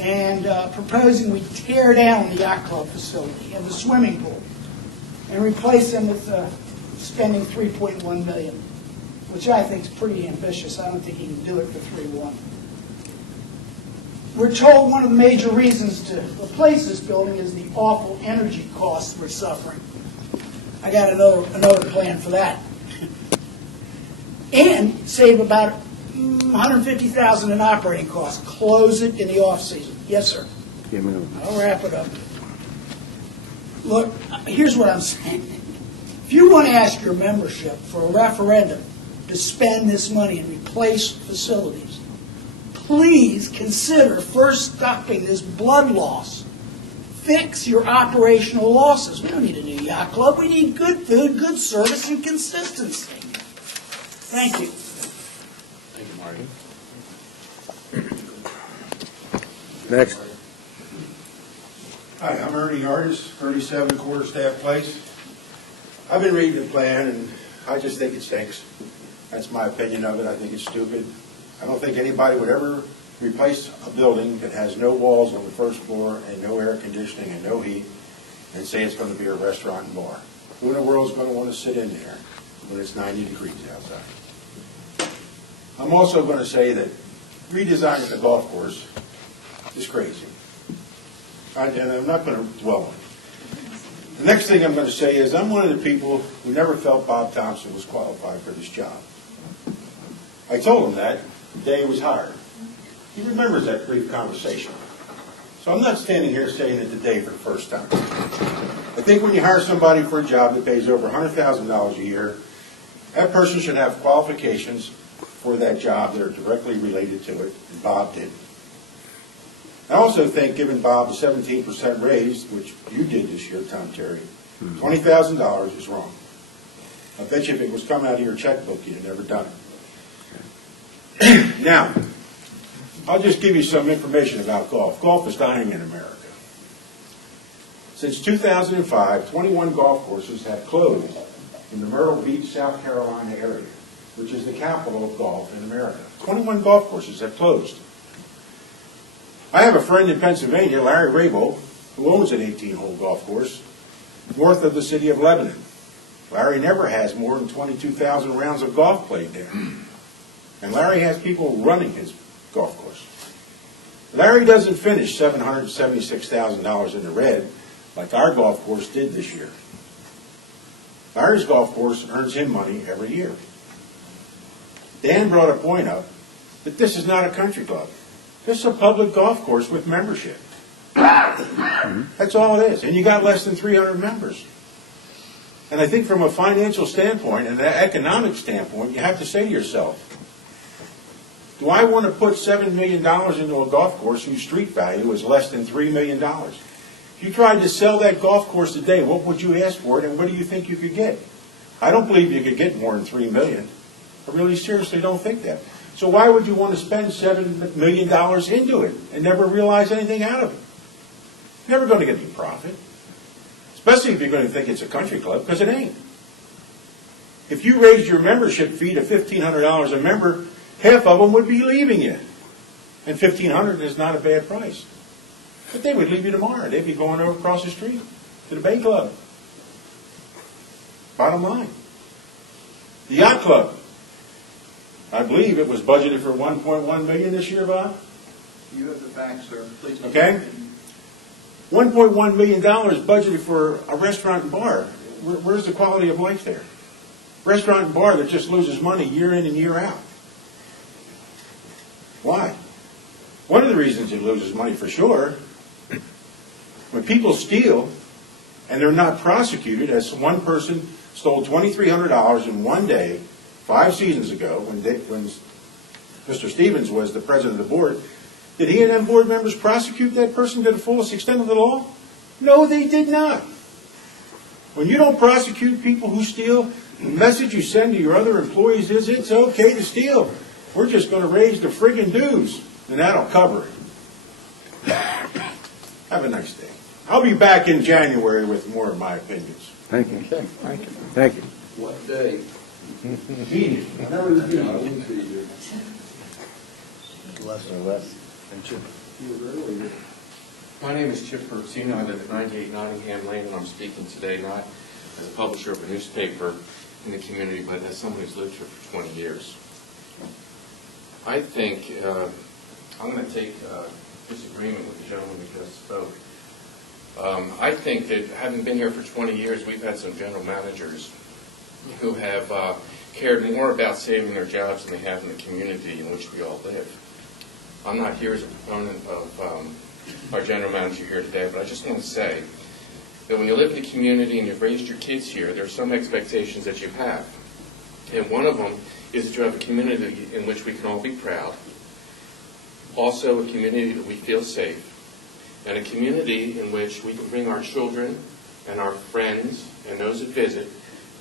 and proposing we tear down the yacht club facility and the swimming pool and replace them with spending $3.1 million, which I think is pretty ambitious. I don't think he can do it for $3.1. We're told one of the major reasons to replace this building is the awful energy costs we're suffering. I got another plan for that. And save about $150,000 in operating costs. Close it in the off-season. Yes, sir. I'll wrap it up. Look, here's what I'm saying. If you want to ask your membership for a referendum to spend this money and replace facilities, please consider first stopping this blood loss. Fix your operational losses. We don't need a new yacht club. We need good food, good service, and consistency. Thank you. Thank you, Marty. Next. Hi, I'm Ernie Artis, 37 Quarterstaff Place. I've been reading the plan, and I just think it stinks. That's my opinion of it. I think it's stupid. I don't think anybody would ever replace a building that has no walls on the first floor and no air conditioning and no heat and say it's going to be a restaurant and bar. Who in the world is going to want to sit in there when it's 90 degrees outside? I'm also going to say that redesigning the golf course is crazy. And I'm not going to dwell on it. The next thing I'm going to say is I'm one of the people who never felt Bob Thompson was qualified for this job. I told him that the day he was hired. He remembers that brief conversation. So I'm not standing here saying it today for the first time. I think when you hire somebody for a job that pays over $100,000 a year, that person should have qualifications for that job that are directly related to it, and Bob did. I also think giving Bob a 17% raise, which you did this year, Tom Terry, $20,000 is wrong. I bet you if it was coming out of your checkbook, you'd have never done it. Now, I'll just give you some information about golf. Golf is dying in America. Since 2005, 21 golf courses have closed in the Myrtle Beach, South Carolina area, which is the capital of golf in America. 21 golf courses have closed. I have a friend in Pennsylvania, Larry Rabel, who owns an 18-hole golf course north of the city of Lebanon. Larry never has more than 22,000 rounds of golf played there. And Larry has people running his golf course. Larry doesn't finish $776,000 in the red like our golf course did this year. Larry's golf course earns him money every year. Dan brought a point up that this is not a country club. This is a public golf course with membership. That's all it is. And you got less than 300 members. And I think from a financial standpoint and an economic standpoint, you have to say to yourself, do I want to put $7 million into a golf course whose street value is less than $3 million? If you tried to sell that golf course today, what would you ask for it, and what do you think you could get? I don't believe you could get more than $3 million. I really seriously don't think that. So why would you want to spend $7 million into it and never realize anything out of it? You're never going to get any profit, especially if you're going to think it's a country club, because it ain't. If you raised your membership fee to $1,500 a member, half of them would be leaving you. And $1,500 is not a bad price. But they would leave you tomorrow. They'd be going over across the street to the Bay Club. Bottom line. The Yacht Club. I believe it was budgeted for $1.1 million this year, Bob? You have the facts, sir. Please. Okay? $1.1 million budgeted for a restaurant and bar. Where's the quality of life there? Restaurant and bar that just loses money year in and year out. Why? One of the reasons it loses money for sure When people steal and they're not prosecuted, as one person stole $2,300 in one day 5 seasons ago when Mr. Stevens was the president of the board, did he and them board members prosecute that person to the fullest extent of the law? No, they did not. When you don't prosecute people who steal, the message you send to your other employees is it's okay to steal. We're just going to raise the friggin' dues, and that'll cover it. Have a nice day. I'll be back in January with more of my opinions. Thank you. Thank you. Thank you. What day? My name is Chip Perusino. I live at 98 Nottingham Lane, and I'm speaking today not as a publisher of a newspaper in the community, but as someone who's lived here for 20 years. I think I'm going to take disagreement with the gentleman who just spoke. I think that having been here for 20 years, we've had some general managers who have cared more about saving their jobs than they have in the community in which we all live. I'm not here as a proponent of our general manager here today, but I just want to say that when you live in the community and you've raised your kids here, there are some expectations that you have. And one of them is that you have a community in which we can all be proud, also a community that we feel safe, and a community in which we can bring our children and our friends and those that visit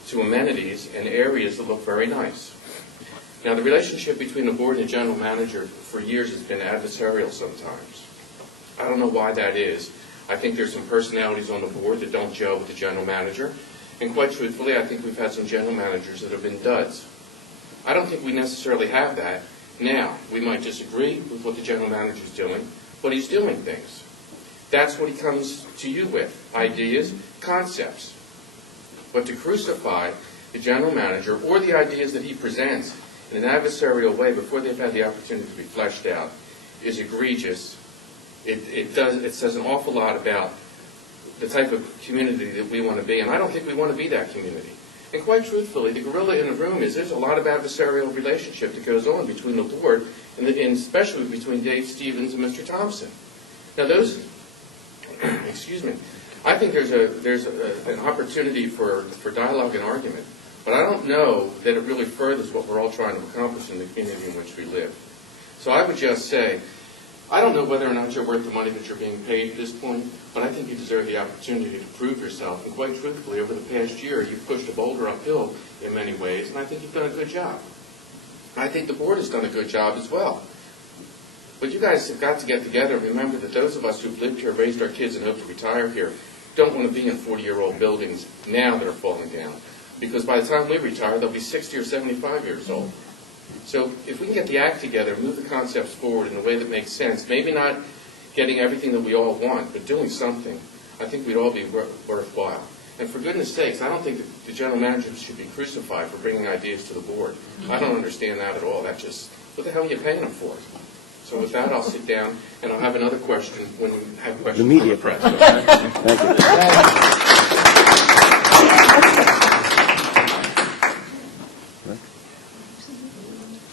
to amenities and areas that look very nice. Now, the relationship between the board and the general manager for years has been adversarial sometimes. I don't know why that is. I think there's some personalities on the board that don't gel with the general manager, and quite truthfully, I think we've had some general managers that have been duds. I don't think we necessarily have that now. We might disagree with what the general manager is doing, but he's doing things. That's what he comes to you with, ideas, concepts. But to crucify the general manager or the ideas that he presents in an adversarial way before they've had the opportunity to be fleshed out is egregious. It says an awful lot about the type of community that we want to be, and I don't think we want to be that community. And quite truthfully, the gorilla in the room is there's a lot of adversarial relationship that goes on between the board and especially between Dave Stevens and Mr. Thompson. Now those, excuse me, I think there's an opportunity for dialogue and argument, but I don't know that it really furthers what we're all trying to accomplish in the community in which we live. So I would just say, I don't know whether or not you're worth the money that you're being paid at this point, but I think you deserve the opportunity to prove yourself. And quite truthfully, over the past year, you've pushed a boulder uphill in many ways, and I think you've done a good job. I think the board has done a good job as well. But you guys have got to get together and remember that those of us who've lived here, raised our kids, and hope to retire here don't want to be in 40-year-old buildings now that are falling down. Because by the time we retire, they'll be 60 or 75 years old. So if we can get the act together, move the concepts forward in a way that makes sense, maybe not getting everything that we all want, but doing something, I think we'd all be worthwhile. And for goodness sakes, I don't think that the general manager should be crucified for bringing ideas to the board. I don't understand that at all. That just, what the hell are you paying them for? So with that, I'll sit down, and I'll have another question when we have questions The media from the press. Thank you.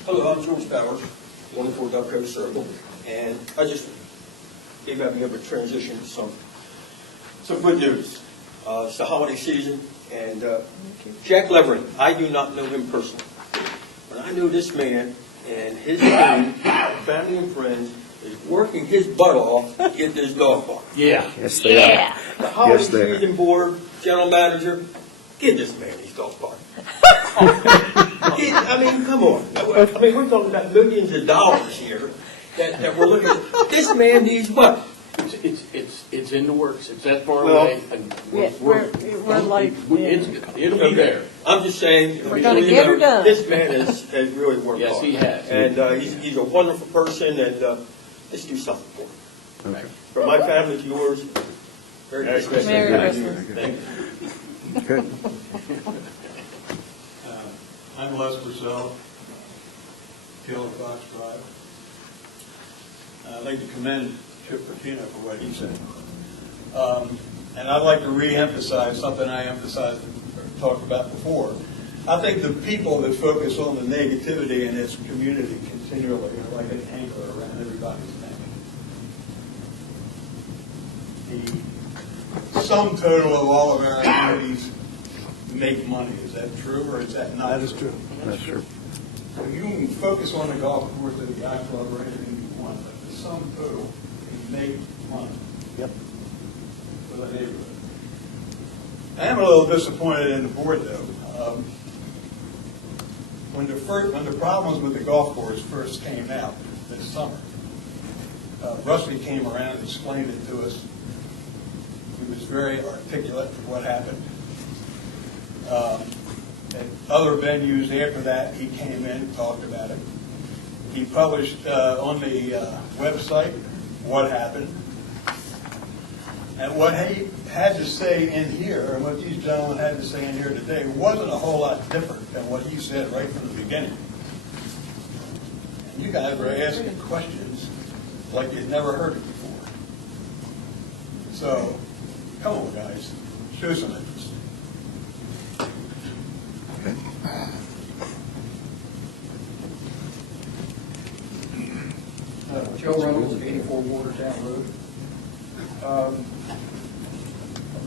Hello, I'm George Bowers, 104 Gulf Coast Circle, and I just gave out a transition to some good news. It's the holiday season, and Jack Levering, I do not know him personally, but I know this man and his team, family and friends, is working his butt off to get this dog park. Yeah. Yes, they are. The holiday Yes, they are. season board, general manager, give this man his dog park. I mean, come on. I mean, we're talking about millions of dollars here that we're looking at. This man needs what? It's in the works. It's that far Well, away. And we're like, it'll be there. I'm just saying. We're gonna get her done. This man has really worked hard. Yes, he has. And he's a wonderful person, and let's do something for him. Okay. From my family to yours, Merry Christmas. Merry Christmas. Thank you. Okay. I'm Les Brazell, Taylor Fox Drive. I'd like to commend Chip Pertino for what he said. And I'd like to re-emphasize something I emphasized and talked about before. I think the people that focus on the negativity in this community continually are like an anchor around everybody's neck. sum total of all of our activities make money. Is that true, or is that not? That is true. That's true. You can focus on the golf course or the yacht club or anything you want, but the sum total can make money. Yep. For the neighborhood. I am a little disappointed in the board, though. When the problems with the golf course first came out this summer, Rusty came around and explained it to us. He was very articulate for what happened. At other venues after that, he came in and talked about it. He published on the website what happened. And what he had to say in here, and what these gentlemen had to say in here today, wasn't a whole lot different than what he said right from the beginning. And you guys were asking questions like you'd never heard it before. So, come on, guys, show some interest. Joe Reynolds, 84 Watertown Road. A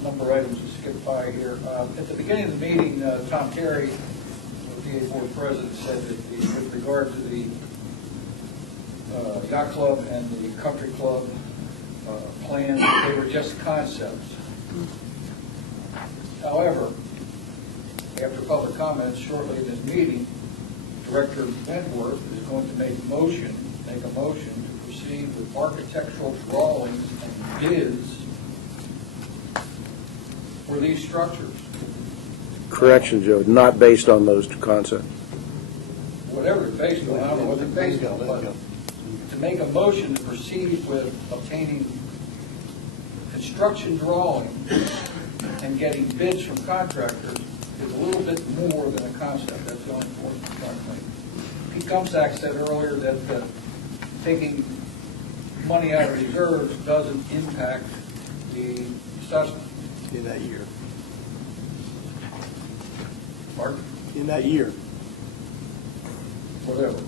number of items to skip by here. At the beginning of the meeting, Tom Carey, the PA Board President, said that with regard to the yacht club and the country club plans, they were just concepts. However, after public comments shortly in this meeting, Director Wentworth is going to make a motion to proceed with architectural drawings and bids for these structures. Correction, Joe, not based on those two concepts. Whatever it's based on, I don't know what they're based on, but to make a motion to proceed with obtaining construction drawings and getting bids from contractors is a little bit more than a concept. That's the only point I'm trying to make. Pete Gumsack said earlier that taking money out of reserves doesn't impact the assessment. In that year. Pardon? In that year. Whatever.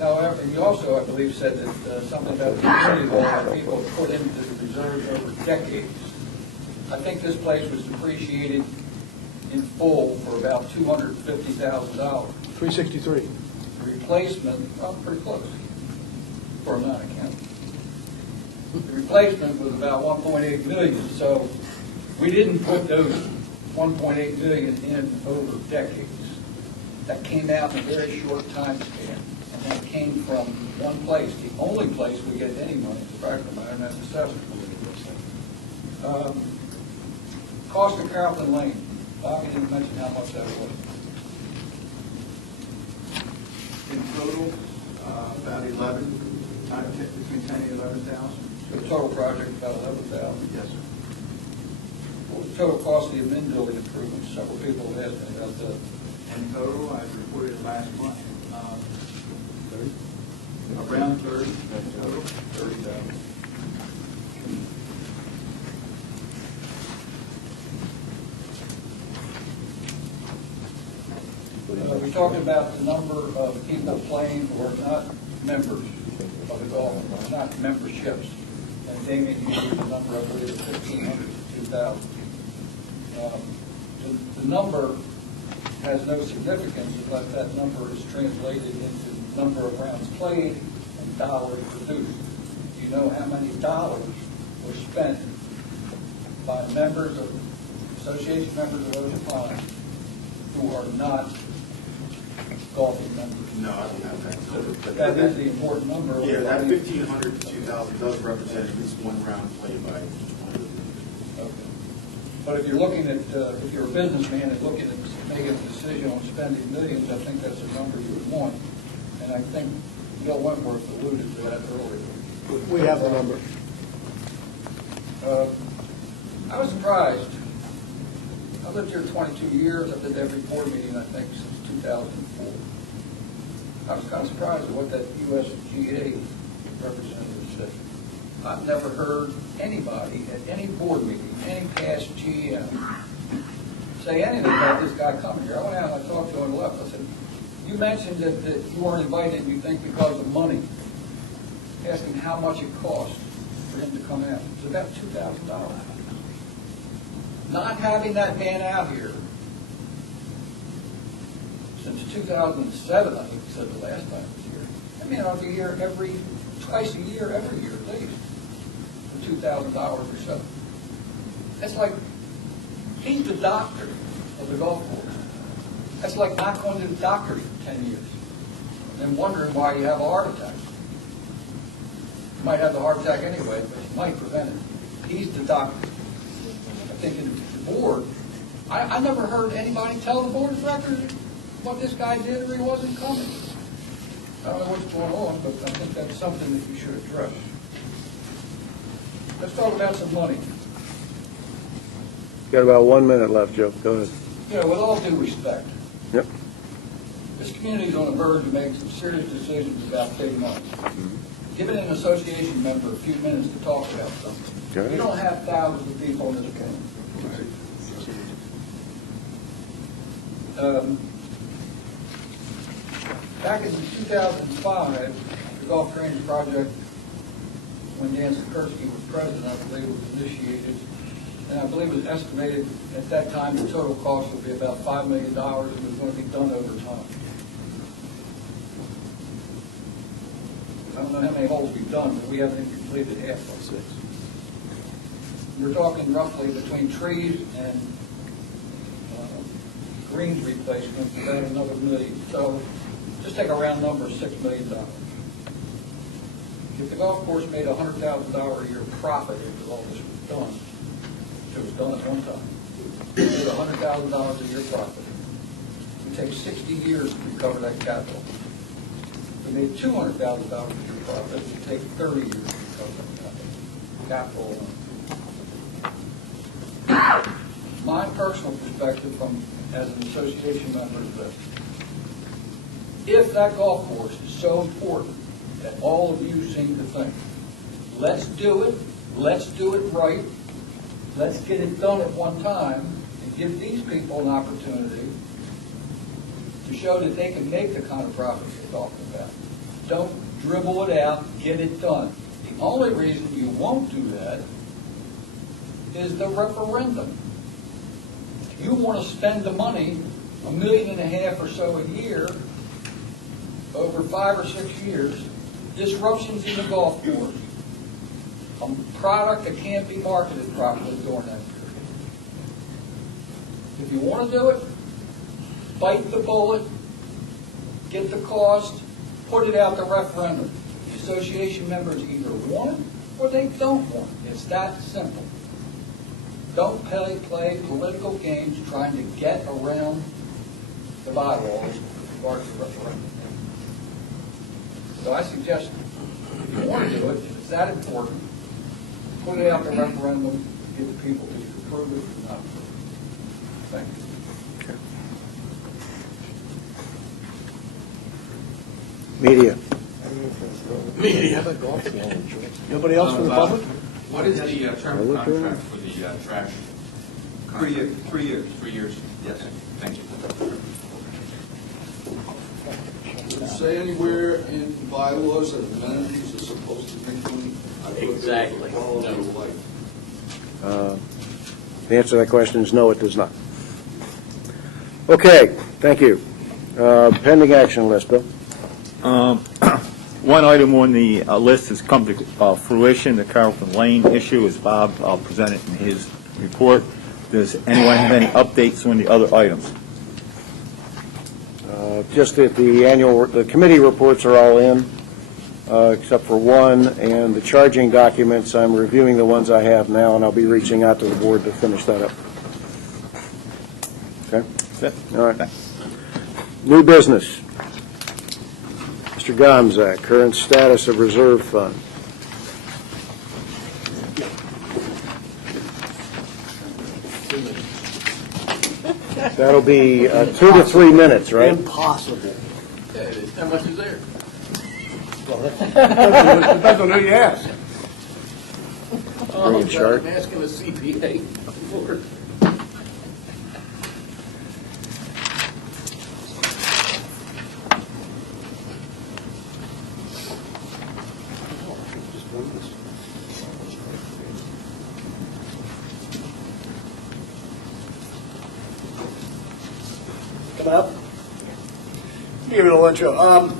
However, and you also, I believe, said that something about the community that people put into the reserves over decades. I think this place was depreciated in full for about $250,000. 363. Replacement, well, pretty close for a non-account. The replacement was about 1.8 million, so we didn't put those 1.8 million in over decades. That came out in a very short time span, and that came from one place. The only place we get any money is the fact of the matter, and that's assessment. Cost of Carrollton Lane. Bobby didn't mention how much that was. In total, about 11, between 10 and 11,000. So the total project about 11,000. Yes, sir. What was the total cost of the admin building improvements? Several people have asked me about that. In total, I reported last month, around 30 in total. 30,000. We talked about the number of people playing who are not members of the golf, not memberships. And Damien, you used the number, I believe, of 1,500 to 2,000. The number has no significance unless that number is translated into number of rounds played and dollars produced. You know how many dollars were spent by members of, association members of Ocean Pond who are not golfing members? No, I don't have that. But that is the important number. Yeah, that 1,500 to 2,000 does represent at least one round played by each one of the members. Okay. But if you're looking at, if you're a businessman and looking at making a decision on spending millions, I think that's a number you would want. And I think Bill Wentworth alluded to that earlier. We have the number. I was surprised. I lived here 22 years. I've been to every board meeting, I think, since 2004. I was kind of surprised at what that USGA representative said. I've never heard anybody at any board meeting, any past GM, say anything about this guy coming here. I went out and I talked to him and left. I said, you mentioned that you weren't invited, you think, because of money. Asked him how much it cost. for him to come out. It's about $2,000. Not having that man out here since 2007, I think he said the last time he was here. That man ought to be here twice a year, every year at least, for $2,000 or so. That's like, he's the doctor of the golf course. That's like not going to the doctor for 10 years and wondering why you have a heart attack. You might have the heart attack anyway, but you might prevent it. He's the doctor. I think the board, I never heard anybody tell the board of directors what this guy did or he wasn't coming. I don't know what's going on, but I think that's something that you should address. Let's talk about some money. Got about 1 minute left, Joe. Go ahead. You know, with all due respect, Yep. this community is on the verge of making some serious decisions about big money. Giving an association member a few minutes to talk about something. Okay. You don't have thousands of people in this county. Back in 2005, the Golf Drainage Project, when Dan Sikorsky was president, I believe it was initiated, and I believe it was estimated at that time the total cost would be about $5 million, and it was going to be done over time. I don't know how many holes we've done, but we haven't even completed half of it. We're talking roughly between trees and greens replacement, about another $1 million. So just take a round number, $6 million. If the golf course made $100,000 a year profit after all this was done, it was done at one time, it made $100,000 a year profit. It would take 60 years to recover that capital. If we made $200,000 a year profit, it would take 30 years to recover that capital. My personal perspective as an association member is this. If that golf course is so important that all of you seem to think, let's do it right, let's get it done at one time, and give these people an opportunity to show that they can make the kind of profits you're talking about. Don't dribble it out, get it done. The only reason you won't do that is the referendum. You want to spend the money, $1.5 million or so a year, over 5 or 6 years, disruptions in the golf course, a product that can't be marketed properly during that period. If you want to do it, bite the bullet, get the cost, put it out to referendum. The association members either want it or they don't want it. It's that simple. Don't play political games trying to get around the bylaws as far as the referendum. So I suggest, if you want to do it, if it's that important, put it out to referendum, get the people to approve it or not approve it. Thank you. Media. Nobody else from the public? What is the term of contract for the trash? 3 years. 3 years. 3 years? Yes. Thank you. Does it say anywhere in bylaws that amenities are supposed to make money? Exactly. The answer to that question is no, it does not. Okay, thank you. Pending action list, Bill. One item on the list has come to fruition, the Carrollton Lane issue, as Bob presented in his report. Does anyone have any updates on the other items? Just that the committee reports are all in, except for one, and the charging documents, I'm reviewing the ones I have now, and I'll be reaching out to the board to finish that up. Okay? That's it. All right. New business. Mr. Gomzak, current status of reserve fund. That'll be 2 to 3 minutes, right? Impossible. How much is there? Depends on who you ask. Oh, Bring a chart. I'm asking a CPA. Lord. Come up. Give you a little intro.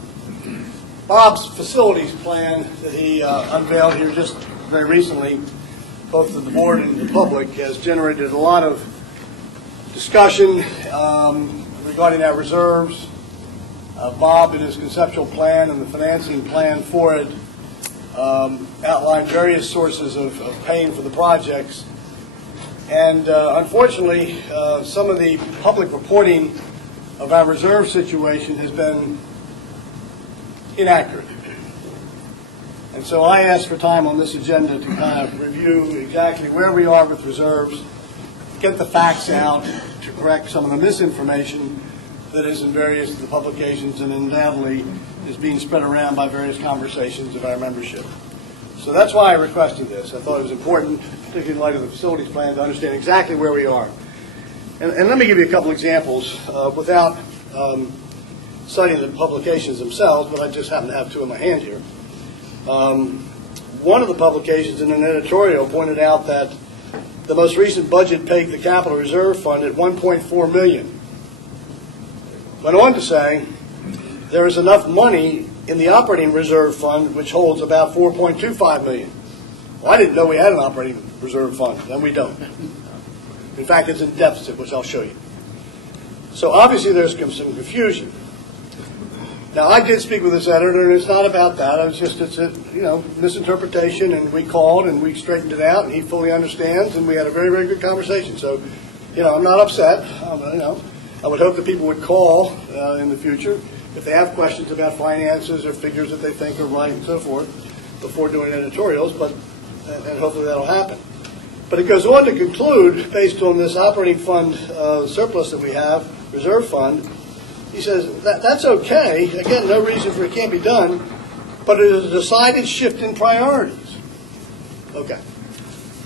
Bob's facilities plan that he unveiled here just very recently, both to the board and the public, has generated a lot of discussion regarding our reserves. Bob, in his conceptual plan and the financing plan for it, outlined various sources of paying for the projects. And unfortunately, some of the public reporting of our reserve situation has been inaccurate. And so I asked for time on this agenda to kind of review exactly where we are with reserves, get the facts out to correct some of the misinformation that is in various of the publications and undoubtedly is being spread around by various conversations of our membership. So that's why I requested this. I thought it was important, particularly in light of the facilities plan, to understand exactly where we are. And let me give you a couple examples without citing the publications themselves, but I just happen to have two in my hand here. One of the publications in an editorial pointed out that the most recent budget pegged the capital reserve fund at $1.4 million. Went on to say there is enough money in the operating reserve fund, which holds about $4.25 million. Well, I didn't know we had an operating reserve fund, and we don't. In fact, it's in deficit, which I'll show you. So obviously there's some confusion. Now, I did speak with this editor, and it's not about that. It's a misinterpretation, and we called, and we straightened it out, and he fully understands, and we had a very, very good conversation. So, I'm not upset. I would hope that people would call in the future if they have questions about finances or figures that they think are right and so forth before doing editorials, and hopefully that'll happen. But it goes on to conclude, based on this operating fund surplus that we have, reserve fund, he says that's okay. Again, no reason for it can't be done, but it is a decided shift in priorities. Okay.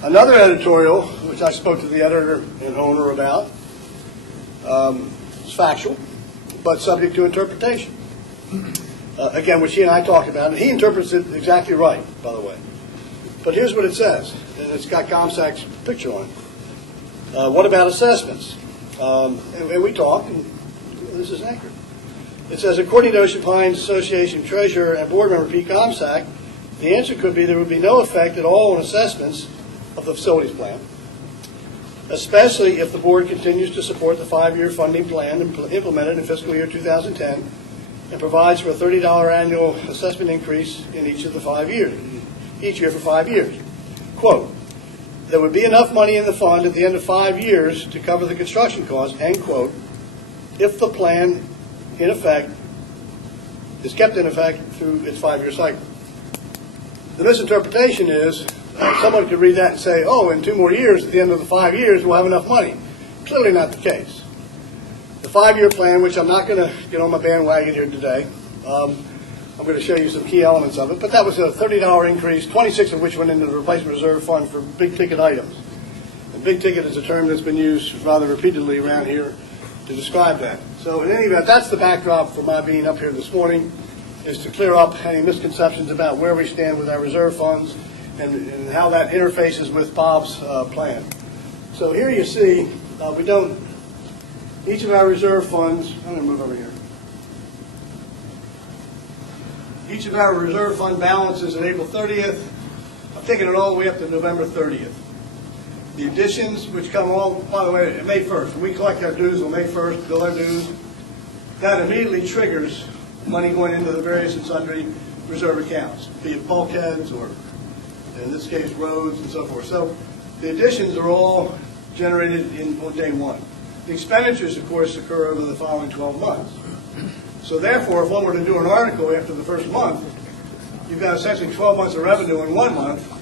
Another editorial, which I spoke to the editor and owner about, is factual, but subject to interpretation. Again, which he and I talked about, and he interprets it exactly right, by the way. But here's what it says, and it's got GOMSAC's picture on it. What about assessments? And we talked, and this is accurate. It says, according to Ocean Pines Association Treasurer and Board Member Pete GOMSAC, the answer could be there would be no effect at all on assessments of the facilities plan, especially if the board continues to support the 5-year funding plan implemented in fiscal year 2010 and provides for a $30 annual assessment increase in each of the 5 years, each year for 5 years. Quote, there would be enough money in the fund at the end of 5 years to cover the construction costs, end quote, if the plan, in effect, is kept in effect through its 5-year cycle. The misinterpretation is someone could read that and say, oh, in 2 more years, at the end of the 5 years, we'll have enough money. Clearly not the case. The 5-year plan, which I'm not going to get on my bandwagon here today, I'm going to show you some key elements of it, but that was a $30 increase, 26 of which went into the replacement reserve fund for big-ticket items. And big-ticket is a term that's been used rather repeatedly around here to describe that. So in any event, that's the backdrop for my being up here this morning, is to clear up any misconceptions about where we stand with our reserve funds and how that interfaces with Bob's plan. So here you see, each of our reserve funds, I'm going to move over here. Each of our reserve fund balances at April 30th, I'm taking it all the way up to November 30th. The additions, which come all, by the way, May 1st. When we collect our dues on May 1st, bill our dues, that immediately triggers money going into the various and sundry reserve accounts, be it bulkheads or, in this case, roads and so forth. So the additions are all generated on day one. The expenditures, of course, occur over the following 12 months. So therefore, if one were to do an article after the first month, you've got essentially 12 months of revenue in 1 month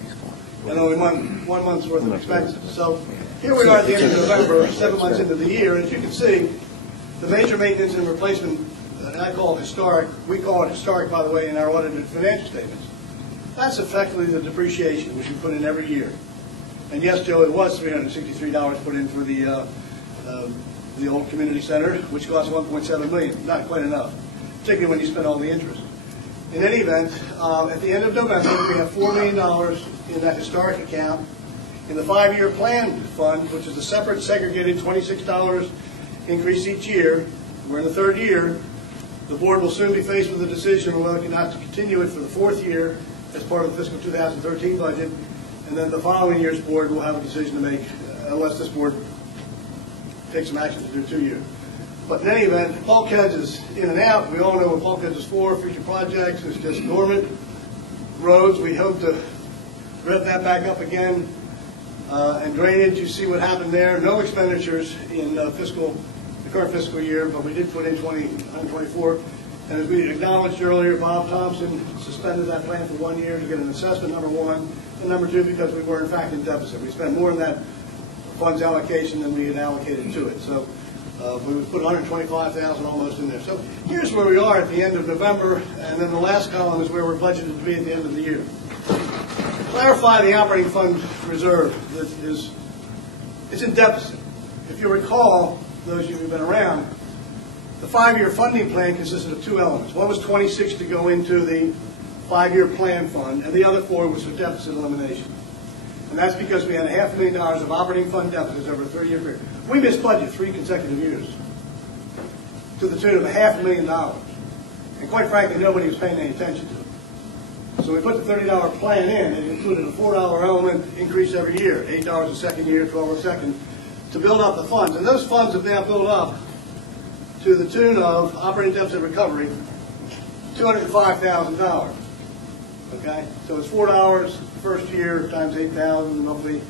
and only one month's worth of expenses. So here we are at the end of November, 7 months into the year, and as you can see, the major maintenance and replacement, and I call it historic, we call it historic, by the way, in our audited financial statements. That's effectively the depreciation, which we put in every year. And yes, Joe, it was $363 put in for the old community center, which cost $1.7 million. Not quite enough, particularly when you spend all the interest. In any event, at the end of November, we have $4 million in that historic account. In the 5-year plan fund, which is a separate segregated $26 increase each year, we're in the third year. The board will soon be faced with a decision whether or not to continue it for the fourth year as part of the fiscal 2013 budget, and then the following year's board will have a decision to make, unless this board takes some action to do 2 years. But in any event, bulkheads is in and out. We all know what bulkheads is for. Future projects is just dormant. Roads, we hope to rev that back up again. And drainage, you see what happened there. No expenditures in the current fiscal year, but we did put in 124. And as we acknowledged earlier, Bob Thompson suspended that plan for 1 year to get an assessment, number one. And number two, because we were in fact in deficit. We spent more in that funds allocation than we had allocated to it. So we would put 125,000 almost in there. So here's where we are at the end of November, and then the last column is where we're budgeted to be at the end of the year. To clarify the operating fund reserve, it's in deficit. If you recall, those of you who've been around, the 5-year funding plan consisted of 2 elements. One was 26 to go into the 5-year plan fund, and the other 4 was for deficit elimination. And that's because we had $500,000 of operating fund deficits over a 3-year period. We missed budget 3 consecutive years to the tune of $500,000. And quite frankly, nobody was paying any attention to it. So we put the $30 plan in. It included a $4 element increase every year, $8 a second year, $12 a second, to build up the funds. And those funds have now built up to the tune of operating deficit recovery, $205,000. Okay? So it's $4 first year times 8,000, roughly,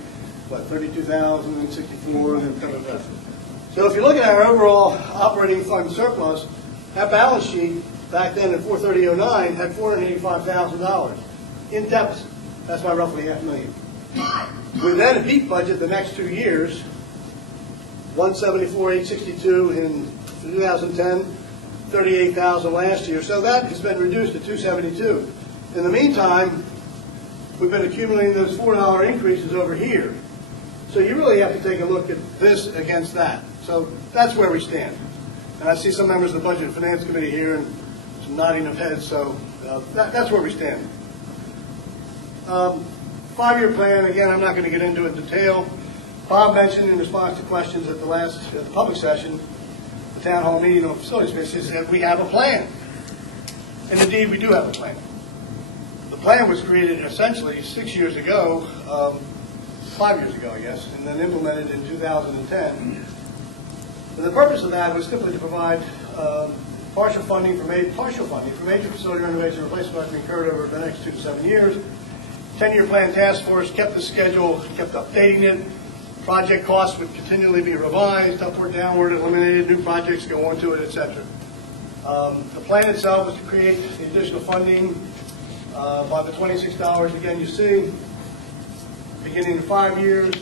what, 32,000 and 64, and then blah. So if you look at our overall operating fund surplus, that balance sheet back then at 4/30/09 had $485,000 in deficit. That's why roughly $500,000. We then beat budget the next 2 years, 174,862 in 2010, 38,000 last year. So that has been reduced to 272. In the meantime, we've been accumulating those $4 increases over here. So you really have to take a look at this against that. So that's where we stand. And I see some members of the Budget and Finance Committee here and some nodding of heads. So that's where we stand. 5-year plan, again, I'm not going to get into it in detail. Bob mentioned in response to questions at the public session, the town hall meeting on facilities committee, that we have a plan. And indeed, we do have a plan. The plan was created essentially 6 years ago, 5 years ago, I guess, and then implemented in 2010. And the purpose of that was simply to provide partial funding for major facility renovation and replacement to be incurred over the next 2 to 7 years. 10-year plan task force kept the schedule, kept updating it. Project costs would continually be revised, upward, downward, eliminated, new projects go onto it, etc. The plan itself was to create the additional funding by the $26 again you see, beginning in 5 years.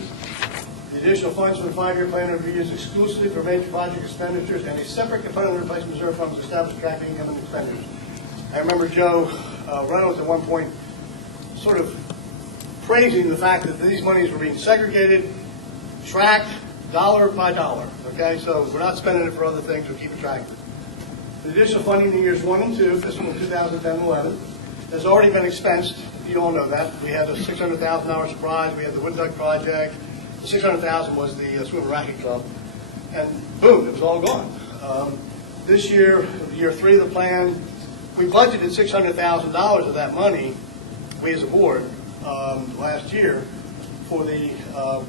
The additional funds from the 5-year plan are to be used exclusively for major project expenditures, and a separate component of the replacement reserve fund was established to track income and expenditures. I remember Joe Reynolds at one point sort of praising the fact that these monies were being segregated, tracked dollar by dollar. Okay, so we're not spending it for other things, we're keeping track of it. The additional funding in years 1 and 2, fiscal 2010-11, has already been expensed. You all know that. We had a $600,000 surprise. We had the wind duct project. The $600,000 was the swim racket club. And boom, it was all gone. This year, year 3 of the plan, we budgeted $600,000 of that money, we as a board, last year, for the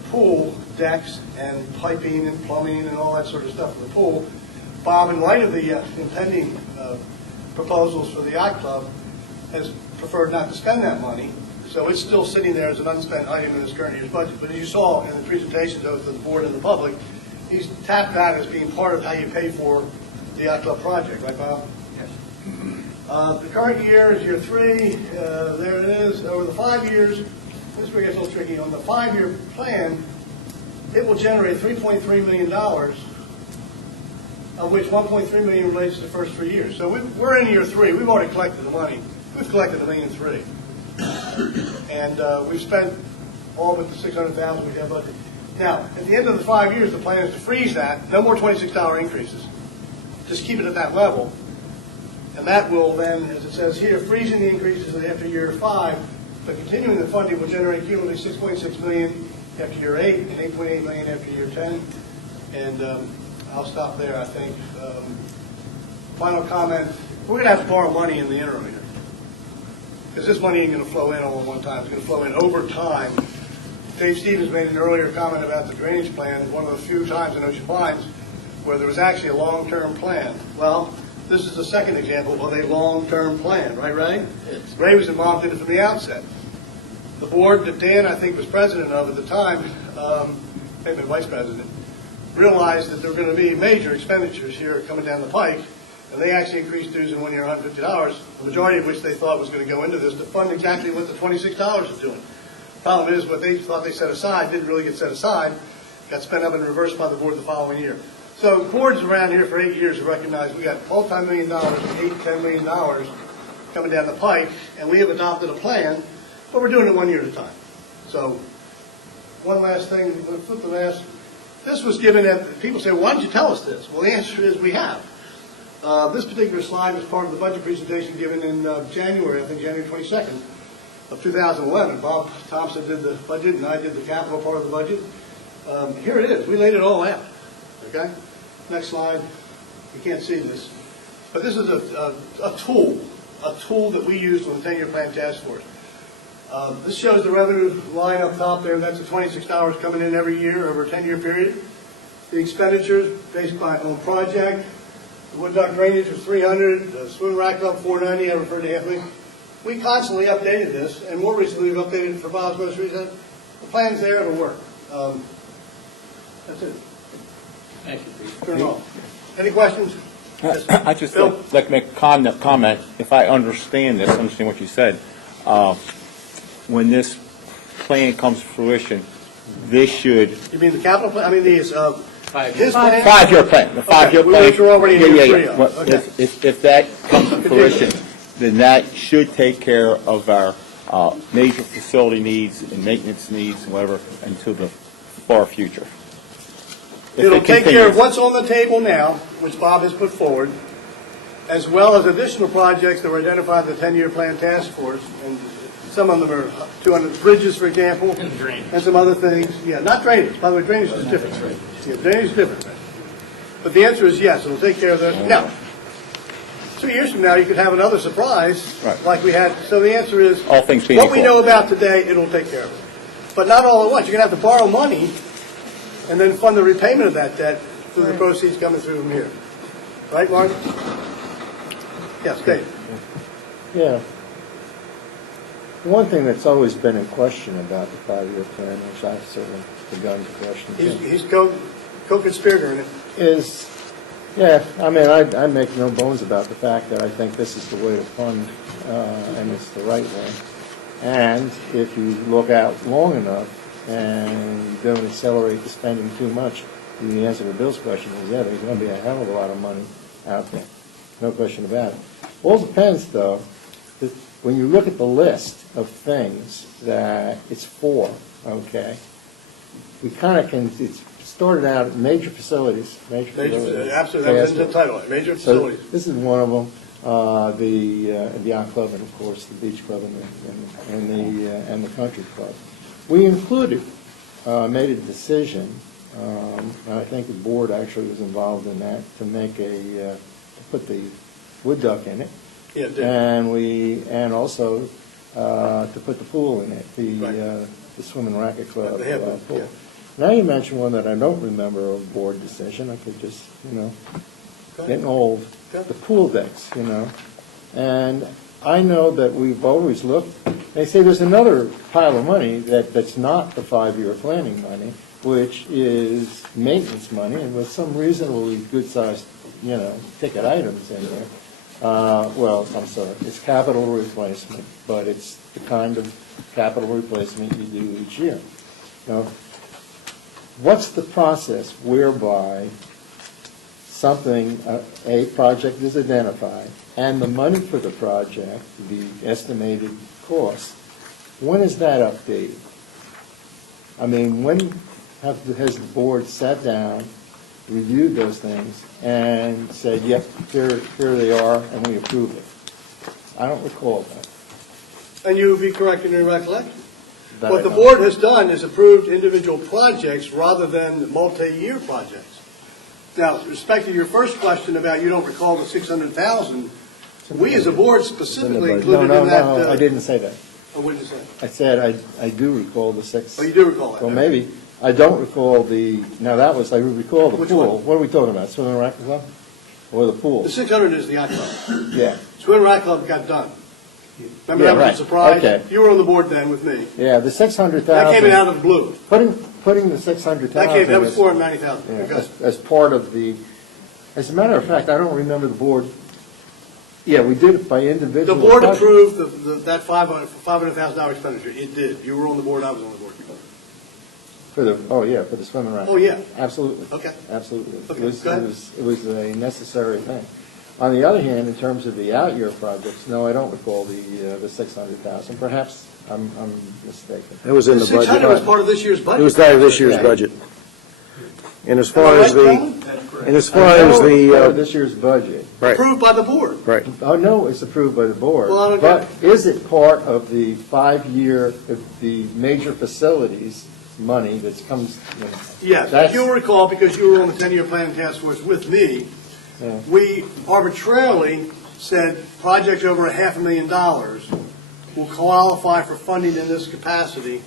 pool decks and piping and plumbing and all that sort of stuff for the pool. Bob, in light of the impending proposals for the yacht club, has preferred not to spend that money, so it's still sitting there as an unspent item in this current year's budget. But as you saw in the presentation to the board and the public, he's tapped that as being part of how you pay for the yacht club project, right, Bob? Yes. The current year is year 3. There it is. Over the 5 years, this is where it gets a little tricky. On the 5-year plan, it will generate $3.3 million, of which $1.3 million relates to the first 3 years. So we're in year 3. We've already collected the money. We've collected $1.3 million. And we've spent all but the $600,000 we have budgeted. Now, at the end of the 5 years, the plan is to freeze that. No more $26 increases. Just keep it at that level. And that will then, as it says here, freezing the increases after year 5, but continuing the funding will generate cumulatively $6.6 million after year 8 and $8.8 million after year 10. And I'll stop there, I think. Final comment, we're going to have to borrow money in the interim here. Because this money ain't going to flow in all at one time. It's going to flow in over time. Dave Stevens made an earlier comment about the drainage plan, one of the few times in Ocean Pines where there was actually a long-term plan. Well, this is the second example of a long-term plan, right, Ray? Ray was involved in it from the outset. The board that Dan, I think, was president of at the time, maybe vice president, realized that there were going to be major expenditures here coming down the pike, and they actually increased dues in 1 year $150, the majority of which they thought was going to go into this to fund exactly what the $26 is doing. Problem is, what they thought they set aside didn't really get set aside, got spent up and reversed by the board the following year. So boards around here for 8 years have recognized we got multi-million dollars, $8-10 million coming down the pike, and we have adopted a plan, but we're doing it 1 year at a time. So one last thing, flip the last. This was given at, people say, why didn't you tell us this? Well, the answer is we have. This particular slide was part of the budget presentation given in January, I think January 22nd of 2011. Bob Thompson did the budget and I did the capital part of the budget. Here it is. We laid it all out. Okay? Next slide. You can't see this. But this is a tool that we used on the 10-year plan task force. This shows the revenue line up top there. That's the $26 coming in every year over a 10-year period. The expenditures based on project. The wood duck drainage was $300. The swim rack up $490. I referred to half million. We constantly updated this, and more recently we've updated it for Bob's most recent. The plan's there. It'll work. That's it. Thank you, Pete. Turn it off. Any questions? I just like to make a comment. If I understand this, understand what you said, when this plan comes to fruition, this should... You mean the capital plan? I mean his plan? 5-year plan. The 5-year plan. Which we're already in year 3 of. Well, Okay. if that comes to fruition, then that should take care of our major facility needs and maintenance needs and whatever into the far future. If It'll it take care of continues. what's on the table now, which Bob has put forward, as well as additional projects that were identified in the 10-year plan task force, and some of them are 200 bridges, for example, and some other things. Yeah, not drainage. By the way, drainage is different. Yeah, drainage is different. But the answer is yes, it'll take care of those. Now, 2 years from now, you could have another surprise, like we had. So the answer is, All things being what we equal. know about today, it'll take care of it. But not all at once. You're going to have to borrow money and then fund the repayment of that debt through the proceeds coming through from here. Right, Mark? Yes, Dave. Yeah. One thing that's always been in question about the 5-year plan, which I've certainly begun to question, He's co-conspirator in it. is, yeah, I mean, I make no bones about the fact that I think this is the way to fund, and it's the right way. And if you look out long enough and you don't accelerate the spending too much, the answer to Bill's question is, yeah, there's going to be a hell of a lot of money out there. No question about it. All depends, though, that when you look at the list of things that it's for, okay, we kind of can, it's started out at major facilities. Absolutely, that was in the title, major facilities. So this is one of them, the yacht club and, of course, the beach club and the country club. We included, made a decision, and I think the board actually was involved in that, to make to put the wood duck in it. Yeah, it did. And also to put the pool in it, the swim and racket club The head pool. yeah. Now you mentioned one that I don't remember of a board decision. I could just, getting old. The pool decks, And I know that we've always looked, they say there's another pile of money that's not the 5-year planning money, which is maintenance money, and with some reasonably good-sized, ticket items in there. Well, I'm sorry, it's capital replacement, but it's the kind of capital replacement you do each year. Now, what's the process whereby something, a project is identified, and the money for the project, the estimated cost, when is that updated? I mean, when has the board sat down, reviewed those things, and said, yep, here they are, and we approve it? I don't recall that. And you would be correct in your recollection. That What I the know. board has done is approved individual projects rather than multi-year projects. Now, with respect to your first question about you don't recall the 600,000, we as a board specifically included in that. No, I didn't say that. Oh, what did you say? I said I do recall the six. Oh, you do recall that? Well, maybe. I don't recall now that was, I recall the Which pool. one? What are we talking about, swimming racket club? Or the pool? The 600 is the yacht club. Yeah, Swim Rack Club got done. Remember Yeah, that was right. a surprise? Okay. You were on the board then with me. yeah, the 600,000. That came in out of the blue. Putting the 600,000. That was as- 490,000. yeah, Okay. as part of the, as a matter of fact, I don't remember the board, yeah, we did it by The individual. board project. approved that $500,000 expenditure. It did. You were on the board, I was on the board. For the swimming racket. Oh, yeah. Absolutely. Okay. Absolutely. Okay, It was, go ahead. it was a necessary thing. On the other hand, in terms of the out-year projects, no, I don't recall the 600,000. Perhaps I'm mistaken. It was in the The 600 budget. was part of this year's budget. It was part of this year's budget. And as far as the, and as far as Part of the, this year's budget. right, Approved by the board. right. Oh, no, it's approved by the board. Well, I don't But is it part of the 5-year, the major facilities money that comes, Yes, That's- if you'll recall, because you were on the 10-year plan task force with me, Yeah. we arbitrarily said projects over $500,000 will qualify for funding in this capacity.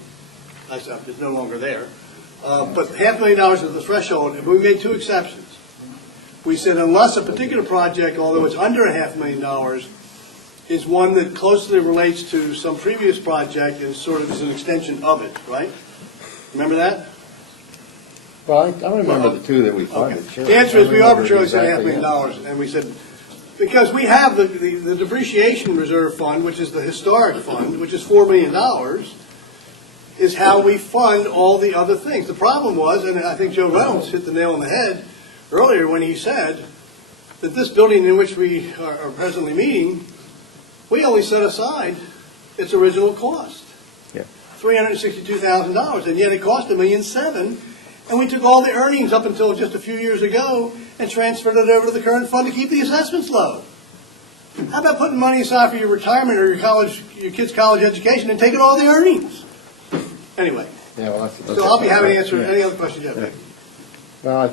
That stuff is no longer there. But $500,000 is the threshold, and we made two exceptions. We said unless a particular project, although it's under $500,000, is one that closely relates to some previous project and sort of is an extension of it, right? Remember that? well, I remember the two that we funded, sure. The answer is we I remember arbitrarily said exactly, yeah. $500,000, and we said, because we have the depreciation reserve fund, which is the historic fund, which is $4 million, is how we fund all the other things. The problem was, and I think Joe Reynolds hit the nail on the head earlier when he said that this building in which we are presently meeting, we only set aside its original cost. Yeah. $362,000, and yet it cost $1.7 million, and we took all the earnings up until just a few years ago and transferred it over to the current fund to keep the assessments low. How about putting money aside for your retirement or your kid's college education and taking all the earnings? Anyway, Yeah, well, so I'll be happy to answer Yeah. any other questions you have. Nick. Well,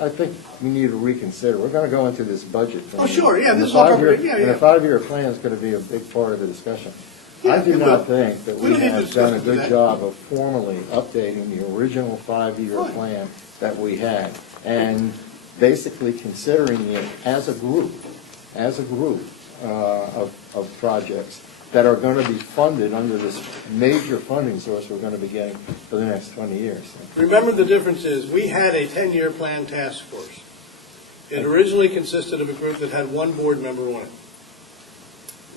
I think we need to reconsider. We're going to go into this budget thing. Oh, sure, yeah, And this the is all five-year- covered, yeah, And yeah. the 5-year plan is going to be a big part of the discussion. Yeah, I do it not will. think that We we don't need to have discuss done a it good today. job of formally updating the original 5-year Right. plan that we had, and basically considering it as a group of projects that are going to be funded under this major funding source we're going to be getting for the next 20 years. Remember, the difference is, we had a 10-year plan task force. It originally consisted of a group that had one board member on it.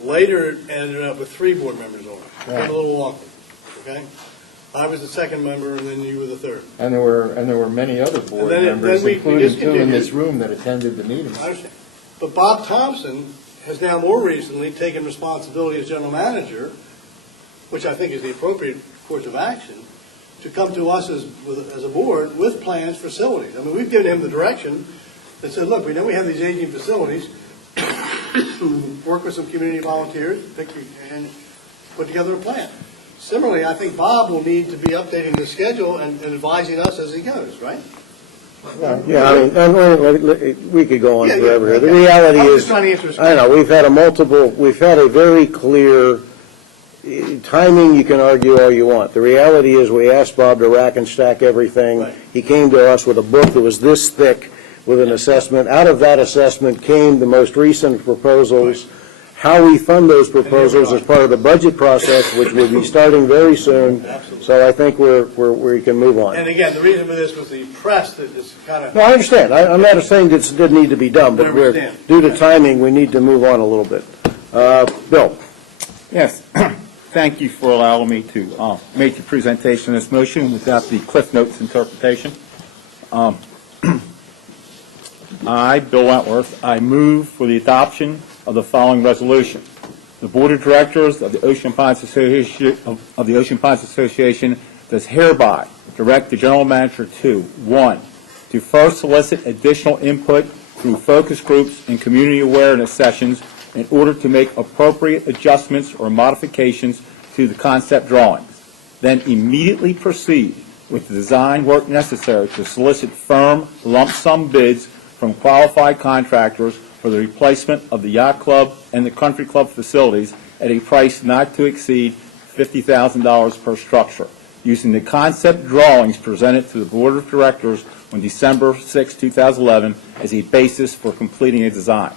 Later, it ended up with 3 board members on it. It was Right. a little awkward, okay? I was the second member, and then you were the third. And there were many other board then members, we including 2 in discontinued. this room, that attended the meetings. I understand. But Bob Thompson has now more recently taken responsibility as general manager, which I think is the appropriate course of action, to come to us as a board with plans for facilities. I mean, we've given him the direction that said, look, we know we have these aging facilities, work with some community volunteers, and put together a plan. Similarly, I think Bob will need to be updating the schedule and advising us as he goes, right? Yeah, I mean, we could go on Yeah, yeah, forever here. The okay. reality I'm is, just trying to answer his I know, we've had a very clear, timing you can argue all you want. The reality is, we asked Bob to rack and stack everything. Right. He came to us with a book that was this thick with an assessment. Out of that assessment came the most recent proposals. How we fund those proposals is part of the budget process, which will be starting very soon. So I think we can move on. And again, the reason for this was the press that is kind of. No, I understand. I'm not saying this didn't need to be done, but I understand. due to timing, we need to move on a little bit. Bill? Yes, thank you for allowing me to make the presentation of this motion without the Cliff Notes interpretation. I, Bill Wentworth, I move for the adoption of the following resolution. The Board of Directors of the Ocean Pines Association does hereby direct the General Manager to, 1, to first solicit additional input through focus groups and community awareness sessions in order to make appropriate adjustments or modifications to the concept drawings. Then immediately proceed with the design work necessary to solicit firm lump sum bids from qualified contractors for the replacement of the yacht club and the country club facilities at a price not to exceed $50,000 per structure, using the concept drawings presented to the Board of Directors on December 6, 2011, as a basis for completing a design.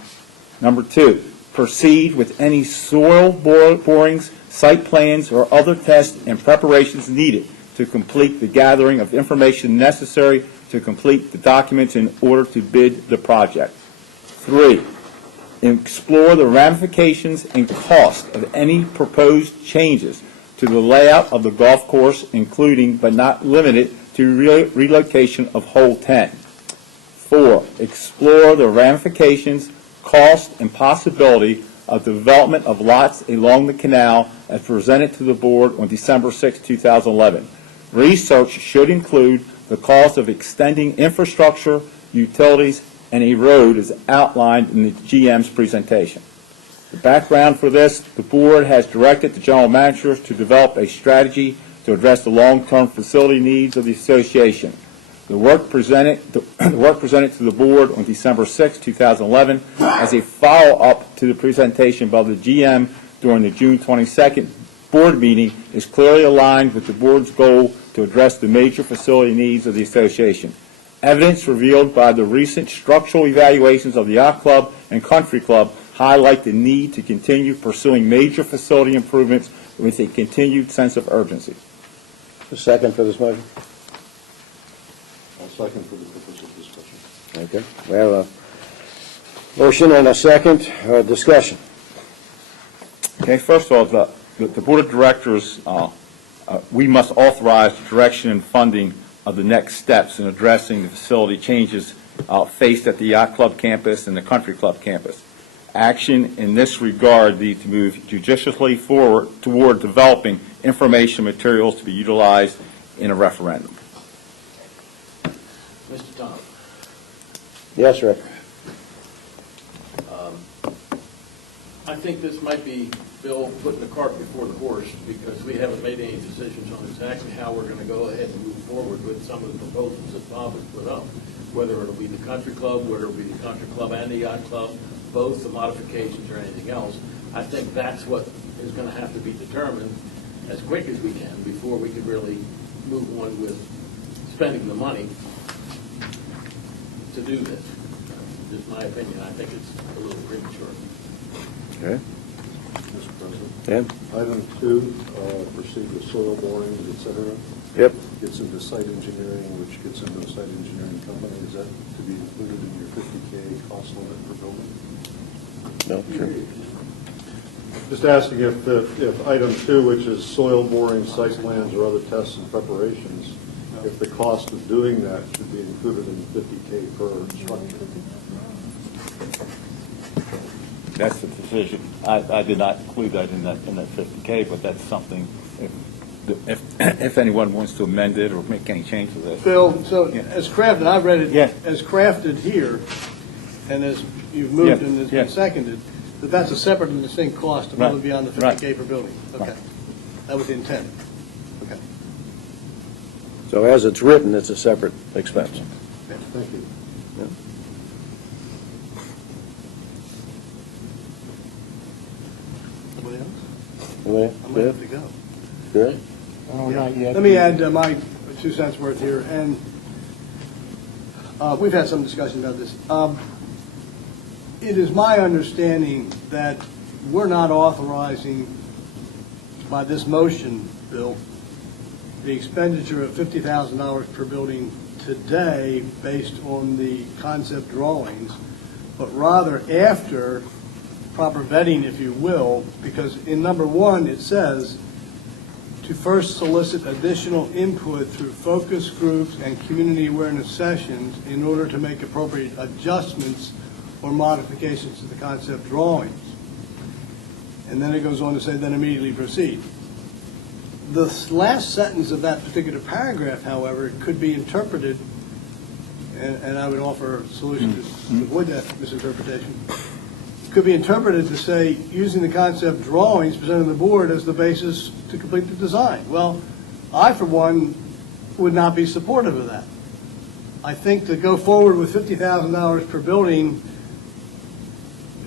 Number 2, proceed with any soil borings, site plans, or other tests and preparations needed to complete the gathering of information necessary to complete the documents in order to bid the project. 3, explore the ramifications and cost of any proposed changes to the layout of the golf course, including but not limited to relocation of hole 10. 4, explore the ramifications, cost, and possibility of the development of lots along the canal as presented to the board on December 6, 2011. Research should include the cost of extending infrastructure, utilities, and a road as outlined in the GM's presentation. The background for this, the board has directed the general managers to develop a strategy to address the long-term facility needs of the association. The work presented to the board on December 6, 2011, as a follow-up to the presentation by the GM during the June 22nd board meeting, is clearly aligned with the board's goal to address the major facility needs of the association. Evidence revealed by the recent structural evaluations of the yacht club and country club highlight the need to continue pursuing major facility improvements with a continued sense of urgency. A second for this motion? I'll second for the purpose of discussion. Okay. We have a motion and a second. Discussion. Okay, first of all, the Board of Directors, we must authorize the direction and funding of the next steps in addressing the facility changes faced at the Yacht Club campus and the Country Club campus. Action in this regard needs to move judiciously forward toward developing information materials to be utilized in a referendum. Mr. Tom? Yes, Rick. I think this might be, Bill, putting the cart before the horse, because we haven't made any decisions on exactly how we're going to go ahead and move forward with some of the proposals that Bob has put up, whether it'll be the country club, whether it'll be the country club and the yacht club, both the modifications or anything else. I think that's what is going to have to be determined as quick as we can before we can really move on with spending the money to do this. Just my opinion. I think it's a little premature. Okay. Mr. President? Dan? Item 2, proceed with soil borings, et cetera. Yep. Gets into site engineering, which gets into a site engineering company. Is that to be included in your 50K cost limit per building? No, sure. Just asking if item 2, which is soil boring, site plans, or other tests and preparations, if the cost of doing that should be included in 50K per structure. That's the decision. I did not include that in that 50K, but that's something, if anyone wants to amend it or make any change to this. Phil, so Yeah. as crafted, I've read it Yeah. as crafted here, and as you've moved Yeah, and it's yeah. been seconded, that's a separate and distinct cost above and Right, beyond the right. 50K per building. Okay. Right. That was the intent. Okay. So as it's written, it's a separate expense. Thank you. Anybody else? Anybody? I'm ready to go. Good? Oh, not yet. Let me add my 2 cents worth here, and we've had some discussion about this. It is my understanding that we're not authorizing, by this motion, Bill, the expenditure of $50,000 per building today based on the concept drawings, but rather after proper vetting, if you will, because in number 1, it says to first solicit additional input through focus groups and community awareness sessions in order to make appropriate adjustments or modifications to the concept drawings. And then it goes on to say, then immediately proceed. The last sentence of that particular paragraph, however, could be interpreted, and I would offer a solution to avoid that misinterpretation, could be interpreted to say, using the concept drawings presented to the board as the basis to complete the design. Well, I, for one, would not be supportive of that. I think to go forward with $50,000 per building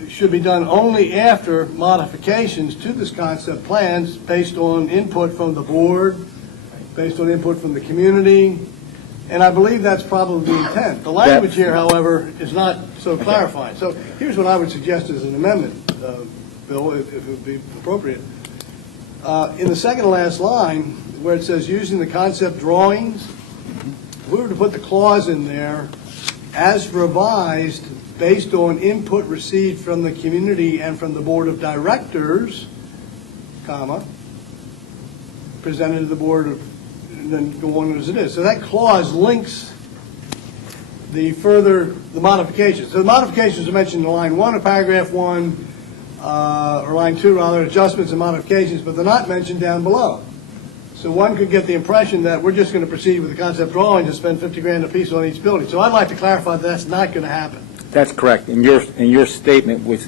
should be done only after modifications to this concept plans based on input from the board, based on input from the community, and I believe that's probably the intent. The language here, however, is not so clarifying. So here's what I would suggest as an amendment, Bill, if it would be appropriate. In the second to last line, where it says using the concept drawings, if we were to put the clause in there, as revised based on input received from the community and from the board of directors, comma, presented to the board of, and then go on as it is. So that clause links the modifications. So the modifications are mentioned in line 1 of paragraph 1, or line 2 rather, adjustments and modifications, but they're not mentioned down below. So one could get the impression that we're just going to proceed with the concept drawing and spend $50,000 a piece on each building. So I'd like to clarify that's not going to happen. That's correct. In your statement was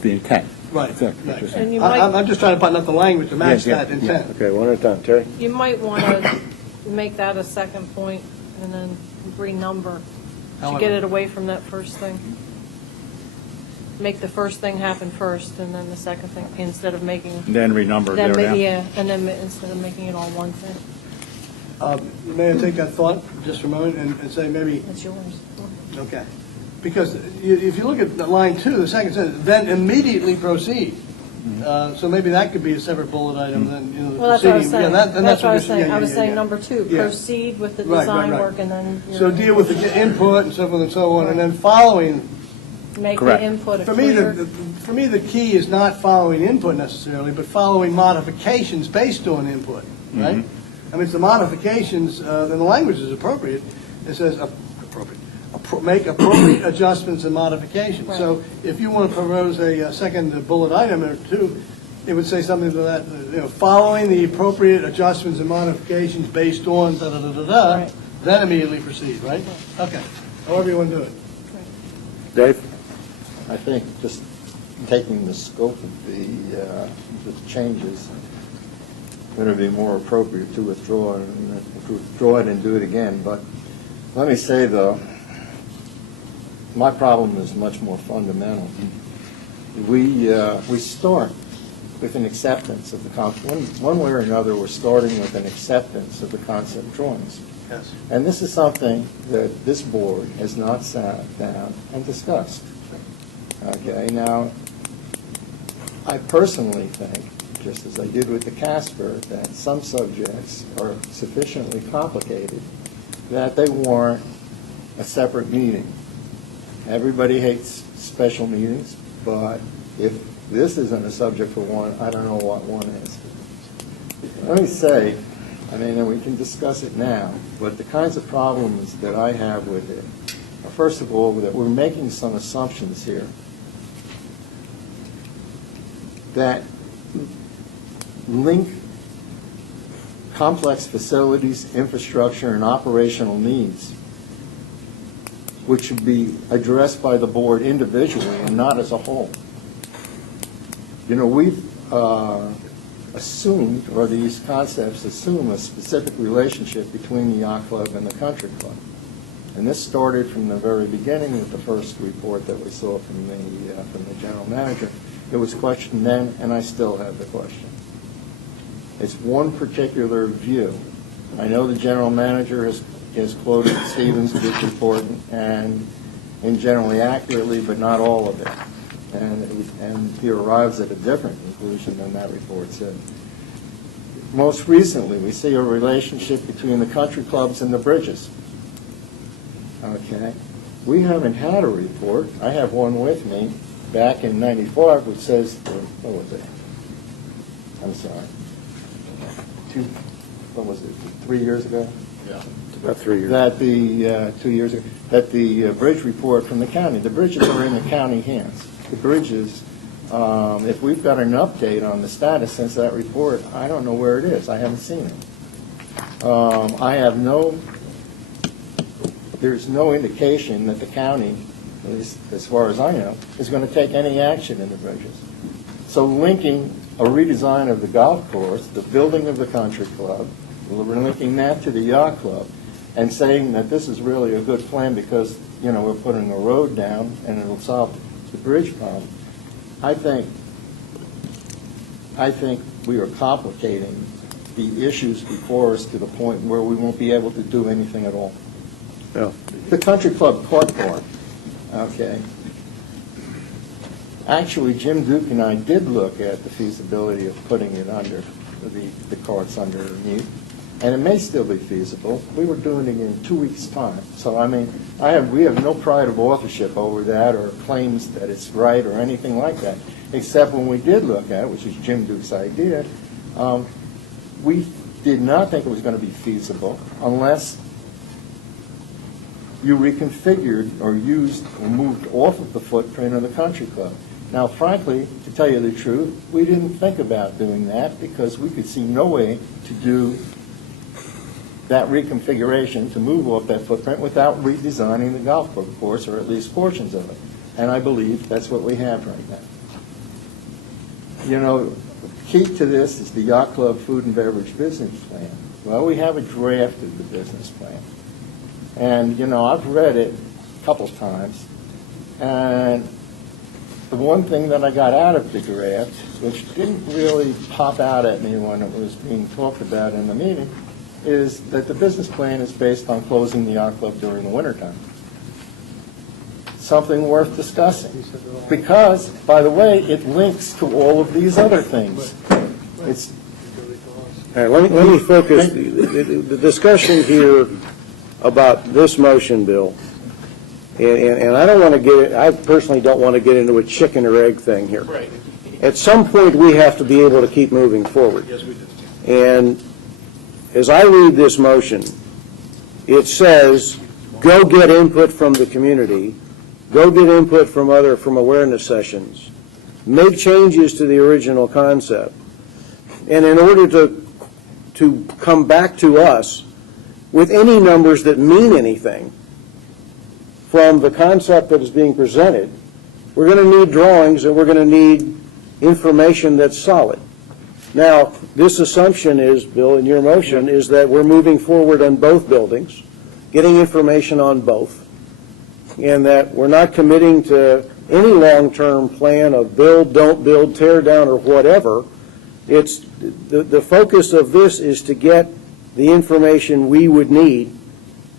the intent. Right. Exactly what you're saying. And you might, I'm just trying to button up the language to match Yeah, that intent. Okay, one at a time. Terry? you might want to make that a second point and then renumber to get it away from that first thing. Make the first thing happen first and then the second thing, instead of making. Then renumber Then, there now. yeah, and then instead of making it all one thing. May I take that thought just for a moment and say maybe, That's yours. okay. Because if you look at the line 2, the second sentence, then immediately proceed. So maybe that could be a separate bullet item than, you know, the Well, that's what I was proceeding. saying. Yeah, and That's what I was you're- saying. yeah, I was yeah, saying yeah. number 2, Yeah. proceed with the Right, design right. work and then. So deal with the input and so forth and so on, and then following. Make Correct. the input a For me, clear. for me, the key is not following input necessarily, but following modifications based on input, right? I mean, it's the modifications, then the language is appropriate. It says make appropriate adjustments and modifications. Right. So if you want to propose a second bullet item or two, it would say something to that, you know, following the appropriate adjustments and modifications based on da-da-da-da-da, Right. then immediately proceed, right? Okay, however you want to do it. Dave? I think just taking the scope of the changes, would it be more appropriate to withdraw it and do it again. But let me say, though, my problem is much more fundamental. We start with an acceptance of the concept. One way or another, we're starting with an acceptance of the concept drawings. Yes. And this is something that this board has not sat down and discussed. Okay, now, I personally think, just as I did with the Casper, that some subjects are sufficiently complicated that they warrant a separate meeting. Everybody hates special meetings, but if this isn't a subject for one, I don't know what one is. Let me say, I mean, and we can discuss it now, but the kinds of problems that I have with it are, first of all, that we're making some assumptions here that link complex facilities, infrastructure, and operational needs, which should be addressed by the board individually and not as a whole. You know, we've assumed, or these concepts assume, a specific relationship between the yacht club and the country club. And this started from the very beginning with the first report that we saw from the general manager. It was questioned then, and I still have the question. It's one particular view. I know the general manager has quoted Stevens' book report and generally accurately, but not all of it. And he arrives at a different conclusion than that report said. Most recently, we see a relationship between the country clubs and the bridges. Okay? We haven't had a report. I have one with me back in '95, which says, what was it? I'm sorry. 3 years ago? Yeah. About 3 years. That the, 2 years ago, that the bridge report from the county, the bridges are in the county hands. The bridges, if we've got an update on the status since that report, I don't know where it is. I haven't seen it. There's no indication that the county, at least as far as I know, is going to take any action in the bridges. So linking a redesign of the golf course, the building of the country club, linking that to the yacht club, and saying that this is really a good plan because, you know, we're putting a road down and it'll solve the bridge problem. I think we are complicating the issues before us to the point where we won't be able to do anything at all. No. The country club cart park, okay. Actually, Jim Duke and I did look at the feasibility of putting it under, the carts underneath, and it may still be feasible. We were doing it in 2 weeks' time. So, I mean, we have no pride of authorship over that or claims that it's right or anything like that, except when we did look at it, which is Jim Duke's idea, we did not think it was going to be feasible unless you reconfigured or used or moved off of the footprint of the country club. Now, frankly, to tell you the truth, we didn't think about doing that because we could see no way to do that reconfiguration to move off that footprint without redesigning the golf course, or at least portions of it. And I believe that's what we have right now. You know, key to this is the Yacht Club Food and Beverage Business Plan. Well, we have a draft of the business plan. And, you know, I've read it a couple times, and the one thing that I got out of the draft, which didn't really pop out at me when it was being talked about in the meeting, is that the business plan is based on closing the yacht club during the wintertime. Something worth discussing. Because, by the way, it links to all of these other things. It's All right, let me focus, the discussion here about this motion, Bill, and I don't want to get, I personally don't want to get into a chicken or egg thing here. Right. At some point, we have to be able to keep moving forward. Yes, we do. And as I read this motion, it says, go get input from the community, go get input from awareness sessions, make changes to the original concept, and in order to come back to us with any numbers that mean anything from the concept that is being presented, we're going to need drawings and we're going to need information that's solid. Now, this assumption is, Bill, in your motion, is that we're moving forward on both buildings, getting information on both, and that we're not committing to any long-term plan of build, don't build, tear down, or whatever. It's the focus of this is to get the information we would need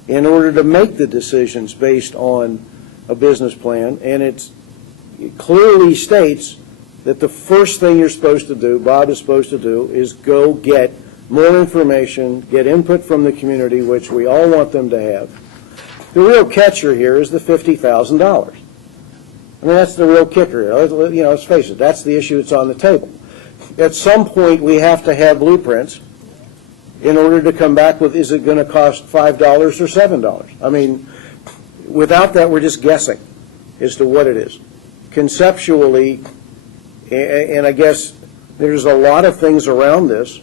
in order to make the decisions based on a business plan, and it clearly states that the first thing you're supposed to do, Bob is supposed to do, is go get more information, get input from the community, which we all want them to have. The real catcher here is the $50,000. I mean, that's the real kicker here. You know, let's face it, that's the issue that's on the table. At some point, we have to have blueprints in order to come back with, is it going to cost $5 or $7? I mean, without that, we're just guessing as to what it is. Conceptually, and I guess there's a lot of things around this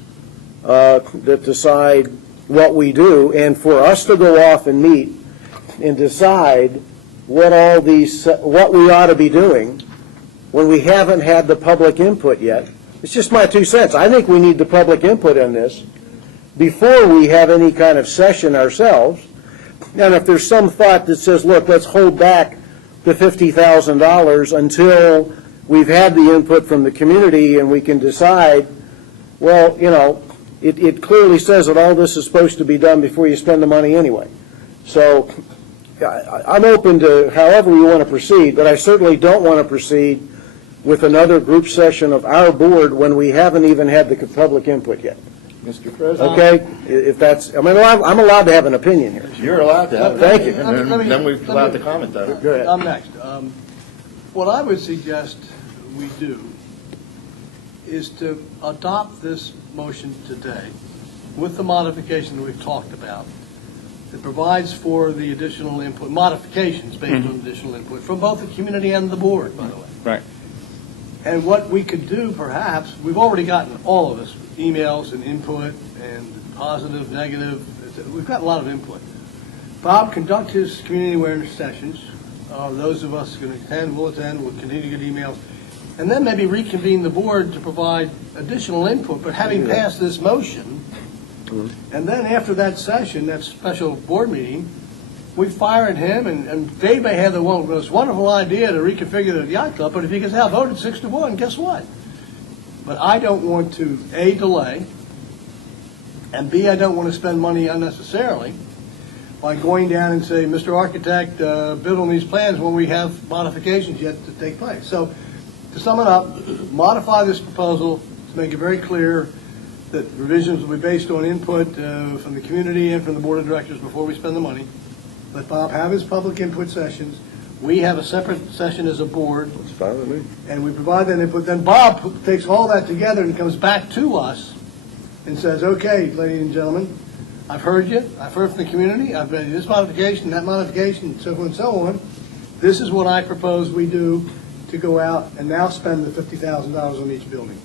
that decide what we do, and for us to go off and meet and decide what we ought to be doing when we haven't had the public input yet, it's just my 2 cents. I think we need the public input on this before we have any kind of session ourselves. And if there's some thought that says, look, let's hold back the $50,000 until we've had the input from the community and we can decide, well, you know, it clearly says that all this is supposed to be done before you spend the money anyway. So I'm open to however we want to proceed, but I certainly don't want to proceed with another group session of our board when we haven't even had the public input yet. Mr. President. Okay? If that's, I mean, I'm allowed to have an opinion here. You're allowed to have. Thank you. And then we're allowed to comment on it. Go ahead. I'm next. What I would suggest we do is to adopt this motion today with the modification that we've talked about that provides for the additional input, modifications based on additional input from both the community and the board, by the way. Right. And what we could do, perhaps, we've already gotten, all of us, emails and input and positive, negative. We've got a lot of input. Bob, conduct his community awareness sessions. Those of us who can attend, will attend, will continue to get emails. And then maybe reconvene the board to provide additional input. But having passed this motion, And then after that session, that special board meeting, we fired him, and Dave may have the most wonderful idea to reconfigure the yacht club, but if he gets outvoted 6-1, guess what? But I don't want to, A, delay, and B, I don't want to spend money unnecessarily by going down and say, Mr. Architect, build on these plans when we have modifications yet to take place. So, to sum it up, modify this proposal to make it very clear that revisions will be based on input from the community and from the board of directors before we spend the money. Let Bob have his public input sessions. We have a separate session as a board. It's fine with me. And we provide that input. Then Bob takes all that together and comes back to us and says, okay, ladies and gentlemen, I've heard you. I've heard from the community. I've read this modification, that modification, so forth and so on. This is what I propose we do to go out and now spend the $50,000 on each building.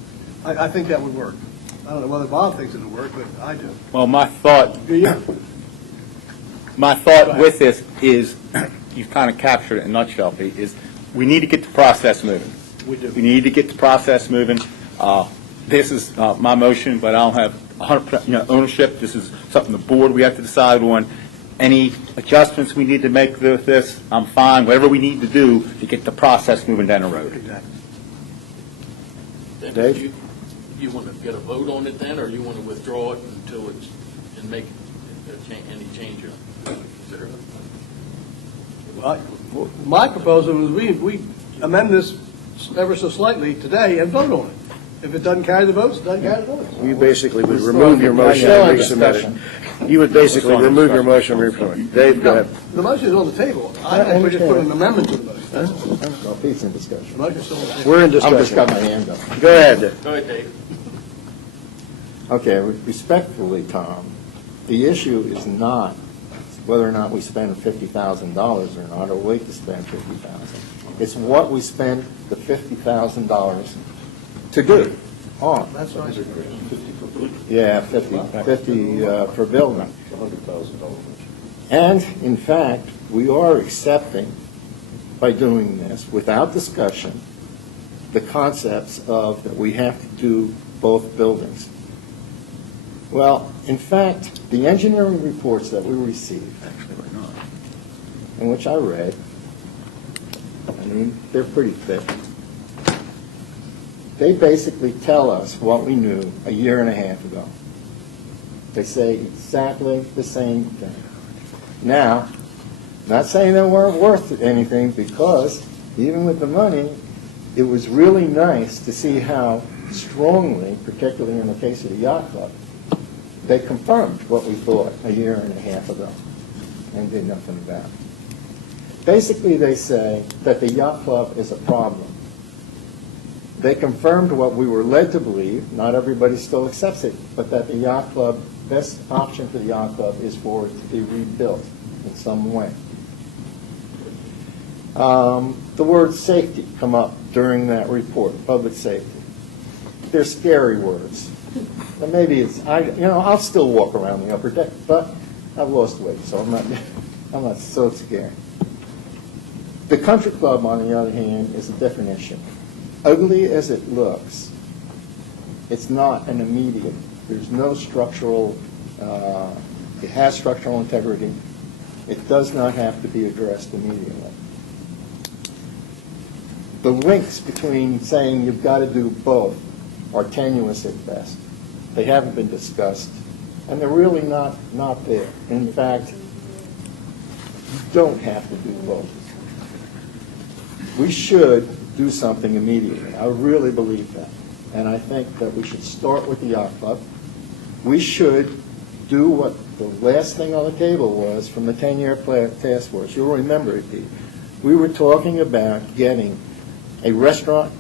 I think that would work. I don't know whether Bob thinks it would work, but I do. Well, my thought Do you? with this is, you've kind of captured it in a nutshell, Pete, is we need to get the process moving. We do. We need to get the process moving. This is my motion, but I don't have 100% ownership. This is something the board, we have to decide on. Any adjustments we need to make with this, I'm fine. Whatever we need to do to get the process moving down the road. Exactly. Then Dave? You want to get a vote on it then, or you want to withdraw it until it's, and make any changes? Well, my proposal is we amend this ever so slightly today and vote on it. If it doesn't carry the votes, it doesn't carry the votes. You basically would remove your motion and resubmit it. You would basically remove your motion and resubmit it. Dave, go ahead. The motion is on the table. I think we just put an amendment to the motion. Well, Pete's in discussion. The motion's still on the table. We're in I've just discussion. got my hand up. Go ahead. Go ahead, Dave. Okay, respectfully, Tom, the issue is not whether or not we spend $50,000 or not, or wait to spend $50,000. It's what we spend the $50,000 to do on. That's what I said. Yeah, 50 per building. And, in fact, we are accepting, by doing this, without discussion, the concepts of that we have to do both buildings. Well, in fact, the engineering reports that we received, in which I read, I mean, they're pretty thick. They basically tell us what we knew a year and a half ago. They say exactly the same thing. Now, not saying they weren't worth anything, because even with the money, it was really nice to see how strongly, particularly in the case of the yacht club, they confirmed what we thought a year and a half ago and did nothing about it. Basically, they say that the yacht club is a problem. They confirmed what we were led to believe, not everybody still accepts it, but that the yacht club, best option for the yacht club is for it to be rebuilt in some way. The word safety come up during that report, public safety. They're scary words. And maybe it's, I'll still walk around the upper deck, but I've lost weight, so I'm not so scared. The country club, on the other hand, is a different issue. Ugly as it looks, it's not an immediate. There's no structural, it has structural integrity. It does not have to be addressed immediately. The links between saying you've got to do both are tenuous at best. They haven't been discussed, and they're really not there. In fact, you don't have to do both. We should do something immediately. I really believe that. And I think that we should start with the yacht club. We should do what the last thing on the table was from the 10-year task force. You'll remember it, Pete. We were talking about getting a restaurant,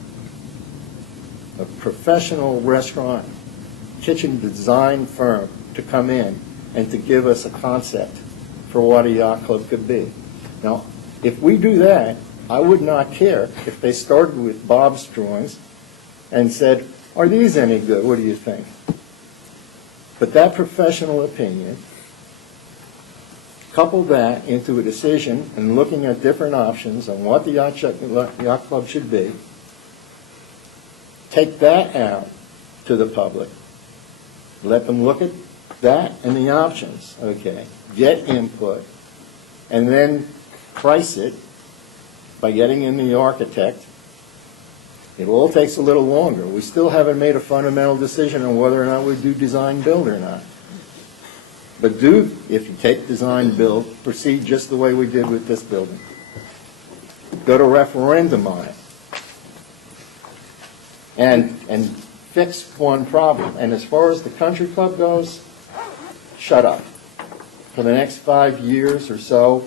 a professional restaurant, kitchen design firm to come in and to give us a concept for what a yacht club could be. Now, if we do that, I would not care if they started with Bob's drawings and said, are these any good? What do you think? But that professional opinion, couple that into a decision and looking at different options on what the yacht club should be, take that out to the public, let them look at that and the options, okay, get input, and then price it by getting in the architect. It all takes a little longer. We still haven't made a fundamental decision on whether or not we do design build or not. But if you take design build, proceed just the way we did with this building. Go to referendum on it. And fix one problem. And as far as the country club goes, shut up. For the next 5 years or so,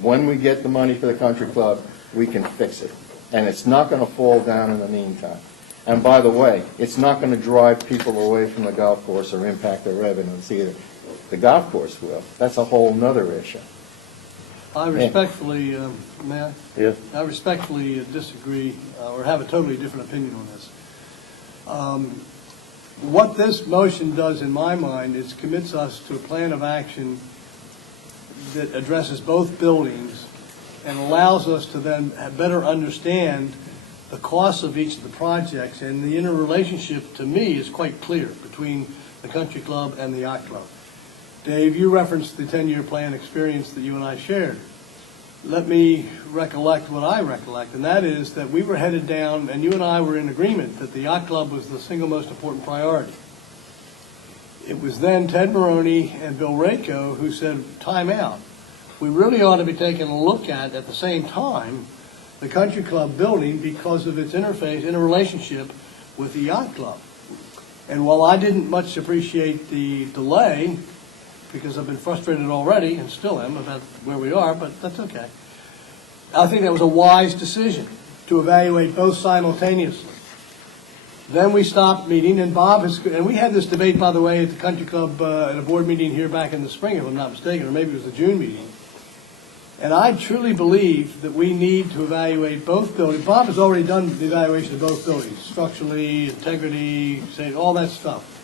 when we get the money for the country club, we can fix it. And it's not going to fall down in the meantime. And by the way, it's not going to drive people away from the golf course or impact their revenues either. The golf course will. That's a whole nother issue. I respectfully, Matt? Yes. I respectfully disagree or have a totally different opinion on this. What this motion does in my mind is commits us to a plan of action that addresses both buildings and allows us to then better understand the costs of each of the projects. And the interrelationship, to me, is quite clear between the country club and the yacht club. Dave, you referenced the 10-year plan experience that you and I shared. Let me recollect what I recollect, and that is that we were headed down, and you and I were in agreement that the yacht club was the single most important priority. It was then Ted Maroney and Bill Rako who said, time out. We really ought to be taking a look at the same time, the country club building because of its interrelationship with the yacht club. And while I didn't much appreciate the delay, because I've been frustrated already, and still am, about where we are, but that's okay. I think that was a wise decision to evaluate both simultaneously. Then we stopped meeting, and and we had this debate, by the way, at the country club at a board meeting here back in the spring, if I'm not mistaken, or maybe it was the June meeting. And I truly believe that we need to evaluate both buildings. Bob has already done the evaluation of both buildings, structurally, integrity, all that stuff.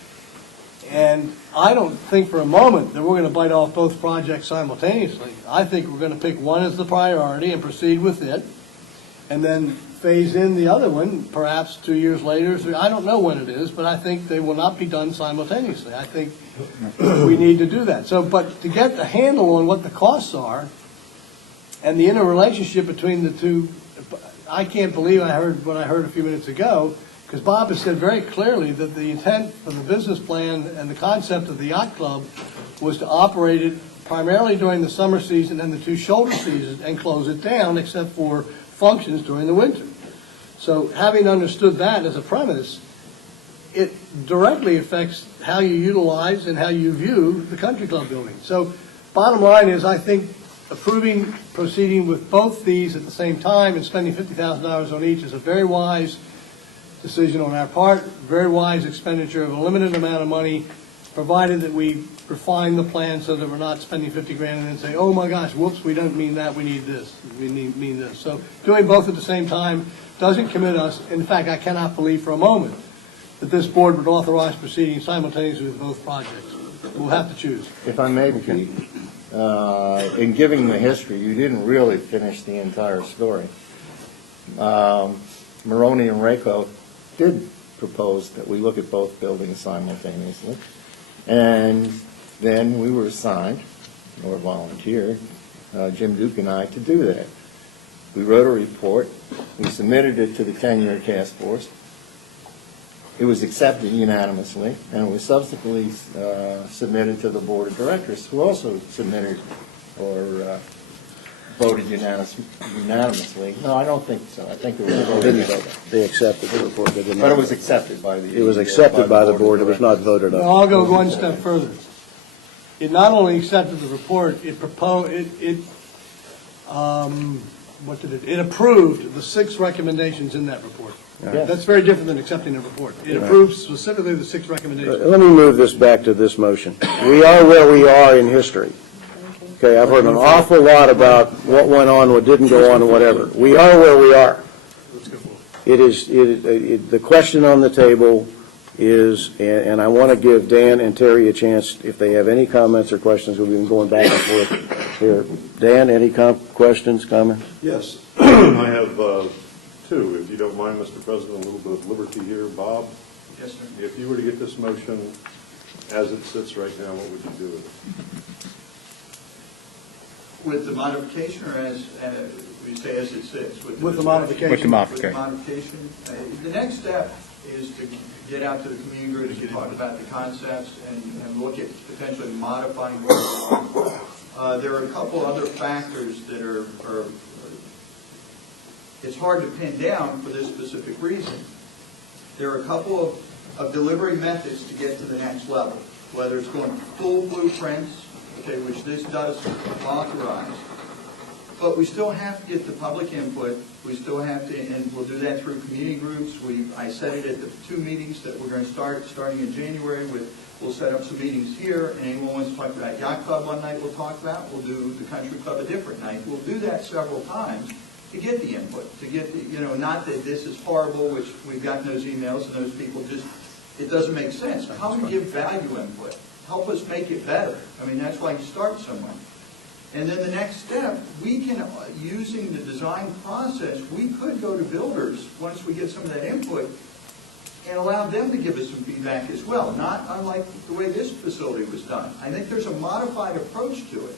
And I don't think for a moment that we're going to bite off both projects simultaneously. I think we're going to pick one as the priority and proceed with it, and then phase in the other one, perhaps 2 years later. I don't know when it is, but I think they will not be done simultaneously. I think we need to do that. But to get the handle on what the costs are and the interrelationship between the two, I can't believe what I heard a few minutes ago, because Bob has said very clearly that the intent of the business plan and the concept of the yacht club was to operate it primarily during the summer season and the 2 shoulder seasons and close it down except for functions during the winter. So having understood that as a premise, it directly affects how you utilize and how you view the country club building. So bottom line is, I think proceeding with both these at the same time and spending $50,000 on each is a very wise decision on our part, very wise expenditure of a limited amount of money, provided that we refine the plan so that we're not spending 50 grand and then say, oh my gosh, whoops, we don't mean that, we need this, mean this. So doing both at the same time doesn't commit us. In fact, I cannot believe for a moment that this board would authorize proceeding simultaneously with both projects. We'll have to choose. If I may, Pete, in giving the history, you didn't really finish the entire story. Maroney and Rako did propose that we look at both buildings simultaneously. And then we were assigned, or volunteered, Jim Duke and I, to do that. We wrote a report. We submitted it to the 10-year task force. It was accepted unanimously, and it was subsequently submitted to the board of directors, who also submitted or voted unanimously. No, I don't think so. I think it was voted. They accepted the report. They did not. But it was accepted by the. It was accepted by the board. It was not voted on. No, I'll go one step further. It not only accepted the report, it proposed, it approved the 6 recommendations in that report. Yeah. That's very different than accepting a report. It approved specifically the 6 recommendations. Let me move this back to this motion. We are where we are in history. Okay, I've heard an awful lot about what went on, what didn't go on, and whatever. We are where we are. The question on the table is, and I want to give Dan and Terry a chance, if they have any comments or questions. We've been going back and forth here. Dan, any questions, comments? Yes, I have 2, if you don't mind, Mr. President, a little bit of liberty here. Bob? Yes, sir. If you were to get this motion As it sits right now, what would you do with it? With the modification, or as, we say as it sits? With the discussion? modification. With the modification. With the modification. The next step is to get out to the community groups and talk about the concepts and look at potentially modifying. There are a couple other factors that are it's hard to pin down for this specific reason. There are a couple of delivery methods to get to the next level, whether it's going full blueprints, okay, which this does authorize, but we still have to get the public input. We still have to, and we'll do that through community groups. I said it at the 2 meetings that we're going to starting in January with. We'll set up some meetings here, and anyone wants to talk about Yacht Club one night, we'll talk about. We'll do the Country Club a different night. We'll do that several times to get the input, to get the, not that this is horrible, which we've gotten those emails and those people just, it doesn't make sense. How do we give value input? Help us make it better. I mean, that's why you start somewhere. And then the next step, we can, using the design process, we could go to builders once we get some of that input and allow them to give us some feedback as well, not unlike the way this facility was done. I think there's a modified approach to it.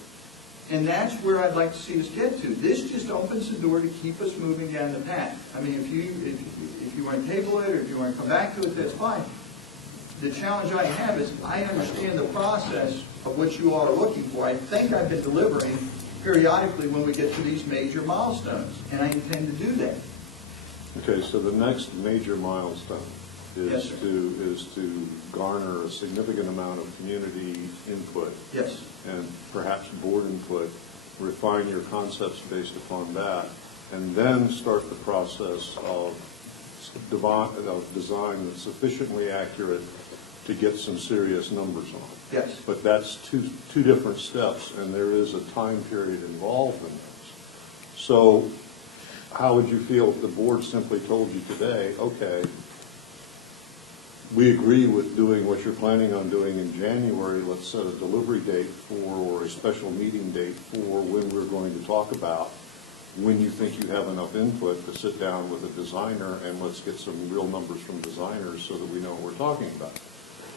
And that's where I'd like to see us get to. This just opens the door to keep us moving down the path. I mean, if you want to table it or if you want to come back to it, that's fine. The challenge I have is I understand the process of what you all are looking for. I think I've been delivering periodically when we get to these major milestones, and I intend to do that. Okay, so the next major milestone Yes, is sir. to garner a significant amount of community input. Yes. And perhaps board input, refine your concepts based upon that, and then start the process of design that's sufficiently accurate to get some serious numbers on. Yes. But that's two different steps, and there is a time period involved in this. So how would you feel if the board simply told you today, okay, we agree with doing what you're planning on doing in January, let's set a delivery date or a special meeting date for when we're going to talk about when you think you have enough input to sit down with a designer and let's get some real numbers from designers so that we know what we're talking about.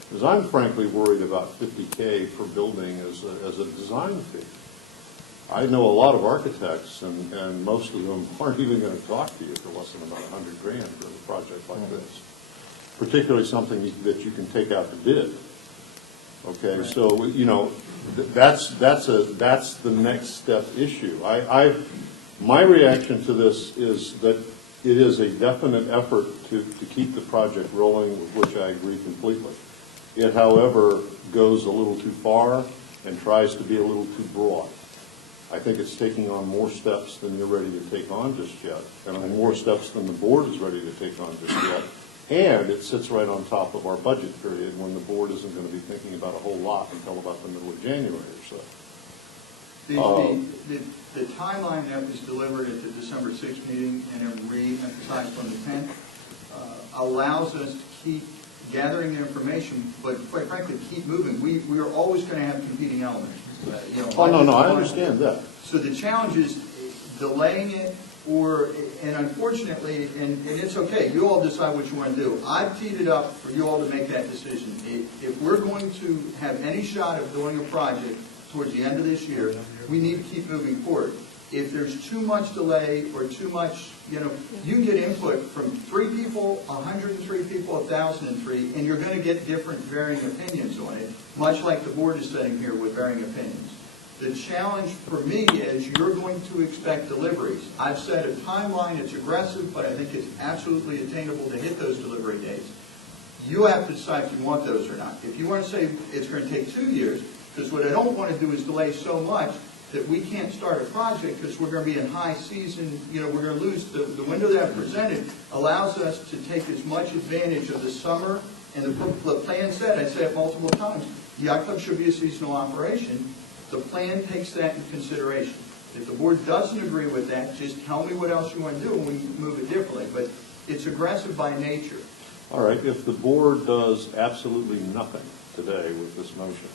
Because I'm frankly worried about $50K per building as a design fee. I know a lot of architects, and most of them aren't even going to talk to you for less than about $100,000 for a project like this, particularly something that you can take out to bid. Okay, so that's the next step issue. My reaction to this is that it is a definite effort to keep the project rolling, with which I agree completely. It, however, goes a little too far and tries to be a little too broad. I think it's taking on more steps than you're ready to take on just yet, and more steps than the board is ready to take on just yet. And it sits right on top of our budget period when the board isn't going to be thinking about a whole lot until about the middle of January or so. The timeline that was delivered at the December 6th meeting and re-emphasized on the 10th allows us to keep gathering the information, but quite frankly, keep moving. We are always going to have competing elements. No, I understand that. So the challenge is delaying it, and unfortunately, and it's okay, you all decide what you want to do. I've teed it up for you all to make that decision. If we're going to have any shot of doing a project towards the end of this year, we need to keep moving forward. If there's too much delay or too much, you can get input from 3 people, 103 people, 1,003, and you're going to get different varying opinions on it, much like the board is sitting here with varying opinions. The challenge for me is you're going to expect deliveries. I've set a timeline, it's aggressive, but I think it's absolutely attainable to hit those delivery dates. You have to decide if you want those or not. If you want to say it's going to take 2 years, because what I don't want to do is delay so much that we can't start a project because we're going to be in high season, we're going to lose. The window that I've presented allows us to take as much advantage of the summer, and the plan said, I say it multiple times, the yacht club should be a seasonal operation. The plan takes that into consideration. If the board doesn't agree with that, just tell me what else you want to do and we can move it differently. But it's aggressive by nature. All right, if the board does absolutely nothing today with this motion,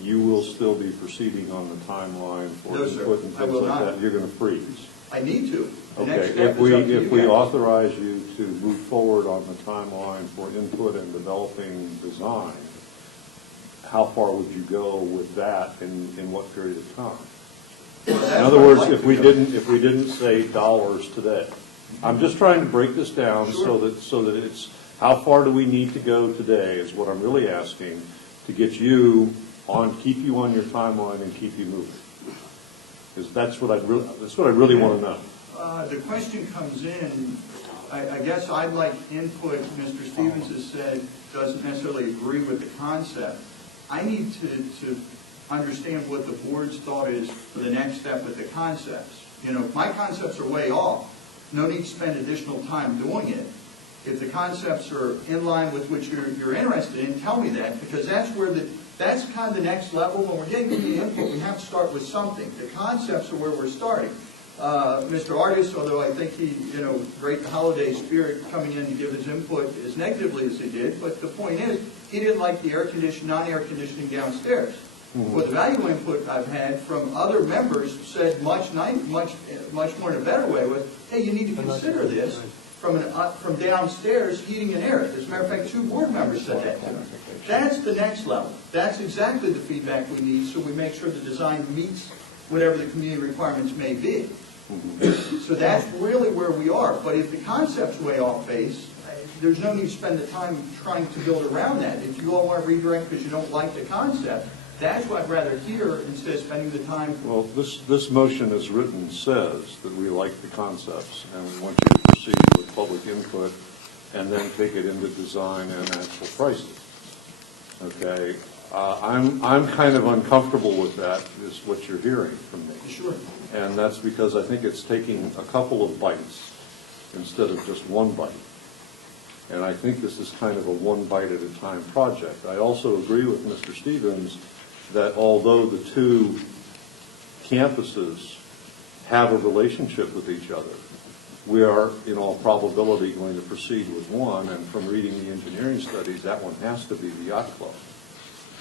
you will still be proceeding on the timeline for No, sir, input and I things will like not. that? You're going to freeze? I need to. The next Okay, step if is up to you we guys. authorize you to move forward on the timeline for input and developing design, how far would you go with that in what period of time? In other words, if we didn't say dollars today, I'm just trying to break this down so that it's, how far do we need to go today is what I'm really asking, to get you on, keep you on your timeline and keep you moving. Because that's what I really want to know. The question comes in, I guess I'd like input. Mr. Stevens has said doesn't necessarily agree with the concept. I need to understand what the board's thought is for the next step with the concepts. You know, if my concepts are way off, no need to spend additional time doing it. If the concepts are in line with what you're interested in, tell me that, because that's kind of the next level. When we're getting the input, we have to start with something. The concepts are where we're starting. Mr. Artis, although I think he, great holiday spirit coming in to give his input as negatively as he did, but the point is, he didn't like the non-air conditioning downstairs. Well, the valuable input I've had from other members said much more in a better way was, hey, you need to consider this from downstairs heating and air. As a matter of fact, 2 board members said that. That's the next level. That's exactly the feedback we need, so we make sure the design meets whatever the community requirements may be. So that's really where we are. But if the concept's way off base, there's no need to spend the time trying to build around that. If you all want to redirect because you don't like the concept, that's what I'd rather hear instead of spending the time. Well, this motion as written says that we like the concepts and we want you to proceed with public input and then take it into design and actual pricing. Okay, I'm kind of uncomfortable with that, is what you're hearing from me. Sure. And that's because I think it's taking a couple of bites instead of just one bite. And I think this is kind of a one bite at a time project. I also agree with Mr. Stevens that although the 2 campuses have a relationship with each other, we are, in all probability, going to proceed with one, and from reading the engineering studies, that one has to be the yacht club.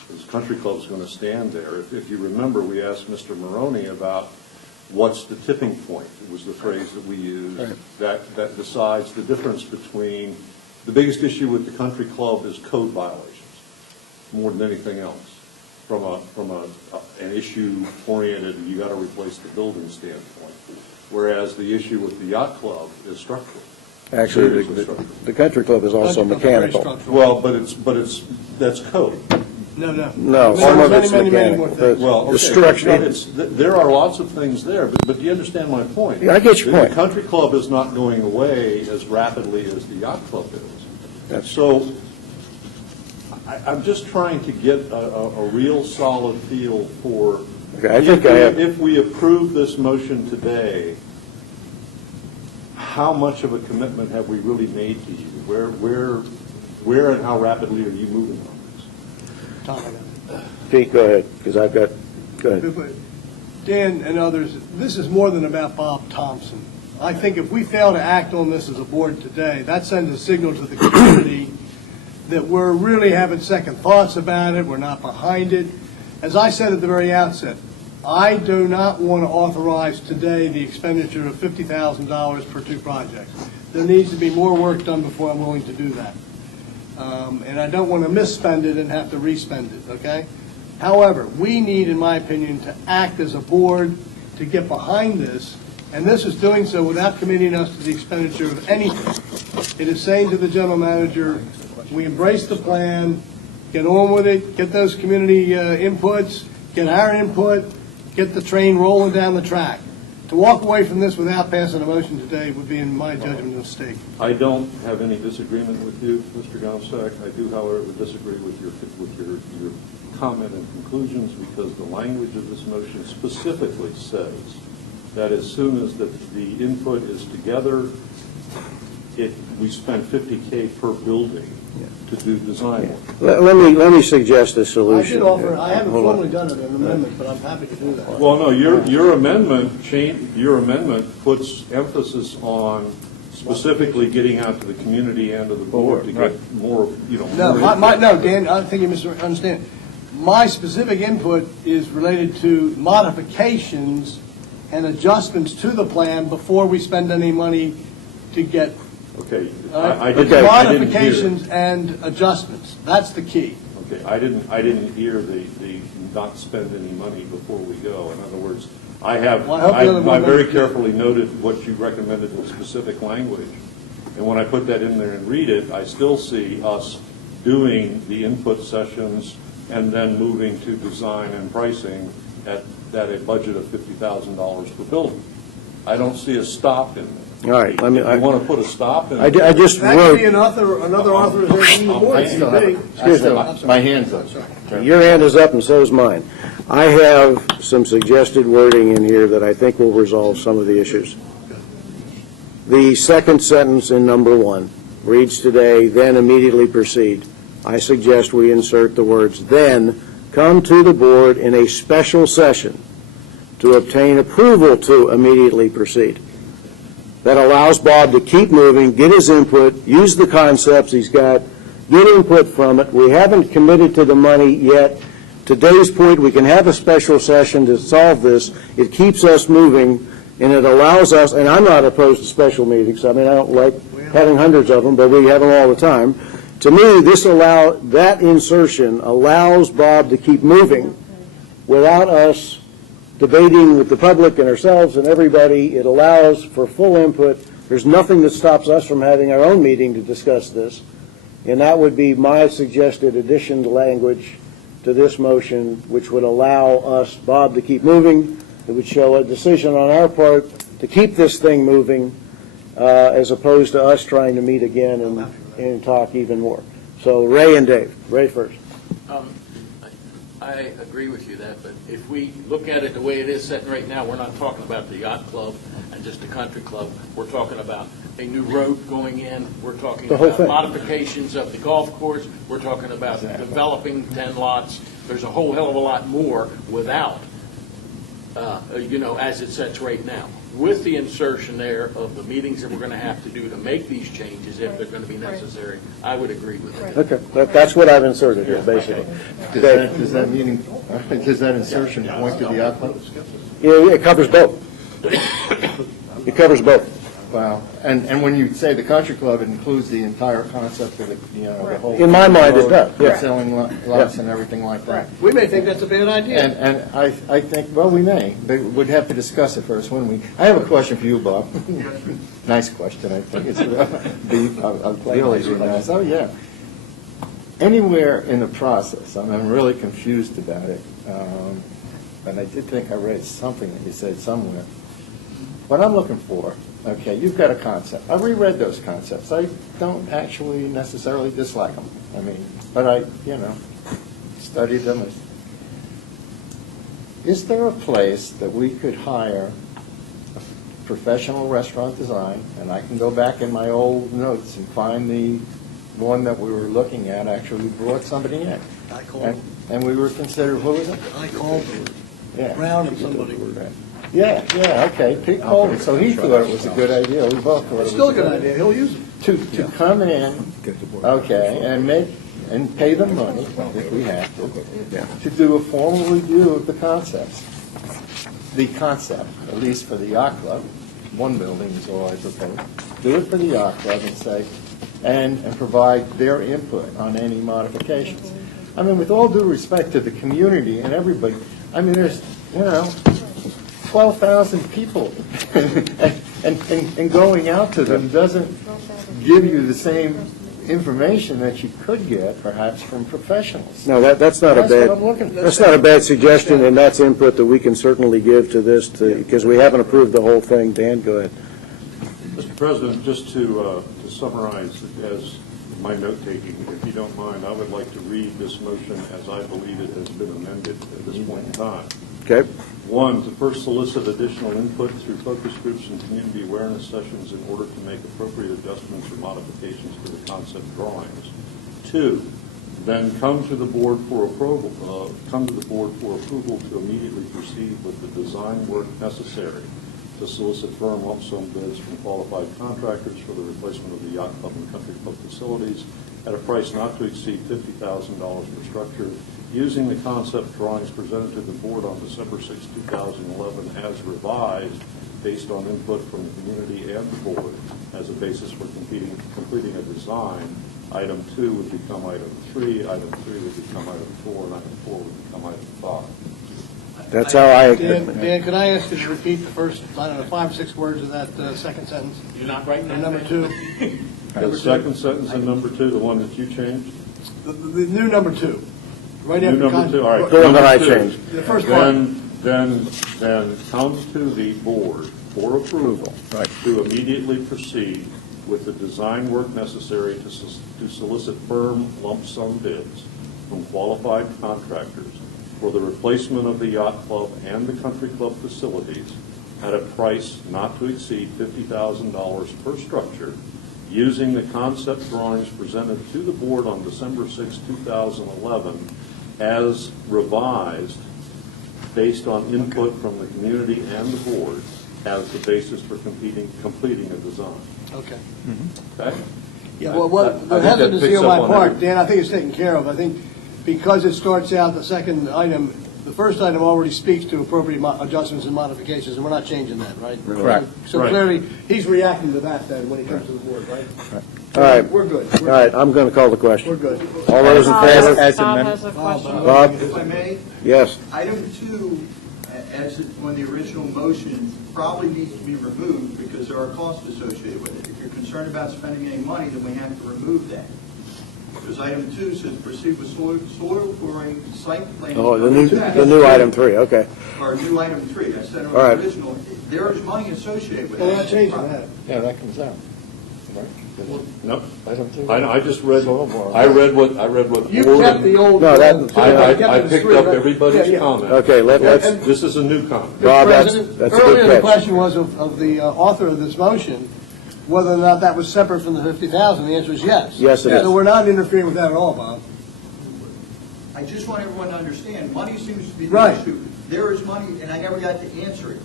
Because Country Club's going to stand there. If you remember, we asked Mr. Maroney about what's the tipping point. It was the phrase that we used, that decides the difference between, the biggest issue with the Country Club is code violations, more than anything else. From an issue-oriented, you got to replace the building standpoint. Whereas the issue with the yacht club is structural. Actually, the country club is also mechanical. Well, but that's code. No. No, some of it's Many mechanical. more things. Well, The structure. There are lots of things there, but do you understand my point? Yeah, I get your point. The country club is not going away as rapidly as the yacht club is. So I'm just trying to get a real solid feel for, if we approve this motion today, how much of a commitment have we really made to you? Where and how rapidly are you moving on this? Tom, I got it. Pete, go ahead, because I've got, go ahead. Dan and others, this is more than about Bob Thompson. I think if we fail to act on this as a board today, that sends a signal to the community that we're really having second thoughts about it, we're not behind it. As I said at the very outset, I do not want to authorize today the expenditure of $50,000 for 2 projects. There needs to be more work done before I'm willing to do that. And I don't want to misspend it and have to respend it, okay? However, we need, in my opinion, to act as a board to get behind this, and this is doing so without committing us to the expenditure of anything. It is saying to the general manager, we embrace the plan, get on with it, get those community inputs, get our input, get the train rolling down the track. To walk away from this without passing a motion today would be, in my judgment, a mistake. I don't have any disagreement with you, Mr. Gomstak. I do, however, disagree with your comment and conclusions, because the language of this motion specifically says that as soon as the input is together, we spend $50K per building to do design work. Let me suggest a solution. I did offer, I haven't Hold on. formally done it, an amendment, but I'm happy to do that. Well, no, your amendment puts emphasis on specifically getting out to the community and to the board to get more, No, more no, Dan, I think you misunderstand. My specific input is related to modifications and adjustments to the plan before we spend any money to get. Okay. Modifications and adjustments. That's the key. Okay, I didn't hear the not spend any money before we go. In other words, I very carefully noted what you recommended in specific language. And when I put that in there and read it, I still see us doing the input sessions and then moving to design and pricing at a budget of $50,000 per building. I don't see a stop in there. All right, let me. If you want to put a stop in I there. just That wrote. could be another authorization from the board. Excuse me. My hand's up. Your hand is up and so is mine. I have some suggested wording in here that I think will resolve some of the issues. The second sentence in number 1 reads today, then immediately proceed. I suggest we insert the words, then come to the board in a special session to obtain approval to immediately proceed. That allows Bob to keep moving, get his input, use the concepts he's got, get input from it. We haven't committed to the money yet. To Dave's point, we can have a special session to solve this. It keeps us moving, and it allows us, and I'm not opposed to special meetings. I mean, I don't like having hundreds of them, but we have them all the time. To me, that insertion allows Bob to keep moving without us debating with the public and ourselves and everybody. It allows for full input. There's nothing that stops us from having our own meeting to discuss this. And that would be my suggested addition to language to this motion, which would allow us, Bob, to keep moving. It would show a decision on our part to keep this thing moving, as opposed to us trying to meet again and talk even more. So Ray and Dave. Ray first. I agree with you that, but if we look at it the way it is sitting right now, we're not talking about the yacht club and just the country club. We're talking about a new road going in. We're talking The whole about thing. modifications of the golf course. We're talking about developing 10 lots. There's a whole hell of a lot more without, as it sits right now. With the insertion there of the meetings that we're going to have to do to make these changes, if they're going to be necessary, I would agree with it. Okay, that's what I've inserted here, basically. Does that insertion point to the yacht club? Yeah, it covers both. It covers both. Wow. And when you say the country club, it includes the entire concept of the whole. In my mind, it does, yeah. Selling lots and everything like that. We may think that's a bad idea. And I think, well, we may, but we'd have to discuss it first, wouldn't we? I have a question for you, Bob. Nice question, I think. It's really nice. Oh, yeah. Anywhere in the process, I'm really confused about it, and I did think I read something that you said somewhere. What I'm looking for, okay, you've got a concept. I reread those concepts. I don't actually necessarily dislike them. I mean, but I, studied them. Is there a place that we could hire a professional restaurant design, and I can go back in my old notes and find the one that we were looking at, actually brought somebody in. I called. And we were considered, who was it? I called Yeah. Brown and somebody. Yeah, okay, Pete Colvin, so he thought it was a good idea, we both thought it was It's still a good idea. He'll use them. To come in, okay, and pay them money, if we have to do a formal review of the concepts. The concept, at least for the yacht club, one building is all I propose. Do it for the yacht club and say, and provide their input on any modifications. I mean, with all due respect to the community and everybody, I mean, there's, 12,000 people, and going out to them doesn't give you the same information that you could get, perhaps, from professionals. No, that's not That's what I'm looking for. that's not a bad suggestion, and that's input that we can certainly give to this, because we haven't approved the whole thing. Dan, go ahead. Mr. President, just to summarize as my note-taking, if you don't mind, I would like to read this motion as I believe it has been amended at this point in time. Okay. 1, to first solicit additional input through focus groups and community awareness sessions in order to make appropriate adjustments or modifications to the concept drawings. 2, then come to the board for approval to immediately proceed with the design work necessary to solicit firm lump sum bids from qualified contractors for the replacement of the yacht club and country club facilities at a price not to exceed $50,000 per structure, using the concept drawings presented to the board on December 6, 2011 as revised based on input from the community and the board as a basis for completing a design Item 2 would become item 3, item 3 would become item 4, and item 4 would become item 5. That's how I. Dan, could I ask you to repeat the first, I don't know, 5 or 6 words of that second sentence? You're not writing that? Number 2. The second sentence in number 2, the one that you changed? The new number 2. Right New after. number 2, all right. The one that I Number 2. changed. The first part. Then comes to the board for approval to immediately proceed with the design work necessary to solicit firm lump sum bids from qualified contractors for the replacement of the yacht club and the country club facilities at a price not to exceed $50,000 per structure, using the concept drawings presented to the board on December 6, 2011, as revised based on input from the community and the board as the basis for completing a design. Okay. Okay? Yeah, well, what I think the that hesitancy picks on up my on part, everything. Dan, I think it's taken care of. I think because it starts out, the second item, the first item already speaks to appropriate adjustments and modifications, and we're not changing that, right? Correct. So Right. clearly, he's reacting to that then when he comes to the board, right? All right. We're good. All right, I'm going to call the question. We're good. All those in favor? Bob has a question. Bob? If I may, Yes. item 2, as on the original motion, probably needs to be removed because there are costs associated with it. If you're concerned about spending any money, then we have to remove that. Because item 2 says proceed with soil pouring, site planning. Oh, the new item 3, okay. Or new item 3, I said on All right. the original. There is money associated with it. Well, we're not changing that. Yeah, that comes out. Nope. I don't think. I just read, I read what You Orrin- kept the old. No, that- I picked up everybody's Yeah, yeah. comment. Okay, let's, This is a new comment. Bob, Mr. that's President, a good earlier the catch. question was of the author of this motion, whether or not that was separate from the 50,000. The answer is yes. Yes, it is. So we're not interfering with that at all, Bob. I just want everyone to understand, money seems to be Right. the issue. There is money, and I never got to answer it.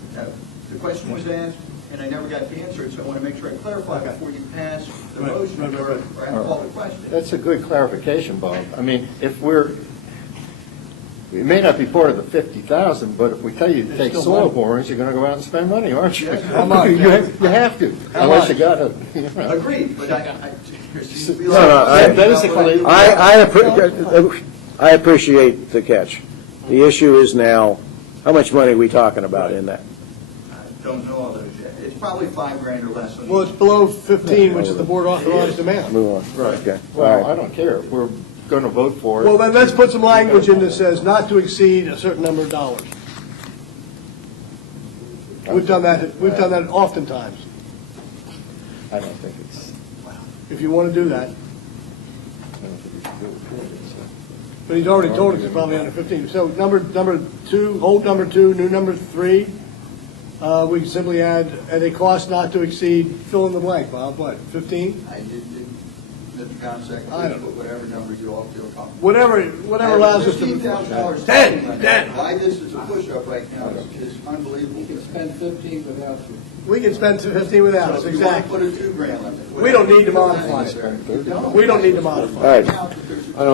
The question was asked, and I never got to answer it, so I want to make sure I clarify before you pass the Right, motion right, or right, I call the question. That's a good clarification, Bob. I mean, if we may not be part of the 50,000, but if we tell you to take still soil money. borings, you're going to go out and spend money, aren't you? Yes. How much? You have to, How unless much? you got to. Agreed, but there seems to be a No, lot no, of I- question about whether you- I appreciate the catch. The issue is now, how much money are we talking about in that? I don't know all those yet. It's probably $5,000 or less. Well, it's below 15, which is the board authorized amount. Move on. Right. Okay. All Well, right. I don't care. If we're going to vote for it. Well, then let's put some language in that says not to exceed a certain number of dollars. We've done that oftentimes. I don't think it's, If you want to do that. I don't think we should do it. But he's already told us it's probably under 15. So number 2, old number 2, new number 3, we can simply add, at a cost not to exceed, fill in the blank, Bob, what, 15? I did, Mr. Consack, I don't please put whatever number you all feel comfortable. Whatever allows us to. $15,000. Dan! Why this is a push-up right now is unbelievable. You can spend 15 without you. We can spend 15 without us, So if you want to exactly. put a $2,000 limit. We don't need to modify it. We don't need to modify All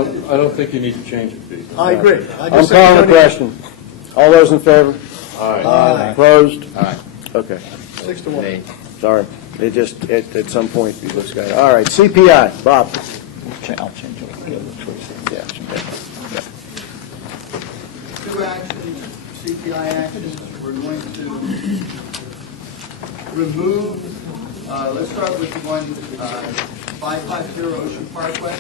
right, I don't think you need to change it, Pete. it. I agree. I'm calling the question. All those in favor? Aye. Opposed? Okay, 6 to 1. sorry. It just, at some point, you just got, all right, CPI, Bob. I'll change it. Yeah. Two actions, CPI actions, we're going to remove, let's start with the one, 550 Ocean Parkway.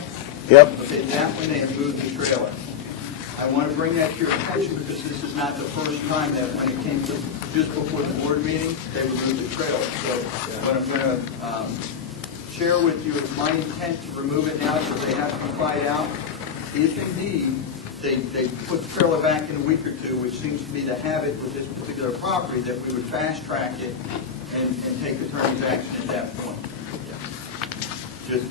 Yep. Okay, that one, they have moved the trailer. I want to bring that to your attention because this is not the first time that when it came to just before the board meeting, they removed the trailer. So what I'm going to share with you is my intent to remove it now so they have to find out if indeed they put the trailer back in a week or two, which seems to be the habit with this particular property, that we would fast track it and take attorney's action at that point. Just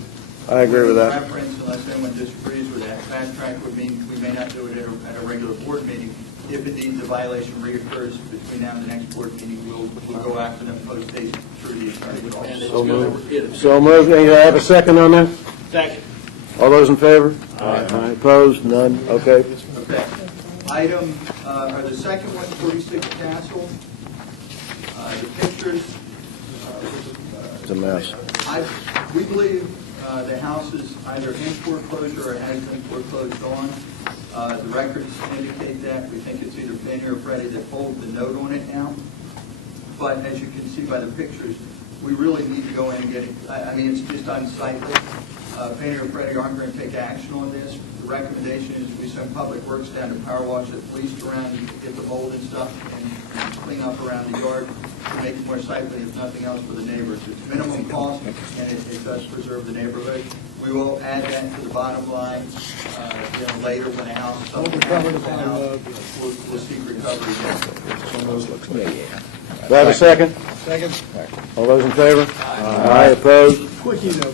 I agree with that. reference, unless anyone disagrees with that, fast track would mean we may not do it at a regular board meeting. If indeed the violation reoccurs between now and the next board meeting, we'll go after them post-haste through the attorney's office. So moved. So moved. Any, have a second on that? Second. All those in favor? Aye. Opposed? None? Okay. Okay. Item, or the second one, 46 Castle. The pictures. It's a mess. We believe The house is either in foreclosure or has been foreclosed on. The records indicate that. We think it's either Fannie or Freddie that pulled the note on it now. But as you can see by the pictures, we really need to go in and get it. I mean, it's just unsightly. Fannie or Freddie aren't going to take action on this. The recommendation is we send Public Works down to power wash at least around and get the mold and stuff and clean up around the yard to make it more sightly, if nothing else, for the neighbors. It's minimum cost, and it does preserve the neighborhood. We will add that to the bottom line, later when the house is something happens to the house, we'll seek recovery. Do I have a second? Second. All those in favor? Aye, opposed? Quickie though,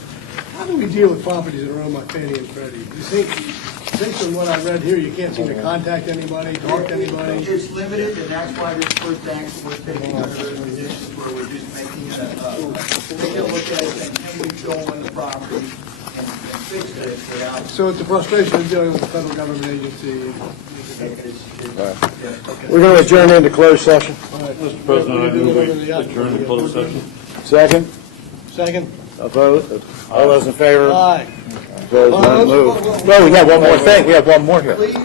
how do we deal with properties that are owned by Fannie and Freddie? You think from what I read here, you can't seem to contact anybody, talk to anybody? It's limited, and that's why this first action we're taking under those conditions where we're just making taking a look at it and can we go on the property and fix it without. So it's a frustration of dealing with a federal government agency. We're going to adjourn into closed session. Mr. President, I move we adjourn into closed session. Second? Second? Opposed? All those in favor? Aye. Opposed, none moved. Well, we got one more thing. We have one more here. Please,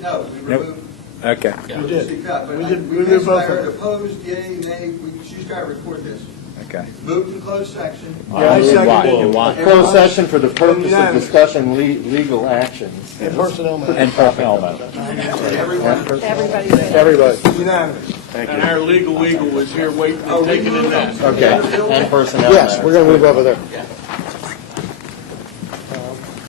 no, we removed. Okay. We did. We removed both of them. Opposed, yea, nay, she's got to record this. Okay. Moved in closed section. Yeah, I seconded it. Closed session for the purpose of discussing legal actions. And personnel matters. And personnel matters. Everybody. Unanimous. Thank And you. our legal was here waiting and taking a nap. Okay, and personnel Yes, matters. we're going to move over there.